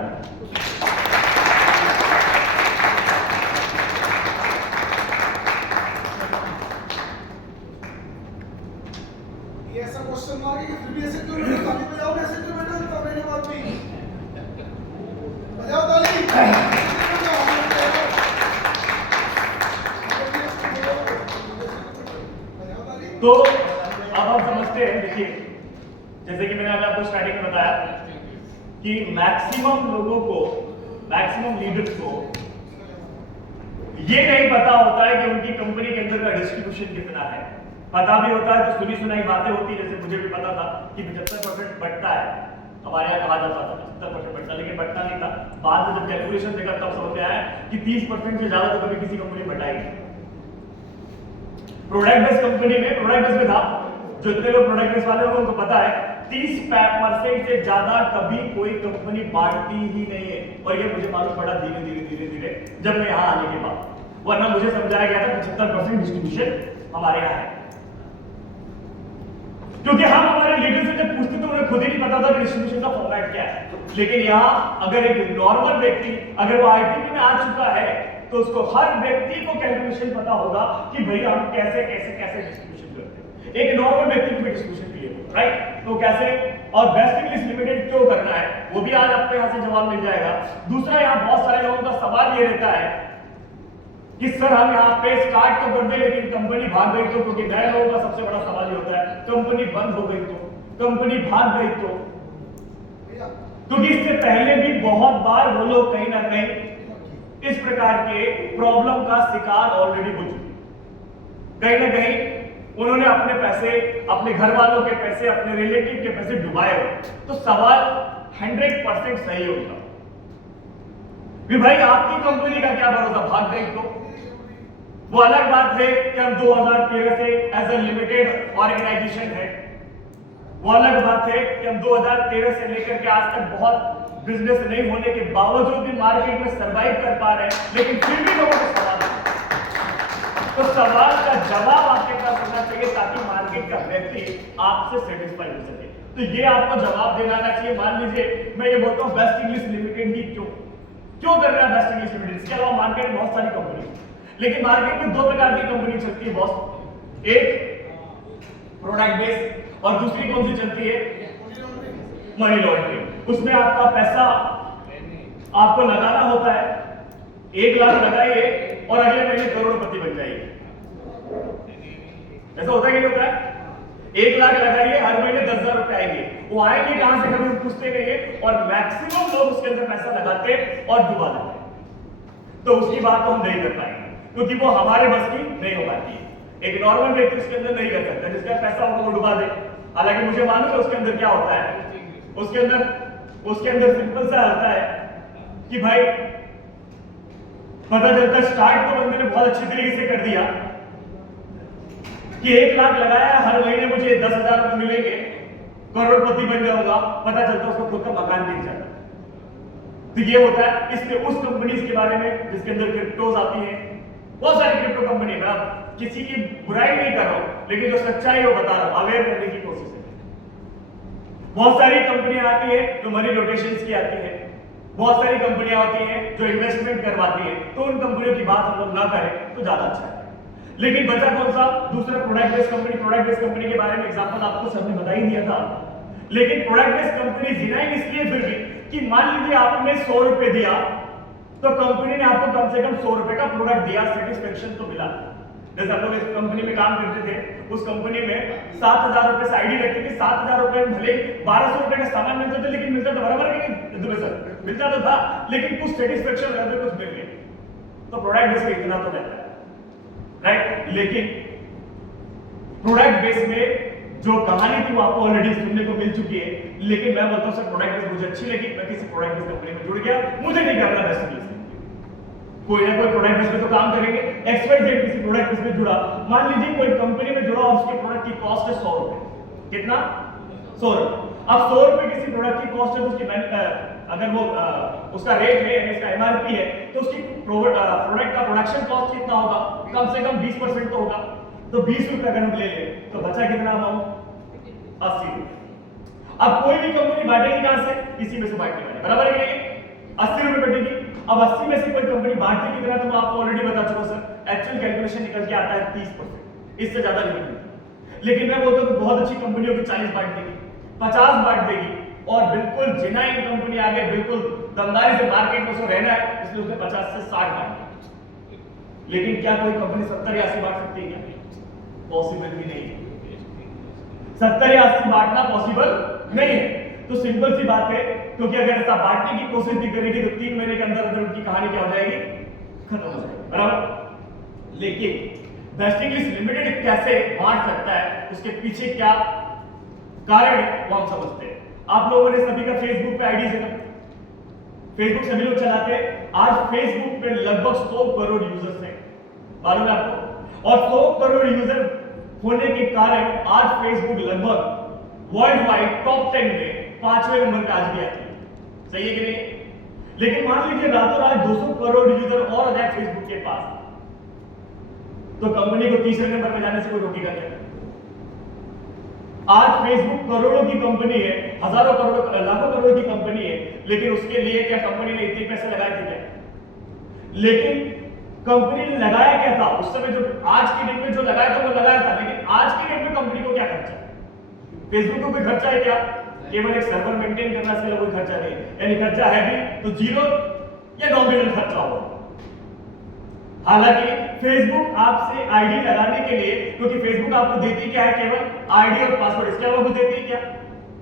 ये ऐसा क्वेश्चन मार के फिर भी ऐसे क्यों बैठे, ताली बजाओ ना, ऐसे क्यों बैठे, तो मैंने बात भी बजाओ ताली। तो अब हम समझते हैं, देखिए जैसे कि मैंने आपको स्टार्टिंग में बताया कि मैक्सिमम लोगों को, मैक्सिमम लीडर्स को ये नहीं पता होता है कि उनकी कंपनी के अंदर का डिस्ट्रीब्यूशन कितना है। पता भी होता है तो सुनी सुनाई बातें होती है, जैसे मुझे भी पता था कि 75% बढ़ता है, हमारे यहाँ कहा जाता था 75% बढ़ता, लेकिन बढ़ता नहीं था। बाद में जब कैलकुलेशन देखा तब समझ में आया कि 30% से ज्यादा तो कभी किसी कंपनी बढ़ाएगी। प्रोडक्ट बेस्ड कंपनी में, प्रोडक्ट बेस्ड में था, जो इतने लोग प्रोडक्ट बेस्ड वाले होंगे उनको पता है 30% से ज्यादा कभी कोई कंपनी बांटती ही नहीं है। और ये मुझे मालूम पड़ा धीरे धीरे जब मैं यहाँ आने के बाद, वरना मुझे समझाया गया था 75% डिस्ट्रीब्यूशन हमारे यहाँ है। क्योंकि हम हमारे लीडर से जब पूछते तो उन्हें खुद ही नहीं पता था कि डिस्ट्रीब्यूशन का फॉर्मेट क्या है। लेकिन यहाँ अगर एक नॉर्मल व्यक्ति अगर वो आईटी में आ चुका है तो उसको हर व्यक्ति को कैलकुलेशन पता होगा कि भैया हम कैसे कैसे कैसे डिस्ट्रीब्यूशन करते हैं। एक नॉर्मल व्यक्ति को भी डिस्ट्रीब्यूशन क्लियर हो, राइट? तो कैसे, और बेस्ट इंग्लिश लिमिटेड क्यों करना है वो भी आज आपको यहाँ से जवाब मिल जाएगा। दूसरा, यहाँ बहुत सारे लोगों का सवाल ये रहता है कि सर हम यहाँ पे स्टार्ट तो कर दे लेकिन कंपनी भाग गई तो, क्योंकि नए लोगों का सबसे बड़ा सवाल ये होता है कंपनी बंद हो गई तो, कंपनी भाग गई तो। क्योंकि इससे पहले भी बहुत बार वो लोग कहीं ना कहीं इस प्रकार के प्रॉब्लम का शिकार ऑलरेडी हो चुके। कहीं ना कहीं उन्होंने अपने पैसे, अपने घर वालों के पैसे, अपने रिलेटिव के पैसे डुबाए हो। तो सवाल 100% सही होगा कि भाई आपकी कंपनी का क्या भरोसा, भाग गई तो। वो अलग बात है कि हम 2013 से एज ए लिमिटेड ऑर्गेनाइजेशन है, वो अलग बात है कि हम 2013 से लेकर के आज तक बहुत बिजनेस नहीं होने के बावजूद भी मार्केट में सरवाइव कर पा रहे हैं, लेकिन फिर भी लोगों को सवाल है। तो सवाल का जवाब आपके पास होना चाहिए ताकि मार्केट का व्यक्ति आपसे सेटिस्फाई हो सके। तो ये आपको जवाब देना आना चाहिए। मान लीजिए मैं ये बोलता हूँ बेस्ट इंग्लिश लिमिटेड ही क्यों कर रहा है बेस्ट इंग्लिश लिमिटेड? इसके अलावा मार्केट में बहुत सारी कंपनी, लेकिन मार्केट में 2 प्रकार की कंपनी चलती है बॉस, एक प्रोडक्ट बेस्ड और दूसरी कौन सी चलती है? Money laundering. उसमें आपका पैसा आपको लगाना होता है, 1 लाख लगाइए और अगले महीने करोड़पति बन जाइए। ऐसा होता है कि नहीं होता है? 1 लाख लगाइए, हर महीने 10,000 रुपए आएंगे। वो आएंगे कहां से, कभी पूछते नहीं है, और मैक्सिमम लोग उसके अंदर पैसा लगाते और डुबा देते। तो उसकी बात तो हम नहीं कर पाएंगे क्योंकि वो हमारे बस की नहीं हो पाती है। एक नॉर्मल व्यक्ति उसके अंदर नहीं कर सकता, जिसका पैसा होगा वो डुबा दे। हालांकि मुझे मालूम है उसके अंदर क्या होता है, उसके अंदर सिंपल सा होता है कि भाई पता चलता है स्टार्ट तो बंदे ने बहुत अच्छी तरीके से कर दिया कि 1 लाख लगाया, हर महीने मुझे 10,000 रुपए मिलेंगे, करोड़पति बन जाऊंगा। पता चलता उसको खुद का मकान मिल जाता। तो ये होता है। इसलिए उस कंपनीज के बारे में जिसके अंदर क्रिप्टोज आती है, बहुत सारी क्रिप्टो कंपनी में, अब किसी की बुराई नहीं कर रहा हूं, लेकिन जो सच्चाई है वो बता रहा हूं, अवेयर करने की कोशिश है। बहुत सारी कंपनियां आती है जो मनी रोटेशंस की आती है, बहुत सारी कंपनियां होती हैं जो इन्वेस्टमेंट करवाती है। तो उन कंपनियों की बात हम लोग ना करें तो ज्यादा अच्छा है। लेकिन बचा कौन सा? दूसरा product based company. Product based company के बारे में एग्जांपल आपको सर ने बता ही दिया था। लेकिन प्रोडक्ट बेस्ड कंपनी जिनाइन इसलिए फिर भी कि मान लीजिए आपने 100 रुपए दिया तो कंपनी ने आपको कम से कम 100 रुपए का प्रोडक्ट दिया, सेटिस्फेक्शन तो मिला। जैसे हम लोग इस कंपनी में काम करते थे, उस कंपनी में 7,000 रुपए से आईडी रखते थे। 7,000 रुपए में भले 1,200 रुपए का सामान मिलता था, लेकिन मिलता था बराबर कि नहीं तुम्हें सर? मिलता तो था, लेकिन कुछ सेटिस्फेक्शन रहता, कुछ मिल गया। तो प्रोडक्ट बेस में इतना तो रहता है, राइट? लेकिन प्रोडक्ट बेस में जो कहानी थी वो आपको ऑलरेडी सुनने को मिल चुकी है। लेकिन मैं बोलता हूं सर प्रोडक्ट बेस मुझे अच्छी लगी, मैं किसी प्रोडक्ट बेस कंपनी में जुड़ गया, मुझे नहीं करना बेस्ट बेस। कोई ना कोई प्रोडक्ट बेस में तो काम करेंगे। XYZ किसी प्रोडक्ट बेस में जुड़ा, मान लीजिए कोई कंपनी में जुड़ा और उसके प्रोडक्ट की कॉस्ट है 100 रुपए। कितना? 100 रुपए। अब 100 रुपए किसी प्रोडक्ट की कॉस्ट है, तो उसकी अगर वो उसका रेट है यानी इसका MRP है, तो उसकी प्रोडक्ट का प्रोडक्शन कॉस्ट कितना होगा? कम से कम 20% तो होगा। तो 20 रुपए अगर हम ले लें तो बचा कितना अमाउंट? 80 रुपए। अब कोई भी कंपनी बांटेगी कहां से? किसी में से बांटने वाले, बराबर है कि नहीं? 80 रुपए बटेगी। अब 80 में से कोई कंपनी बांटती कितना, तो मैं आपको ऑलरेडी बता चुका सर। एक्चुअल कैलकुलेशन निकल के आता है 30%, इससे ज्यादा नहीं मिलती। लेकिन मैं बोलता हूं कि बहुत अच्छी कंपनियों की 40 बांट देगी, 50 बांट देगी, और बिल्कुल जेन्युइन कंपनी आगे बिल्कुल दमदारी से मार्केट में उसको रहना है, इसलिए उसने 50 से 60 बांट दिया। लेकिन क्या कोई कंपनी 70 या 80 बांट सकती है क्या? पॉसिबल भी नहीं है। 70 या 80 बांटना पॉसिबल नहीं है। तो सिंपल सी बात है, क्योंकि अगर ऐसा बांटने की कोशिश भी करेगी तो 3 महीने के अंदर अंदर उनकी कहानी क्या हो जाएगी? खत्म हो जाएगी, बराबर? लेकिन बेस्ट इंग्लिश लिमिटेड कैसे बांट सकता है, उसके पीछे क्या कारण है वो हम समझते हैं। आप लोगों ने सभी का फेसबुक पे आईडी है ना? फेसबुक सभी लोग चलाते हैं। आज फेसबुक पे लगभग 100 करोड़ यूजर्स हैं, मालूम है आपको? और 100 करोड़ यूजर होने के कारण आज फेसबुक लगभग वर्ल्ड वाइड टॉप 10 में 5वें नंबर पे आज भी आती है। सही है कि नहीं? लेकिन मान लीजिए रातों रात 200 करोड़ यूजर और आ जाए फेसबुक के पास, तो कंपनी को तीसरे नंबर पे जाने से कोई रोकेगा क्या? आज फेसबुक करोड़ों की कंपनी है, हजारों करोड़ लाखों करोड़ की कंपनी है, लेकिन उसके लिए क्या कंपनी ने इतने पैसे लगाए थे क्या? लेकिन कंपनी ने लगाया क्या था उस समय? जो आज के दिन में जो लगाया था वो लगाया था, लेकिन आज के दिन में कंपनी को क्या खर्चा? फेसबुक को कोई खर्चा है क्या? केवल एक सर्वर मेंटेन करना से कोई खर्चा नहीं, यानी खर्चा है भी तो जीरो या नॉमिनल खर्चा होगा। हालांकि फेसबुक आपसे आईडी लगाने के लिए, क्योंकि फेसबुक आपको देती क्या है? केवल आईडी और पासवर्ड, इसके अलावा कुछ देती है क्या?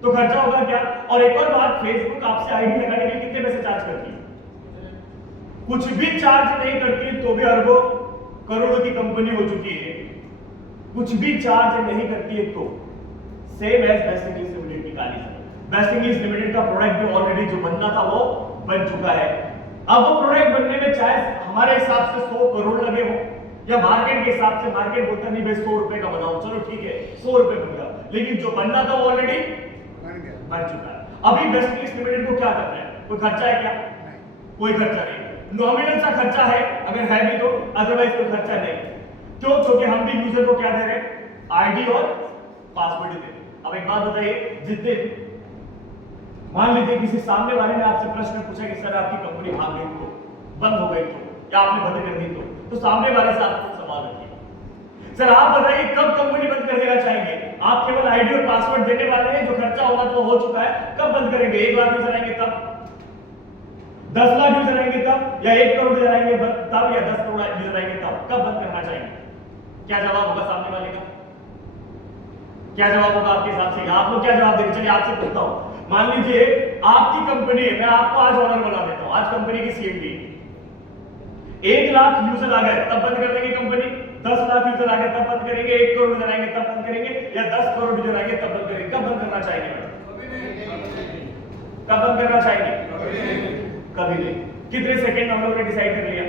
तो खर्चा होगा क्या? और एक और बात, फेसबुक आपसे आईडी लगाने के लिए कितने पैसे चार्ज करती है? कुछ भी चार्ज नहीं करती, तो भी अरबों करोड़ों की कंपनी हो चुकी है। कुछ भी चार्ज नहीं करती है तो same as best English limited की कहानी। बेस्ट इंग्लिश लिमिटेड का प्रोडक्ट भी ऑलरेडी जो बनना था वो बन चुका है। अब वो प्रोडक्ट बनने में चाहे हमारे हिसाब से 100 करोड़ लगे हो या मार्केट के हिसाब से, मार्केट बोलता नहीं भाई 100 रुपए का बनाओ, चलो ठीक है 100 रुपए बन गया, लेकिन जो बनना था वो ऑलरेडी बन चुका है। अभी बेस्ट इंग्लिश लिमिटेड को क्या करना है? कोई खर्चा है क्या? कोई खर्चा नहीं। नॉमिनल सा खर्चा है अगर है भी तो, अदरवाइज कोई खर्चा नहीं। क्यों? क्योंकि हम भी यूजर को क्या दे रहे हैं? आईडी और पासवर्ड दे रहे हैं। अब एक बात बताइए, जितने मान लीजिए किसी सामने वाले ने आपसे प्रश्न पूछा कि सर आपकी कंपनी भाग गई तो, बंद हो गई तो, या आपने बंद कर दी तो सामने वाले से आप सवाल रखिए, सर आप बताइए कब कंपनी बंद कर देना चाहेंगे? आप केवल आईडी और पासवर्ड देने वाले हैं, जो खर्चा होगा तो हो चुका है, कब बंद करेंगे? 1 लाख यूजर आएंगे तब, 10 लाख यूजर आएंगे तब, या 1 करोड़ यूजर आएंगे तब, या 10 करोड़ यूजर आएंगे तब, कब बंद करना चाहेंगे? क्या जवाब होगा सामने वाले का? क्या जवाब होगा आपके हिसाब से? आप लोग क्या जवाब देंगे? चलिए आपसे पूछता हूं, मान लीजिए आपकी कंपनी है, मैं आपको आज ऑनर बना देता हूं, आज कंपनी की सीएमडी, 1 लाख यूजर आ गए तब बंद कर देंगे कंपनी, 10 लाख यूजर आ गए तब बंद करेंगे, 1 करोड़ यूजर आएंगे तब बंद करेंगे, या 10 करोड़ यूजर आएंगे तब बंद करेंगे? कब बंद करना चाहेंगे मैडम? कब बंद करना चाहेंगे? कभी नहीं। कितने सेकंड हम लोगों ने डिसाइड कर लिया?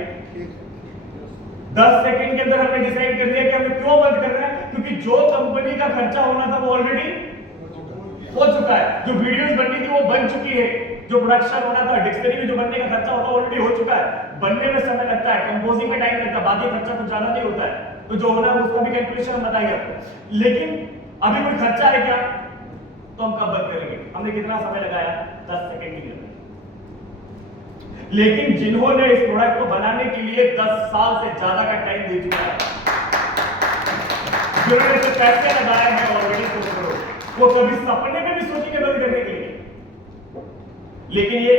10 सेकंड के अंदर हमने डिसाइड कर लिया कि हमें क्यों बंद करना है, क्योंकि जो कंपनी का खर्चा होना था वो ऑलरेडी हो चुका है, जो वीडियोस बननी थी वो बन चुकी है, जो प्रोडक्शन होना था, डिक्शनरी में जो बनने का खर्चा होता है ऑलरेडी हो चुका है। बनने में समय लगता है, कंपोजिंग में टाइम लगता है, बाकी खर्चा कुछ ज्यादा नहीं होता है, तो जो होना है उसका भी कैलकुलेशन हम बताएंगे आपको। लेकिन अभी कोई खर्चा है क्या? तो हम कब बंद करेंगे? हमने कितना समय लगाया? 10 सेकंड के अंदर। लेकिन जिन्होंने इस प्रोडक्ट को बनाने के लिए 10 साल से ज्यादा का टाइम दे चुका है, जिन्होंने इसे पैसे लगाए हैं ऑलरेडी, वो कभी सपने में भी सोचेंगे बंद करने के लिए। लेकिन ये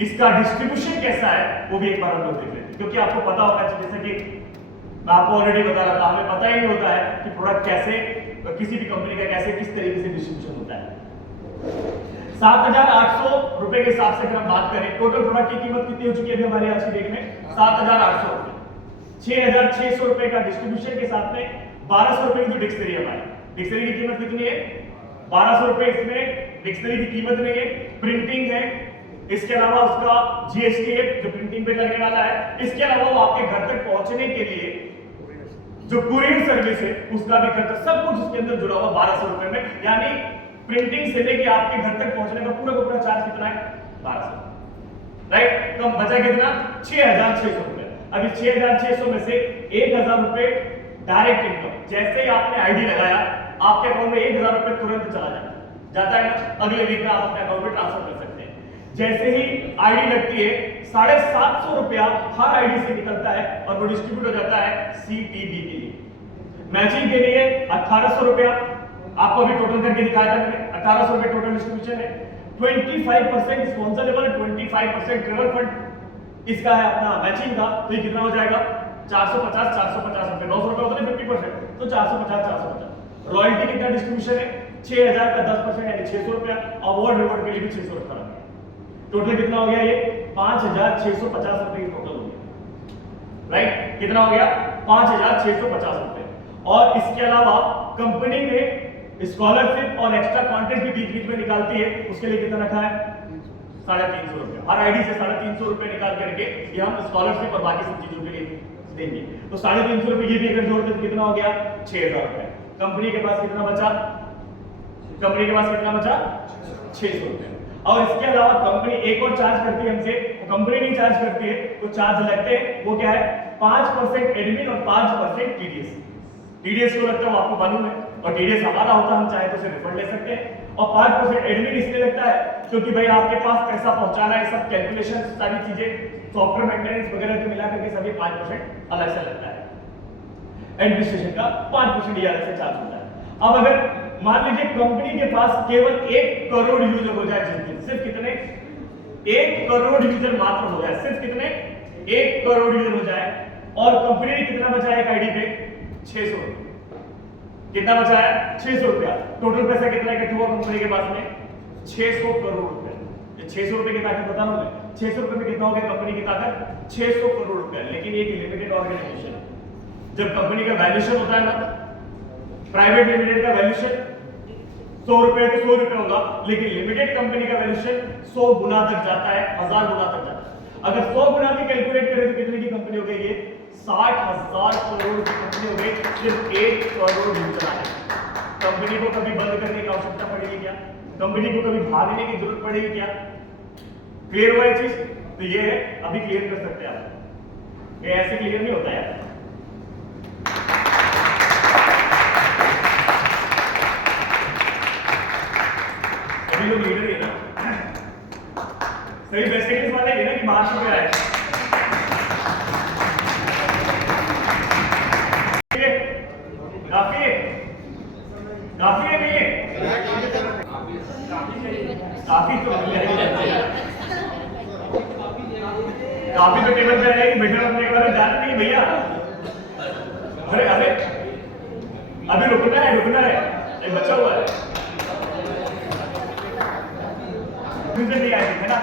इसका डिस्ट्रीब्यूशन कैसा है वो भी एक बार हम लोग देख लेते हैं, क्योंकि आपको पता होगा जैसे कि मैं आपको ऑलरेडी बता रहा था, हमें पता ही नहीं होता है कि प्रोडक्ट कैसे, किसी भी कंपनी का कैसे किस तरीके से डिस्ट्रीब्यूशन होता है। 7,800 रुपए के हिसाब से अगर हम बात करें, टोटल प्रोडक्ट की कीमत कितनी हो चुकी है अभी हमारी आज की डेट में? 7,800 रुपए। 6,600 रुपए का डिस्ट्रीब्यूशन के साथ में 1,200 रुपए की जो डिक्शनरी है हमारी, डिक्शनरी की कीमत कितनी है? 1,200 रुपए। इसमें डिक्शनरी की कीमत नहीं है, प्रिंटिंग है, इसके अलावा उसका जीएसटी है जो प्रिंटिंग पे लगने वाला है, इसके अलावा वो आपके घर तक पहुंचने के लिए जो कुरियर सर्विस है उसका भी खर्चा, सब कुछ उसके अंदर जुड़ा हुआ 1,200 रुपए में। यानी प्रिंटिंग से लेके आपके घर तक पहुंचने का पूरा चार्ज कितना है? 1,200, राइट? तो बचा कितना? 6,600 रुपए। अभी 6,600 में से 1,000 रुपए डायरेक्ट इनकम, जैसे ही आपने आईडी लगाया आपके अकाउंट में 1,000 रुपए तुरंत चला जाता है ना, अगले वीक में आप अपने अकाउंट में ट्रांसफर कर सकते हैं। जैसे ही आईडी लगती है 750 रुपया हर आईडी से निकलता है और वो डिस्ट्रीब्यूट हो जाता है सीटीबी के लिए। मैचिंग के लिए 1,800 रुपया आपको अभी टोटल करके दिखाया था मैंने, 1,800 रुपए टोटल डिस्ट्रीब्यूशन है। 25% स्पॉन्सरेबल, 25% ट्रेवल फंड इसका है अपना मैचिंग का, तो ये कितना हो जाएगा? 450 रुपए, 900 रुपए होता है 50%, तो 450 रॉयल्टी कितना डिस्ट्रीब्यूशन है? 6,000 का 10% यानी 600 रुपया। अवार्ड रिवॉर्ड के लिए भी 600 रुपया रखा है। टोटल कितना हो गया? ये 5,650 रुपए की टोटल हो गया, राइट? कितना हो गया? 5,650 रुपए। और इसके अलावा कंपनी ने स्कॉलरशिप और एक्स्ट्रा कॉन्टेस्ट भी बीच में निकालती है, उसके लिए कितना रखा है? 350 रुपए। हर आईडी से 350 रुपए निकाल करके ये हम स्कॉलरशिप और बाकी सब चीजों के लिए देंगे। तो 350 रुपए ये भी अगर जोड़ दें तो कितना हो गया? 6,000 रुपए। कंपनी के पास कितना बचा? कंपनी के पास कितना बचा? 600 रुपए। और इसके अलावा कंपनी एक और चार्ज करती है हमसे, कंपनी नहीं चार्ज करती है, तो चार्ज लगते हैं, वो क्या है? 5% एडमिन और 5% टीडीएस। टीडीएस को लगता है वो आपको मालूम है, और टीडीएस हमारा होता है, हम चाहे तो उसे रिफंड ले सकते हैं। और 5% एडमिन इसलिए लगता है क्योंकि भाई आपके पास पैसा पहुंचाना है, सब कैलकुलेशन सारी चीजें सॉफ्टवेयर मेंटेनेंस वगैरह को मिला करके सभी 5% अलग से लगता है। एडमिनिस्ट्रेशन का 5% ये अलग से चार्ज होता है। अब अगर मान लीजिए कंपनी के पास केवल 1 करोड़ यूजर हो जाए जिस दिन, सिर्फ कितने? 1 करोड़ यूजर मात्र हो जाए, सिर्फ कितने? 1 करोड़ यूजर हो जाए, और कंपनी ने कितना बचाया एक आईडी पे? 600 रुपए। कितना बचा है? 600 रुपया। टोटल पैसा कितना इकट्ठा हुआ कंपनी के पास में? 600 करोड़ रुपए। ये 600 रुपए की ताकत बता रहा हूं मैं, 600 रुपए में कितना हो गया कंपनी की ताकत? 600 करोड़ रुपए। लेकिन एक लिमिटेड ऑर्गेनाइजेशन, जब कंपनी का वैल्यूएशन होता है ना, प्राइवेट लिमिटेड का वैल्यूएशन 100 रुपए तो 100 रुपए होगा, लेकिन लिमिटेड कंपनी का वैल्यूएशन 100 गुना तक जाता है, 1000 गुना तक जाता है। अगर 100 गुना भी कैलकुलेट करें तो कितने की कंपनी हो गई? ये 60,000 करोड़ की कंपनी हो गई, सिर्फ 1 करोड़ यूजर आए। कंपनी को कभी बंद करने की आवश्यकता पड़ेगी क्या? कंपनी को कभी भागने की जरूरत पड़ेगी क्या? क्लियर हुआ ये चीज? तो ये है, अभी क्लियर कर सकते हैं आप, ये ऐसे क्लियर नहीं होता है। सभी लोग लीडर ही है ना, सही बेस्ट इंग्लिश वाले ही ना कि बाहर से आए। काफी है, काफी है नहीं है? काफी तो काफी तो टेबल पे रहेगी, बैठे अपने के बारे में जानते नहीं भैया। अरे अरे अभी रुकना है, एक बच्चा हुआ है, नहीं आए थे ना।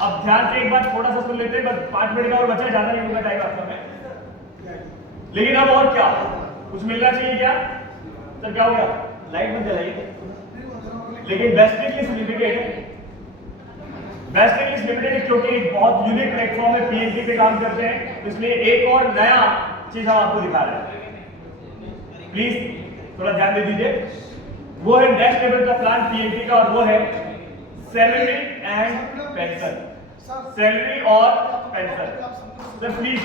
अब ध्यान से एक बात थोड़ा सा सुन लेते हैं, बस 5 मिनट का और बचा, ज्यादा नहीं होगा टाइम आपका में। लेकिन अब और क्या कुछ मिलना चाहिए क्या? सर क्या हो गया? लाइट मत जलाइए। लेकिन best English limited, best English limited क्योंकि एक बहुत यूनिक प्लेटफॉर्म है, पीएनपी पे काम करते हैं, इसलिए एक और नया चीज हम आपको दिखा रहे हैं। प्लीज थोड़ा ध्यान दे दीजिए। वो है नेक्स्ट लेवल का प्लान पीएनपी का, और वो है सैलरी एंड पेंशन। सैलरी और पेंशन। सर प्लीज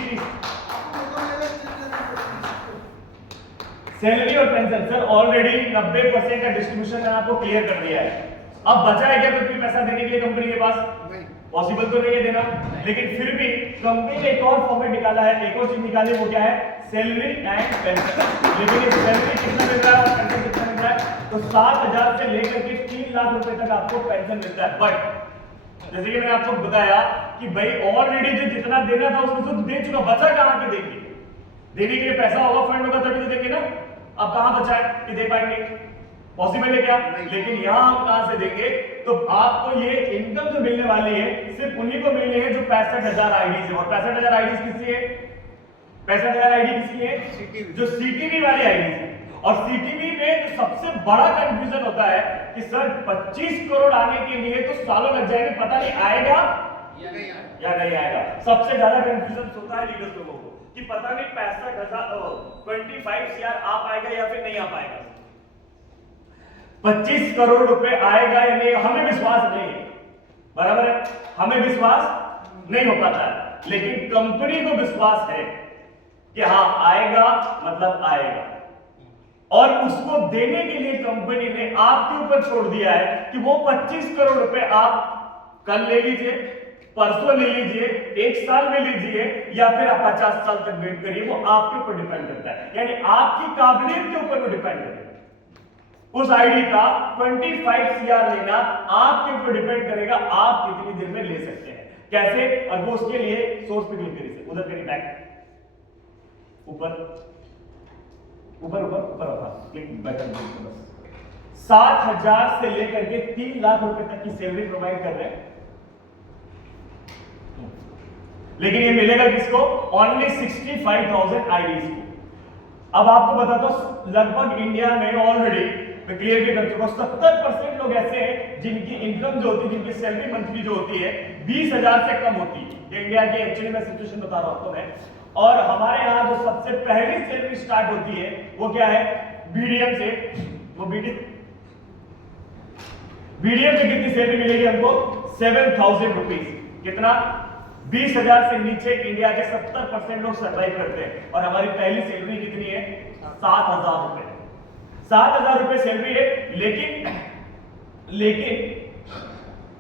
सैलरी और पेंशन सर ऑलरेडी 90% का डिस्ट्रीब्यूशन मैंने आपको क्लियर कर दिया है। अब बचा है क्या कुछ भी पैसा देने के लिए कंपनी के पास? पॉसिबल तो नहीं है देना, लेकिन फिर भी कंपनी ने एक और फॉर्मेट निकाला है, एक और चीज निकाली, वो क्या है? Salary and pension. लेकिन ये सैलरी कितना मिल रहा है और पेंशन कितना मिल रहा है? तो 7,000 से लेकर के 3 लाख रुपए तक आपको पेंशन मिलता है। बट जैसे कि मैंने आपको बताया कि भाई ऑलरेडी जो जितना देना था उसमें तो दे चुका, बचा कहां पे देंगे? देने के लिए पैसा होगा, फंड होगा, तभी तो देंगे ना। अब कहां बचा है कि दे पाएंगे? पॉसिबल है क्या? लेकिन यहां हम कहां से देंगे? तो आपको ये इनकम जो मिलने वाली है सिर्फ उन्हीं को मिलनी है जो 65,000 आईडीज है। और 65,000 आईडीज किसकी है? 65,000 आईडी किसकी है? जो सीटीवी वाली आईडीज है। और सीटीवी में जो सबसे बड़ा कंफ्यूजन होता है कि सर 25 करोड़ आने के लिए तो सालों लग जाएंगे, पता नहीं आएगा या नहीं आएगा। सबसे ज्यादा कंफ्यूजन होता है लीडर्स लोगों को कि पता नहीं 25 CR आ पाएगा या फिर नहीं आ पाएगा। 25 करोड़ रुपए आएगा या नहीं, हमें विश्वास नहीं है, बराबर है, हमें विश्वास नहीं हो पाता है, लेकिन कंपनी को विश्वास है कि हाँ आएगा, मतलब आएगा। और उसको देने के लिए कंपनी ने आपके ऊपर छोड़ दिया है कि वो 25 करोड़ रुपए आप कल ले लीजिए, परसों ले लीजिए, 1 साल में लीजिए, या फिर आप 50 साल तक वेट करिए। वो आपके ऊपर डिपेंड करता है, यानी आपकी काबिलियत के ऊपर वो डिपेंड करेगा। उस आईडी का 25 CR लेना आपके ऊपर डिपेंड करेगा, आप कितनी देर में ले सकते हैं, कैसे। और वो उसके लिए सोर्स पे क्लिक करिए, उधर करिए, बैक, ऊपर ऊपर ऊपर ऊपर होगा, क्लिक बैक कर बस। 7,000 से लेकर के 3 लाख रुपए तक की सैलरी प्रोवाइड कर रहे हैं, लेकिन ये मिलेगा किसको? ओनली 65,000 आईडीज को। अब आपको बताता हूं, लगभग इंडिया में ऑलरेडी मैं क्लियर भी कर चुका हूं, 70% लोग ऐसे हैं जिनकी इनकम जो होती है, जिनकी सैलरी मंथली जो होती है 20,000 से कम होती है। ये इंडिया की एक्चुअली मैं सिचुएशन बता रहा हूं आपको मैं। और हमारे यहाँ जो सबसे पहली सैलरी स्टार्ट होती है वो क्या है? बीडीएम से। वो बीडीएम से कितनी सैलरी मिलेगी हमको? 7,000 रुपीज। कितना? 20,000 से नीचे इंडिया के 70% लोग सर्वाइव करते हैं। और हमारी पहली सैलरी कितनी है? 7,000 रुपए। 7,000 रुपए सैलरी है, लेकिन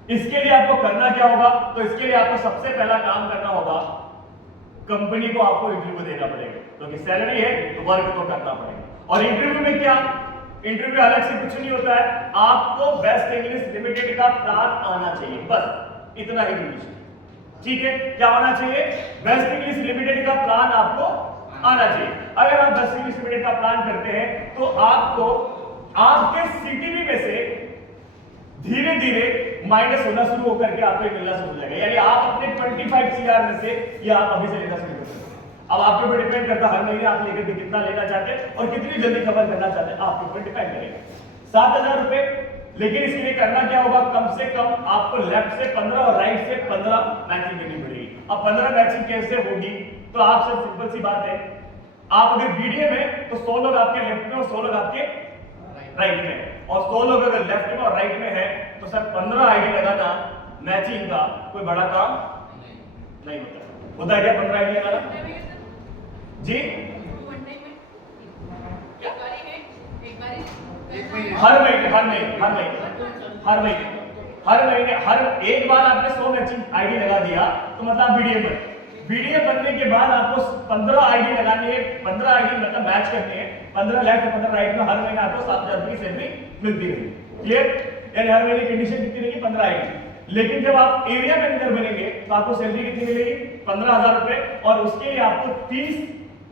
इसके लिए आपको करना क्या होगा? तो इसके लिए आपको सबसे पहला काम करना होगा, कंपनी को आपको इंटरव्यू देना पड़ेगा, क्योंकि सैलरी है तो वर्क तो करना पड़ेगा। और इंटरव्यू में क्या? इंटरव्यू अलग से कुछ नहीं होता है, आपको बेस्ट इंग्लिश लिमिटेड का प्लान आना चाहिए, बस इतना ही कंडीशन। ठीक है, क्या होना चाहिए? बेस्ट इंग्लिश लिमिटेड का प्लान आपको आना चाहिए। अगर आप बेस्ट इंग्लिश लिमिटेड का प्लान करते हैं तो आपको आपके सीटीवी में से धीरे धीरे माइनस होना शुरू होकर के आपको मिलना शुरू हो जाएगा। यानी आप अपने 25 CR में से या आप अभी से लेना शुरू कर सकते हैं। अब आपके ऊपर डिपेंड करता है हर महीने आप लेकर के कितना लेना चाहते हैं और कितनी जल्दी कवर करना चाहते हैं, आपके ऊपर डिपेंड करेगा। 7,000 रुपए, लेकिन इसके लिए करना क्या होगा? कम से कम आपको लेफ्ट से 15 और राइट से 15 मैचिंग करनी पड़ेगी। अब 15 मैचिंग कैसे होगी? तो आपसे सिंपल सी बात है, आप अगर बीडीएम है तो 100 लोग आपके लेफ्ट में और 100 लोग आपके राइट में, और 100 लोग अगर लेफ्ट में और राइट में है तो सर 15 आईडी लगाना मैचिंग का कोई बड़ा काम नहीं होता। होता है क्या 15 आईडी लगाना? जी हर महीने हर एक बार आपने 100 मैचिंग आईडी लगा दिया तो मतलब आप बीडीएम बनने के बाद आपको 15 आईडी लगानी है, 15 आईडी मतलब मैच करनी है, 15 लेफ्ट 15 राइट में। हर महीने आपको 7,000 रुपए की सैलरी मिलती रहेगी। क्लियर? यानी हर महीने कंडीशन कितनी रहेगी? 15 आईडी। लेकिन जब आप एरिया मैनेजर बनेंगे तो आपको सैलरी कितनी मिलेगी? 15,000 रुपए, और उसके लिए आपको 30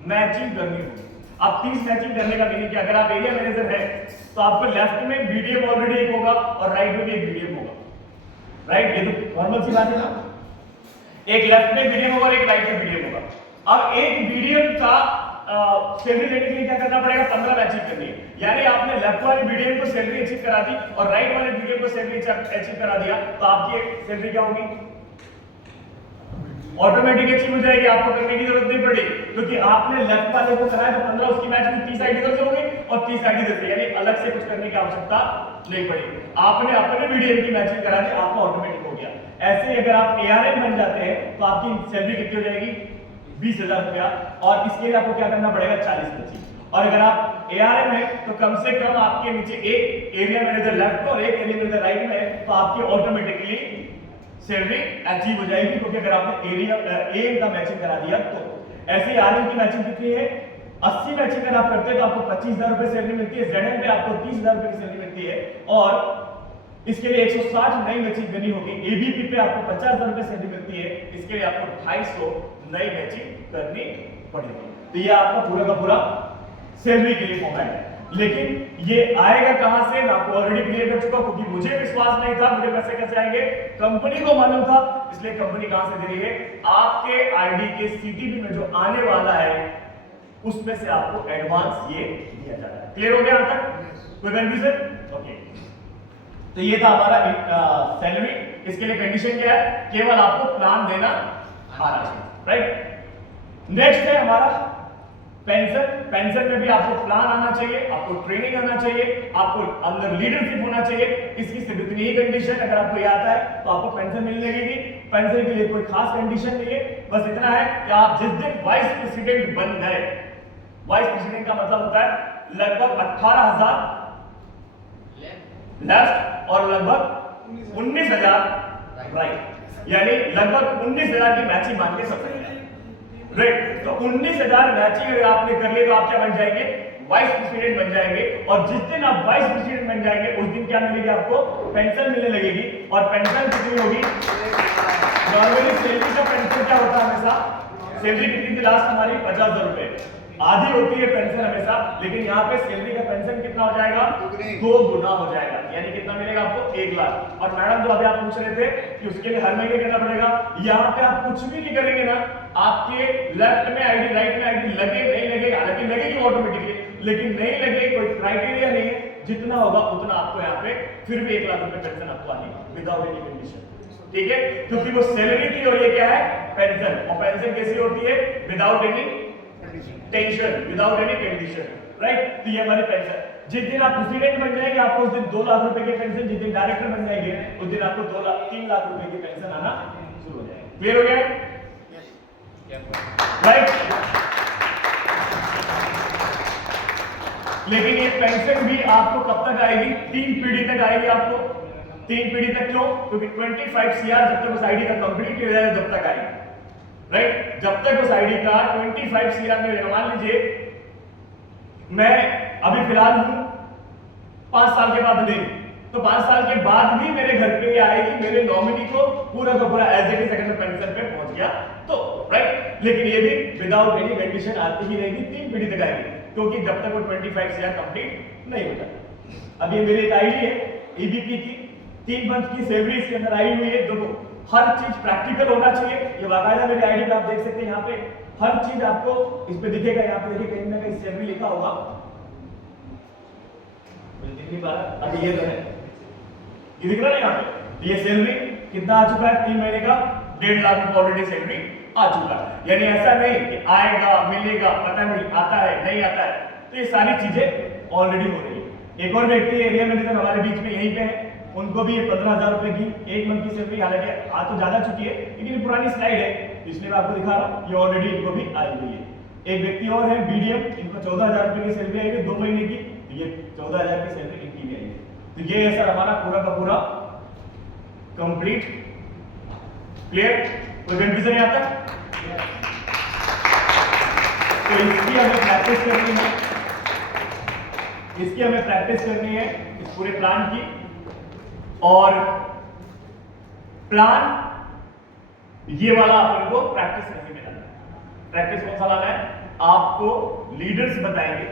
मैचिंग करनी होगी। आप 30 मैचिंग करने का मीनिंग क्या? अगर आप एरिया मैनेजर है तो आपको लेफ्ट में बीडीएम ऑलरेडी एक होगा और राइट में भी एक बीडीएम होगा, राइट? ये तो नॉर्मल सी बात है ना, एक लेफ्ट में बीडीएम होगा और एक राइट में बीडीएम होगा। अब एक बीडीएम का सैलरी लेने के लिए क्या करना पड़ेगा? 15 मैचिंग करनी है। यानी आपने लेफ्ट वाले बीडीएम को सैलरी अचीव करा दी और राइट वाले बीडीएम को सैलरी अचीव करा दिया, तो आपकी सैलरी क्या होगी? ऑटोमेटिक अचीव हो जाएगी, आपको करने की जरूरत नहीं पड़ी, क्योंकि आपने लेफ्ट वाले को कराया तो 15 उसकी मैच में 30 आईडी से होगी और 30 आईडी से, यानी अलग से कुछ करने की आवश्यकता नहीं पड़ी। आपने अपने बीडीएम की मैचिंग करा दी, आपको ऑटोमेटिक हो गया। ऐसे ही अगर आप एआरएम बन जाते हैं तो आपकी सैलरी कितनी हो जाएगी? 20,000 रुपया, और इसके लिए आपको क्या करना पड़ेगा? 40 मैचिंग। और अगर आप एआरएम है तो कम से कम आपके नीचे एक एरिया मैनेजर लेफ्ट और एक एरिया मैनेजर राइट में है, तो आपकी ऑटोमेटिकली सैलरी अचीव हो जाएगी, क्योंकि अगर आपने एरिया एम का मैचिंग करा दिया तो। ऐसे ही आरएम की मैचिंग कितनी है? 80 मैचिंग अगर आप करते हैं तो आपको 25,000 रुपए सैलरी मिलती है। जेडएम पे आपको 30,000 रुपए की सैलरी मिलती है। और इसके लिए 160 नई मैचिंग करनी होगी। एबीपी पे आपको 50,000 रुपए सैलरी मिलती है, इसके लिए आपको 250 नई मैचिंग करनी पड़ेगी। तो ये आपका पूरा का पूरा सैलरी के लिए फॉर्मेट है। लेकिन ये आएगा कहां से, मैं आपको ऑलरेडी क्लियर कर चुका हूं, क्योंकि मुझे विश्वास नहीं था, मुझे पैसे कैसे आएंगे, कंपनी को मालूम था, इसलिए कंपनी कहां से दे रही है, आपके आईडी के सीटीबी में जो आने वाला है उसमें से आपको एडवांस ये दिया जा रहा है। क्लियर हो गया यहां तक? कोई कंफ्यूजन? ओके, तो ये था हमारा सैलरी। इसके लिए कंडीशन क्या है, केवल आपको प्लान देना आना चाहिए, राइट। नेक्स्ट है हमारा पेंशन। पेंशन में भी आपको प्लान आना चाहिए, आपको ट्रेनिंग आना चाहिए, आपको अंदर लीडरशिप होना चाहिए। इसकी सिर्फ इतनी ही कंडीशन, अगर आपको ये आता है तो आपको पेंशन मिलने लगेगी। पेंशन के लिए कोई खास कंडीशन नहीं है, बस इतना है कि आप जिस दिन वाइस प्रेसिडेंट बन गए, वाइस प्रेसिडेंट का मतलब होता है लगभग 18,000 लेफ्ट और लगभग 19,000 राइट, यानी लगभग 19,000 की मैचिंग मान के सकते हैं, राइट। तो 19,000 मैचिंग अगर आपने कर ली तो आप क्या बन जाएंगे, वाइस प्रेसिडेंट बन जाएंगे। और जिस दिन आप वाइस प्रेसिडेंट बन जाएंगे उस दिन क्या मिलेगी आपको, पेंशन मिलने लगेगी। और पेंशन कितनी होगी, नॉर्मली सैलरी का पेंशन क्या होता है हमेशा, सैलरी कितनी थी लास्ट हमारी, 50,000 रुपए, आधी होती है पेंशन हमेशा, लेकिन यहाँ पे सैलरी का पेंशन कितना हो जाएगा, 2 गुना हो जाएगा, यानी कितना मिलेगा आपको, 1 लाख। और मैडम जो अभी आप पूछ रहे थे कि उसके लिए हर महीने करना पड़ेगा, यहाँ पे आप कुछ भी नहीं करेंगे ना, आपके लेफ्ट में आईडी राइट में आईडी लगे नहीं लगे, हालांकि लगेगी ऑटोमेटिकली, लेकिन नहीं लगे कोई क्राइटेरिया नहीं है, जितना होगा उतना आपको यहाँ पे फिर भी 1 लाख रुपए पेंशन आपको आनी विदाउट एनी कंडीशन, ठीक है। क्योंकि वो सैलरी थी और ये क्या है, पेंशन। और पेंशन कैसी होती है, without any tension, without any condition, right. तो ये हमारी पेंशन। जिस दिन आप प्रेसिडेंट बन जाएंगे आपको उस दिन 2 लाख रुपए की पेंशन, जिस दिन डायरेक्टर बन जाएंगे उस दिन आपको 3 लाख रुपए की पेंशन आना शुरू हो जाएगी। क्लियर हो गया, राइट। लेकिन ये पेंशन भी आपको कब तक आएगी, 3 पीढ़ी तक आएगी आपको। 3 पीढ़ी तक क्यों, क्योंकि 25 CR जब तक उस आईडी का कंप्लीट हो जाएगा जब तक आएगी, राइट। जब तक उस आईडी का 25 CR में, मान लीजिए मैं अभी फिलहाल हूं, 5 साल के बाद नहीं, तो 5 साल के बाद भी मेरे घर पे ये आएगी, मेरे नॉमिनी को पूरा का पूरा एज ए सेकंड पेंशन पे पहुंच गया तो, राइट। लेकिन ये भी विदाउट एनी कंडीशन आती ही रहेगी, 3 पीढ़ी तक आएगी, क्योंकि जब तक वो 25 CR कंप्लीट नहीं होता। अब ये मेरी एक आईडी है एबीपी की, 3 मंथ की सैलरी इसके अंदर आई हुई है। देखो हर चीज प्रैक्टिकल होना चाहिए, ये बाकायदा मेरी आईडी पे आप देख सकते हैं, यहाँ पे हर चीज आपको इस पे दिखेगा। यहाँ पे देखिए कहीं ना कहीं सैलरी लिखा होगा, अभी ये तो है, ये दिख रहा है यहाँ पे। ये सैलरी कितना आ चुका है, 3 महीने का 1.5 लाख रुपए ऑलरेडी सैलरी आ चुका है। यानी ऐसा नहीं कि आएगा मिलेगा पता नहीं, आता है नहीं आता है, तो ये सारी चीजें ऑलरेडी हो रही है। एक और व्यक्ति एरिया मैनेजर हमारे बीच में यहीं पे है, उनको भी ये 15,000 रुपए की 1 मंथ की सैलरी, हालांकि आ तो ज्यादा चुकी है लेकिन ये पुरानी स्लाइड है इसलिए मैं आपको दिखा रहा हूँ, ये ऑलरेडी इनको भी आई हुई है। एक व्यक्ति और है बीडीएम, इनको 14,000 रुपए की सैलरी आई है 2 महीने की, तो ये 14,000 की सैलरी इनकी भी आई है। तो ये है सर हमारा पूरा का पूरा कंप्लीट। क्लियर, कोई कंफ्यूजन यहाँ तक? तो इसकी हमें प्रैक्टिस करनी है, इसकी हमें प्रैक्टिस करनी है इस पूरे प्लान की। और प्लान ये वाला अपन को प्रैक्टिस नहीं मिला, प्रैक्टिस कौन सा लाना है, आपको लीडर्स बताएंगे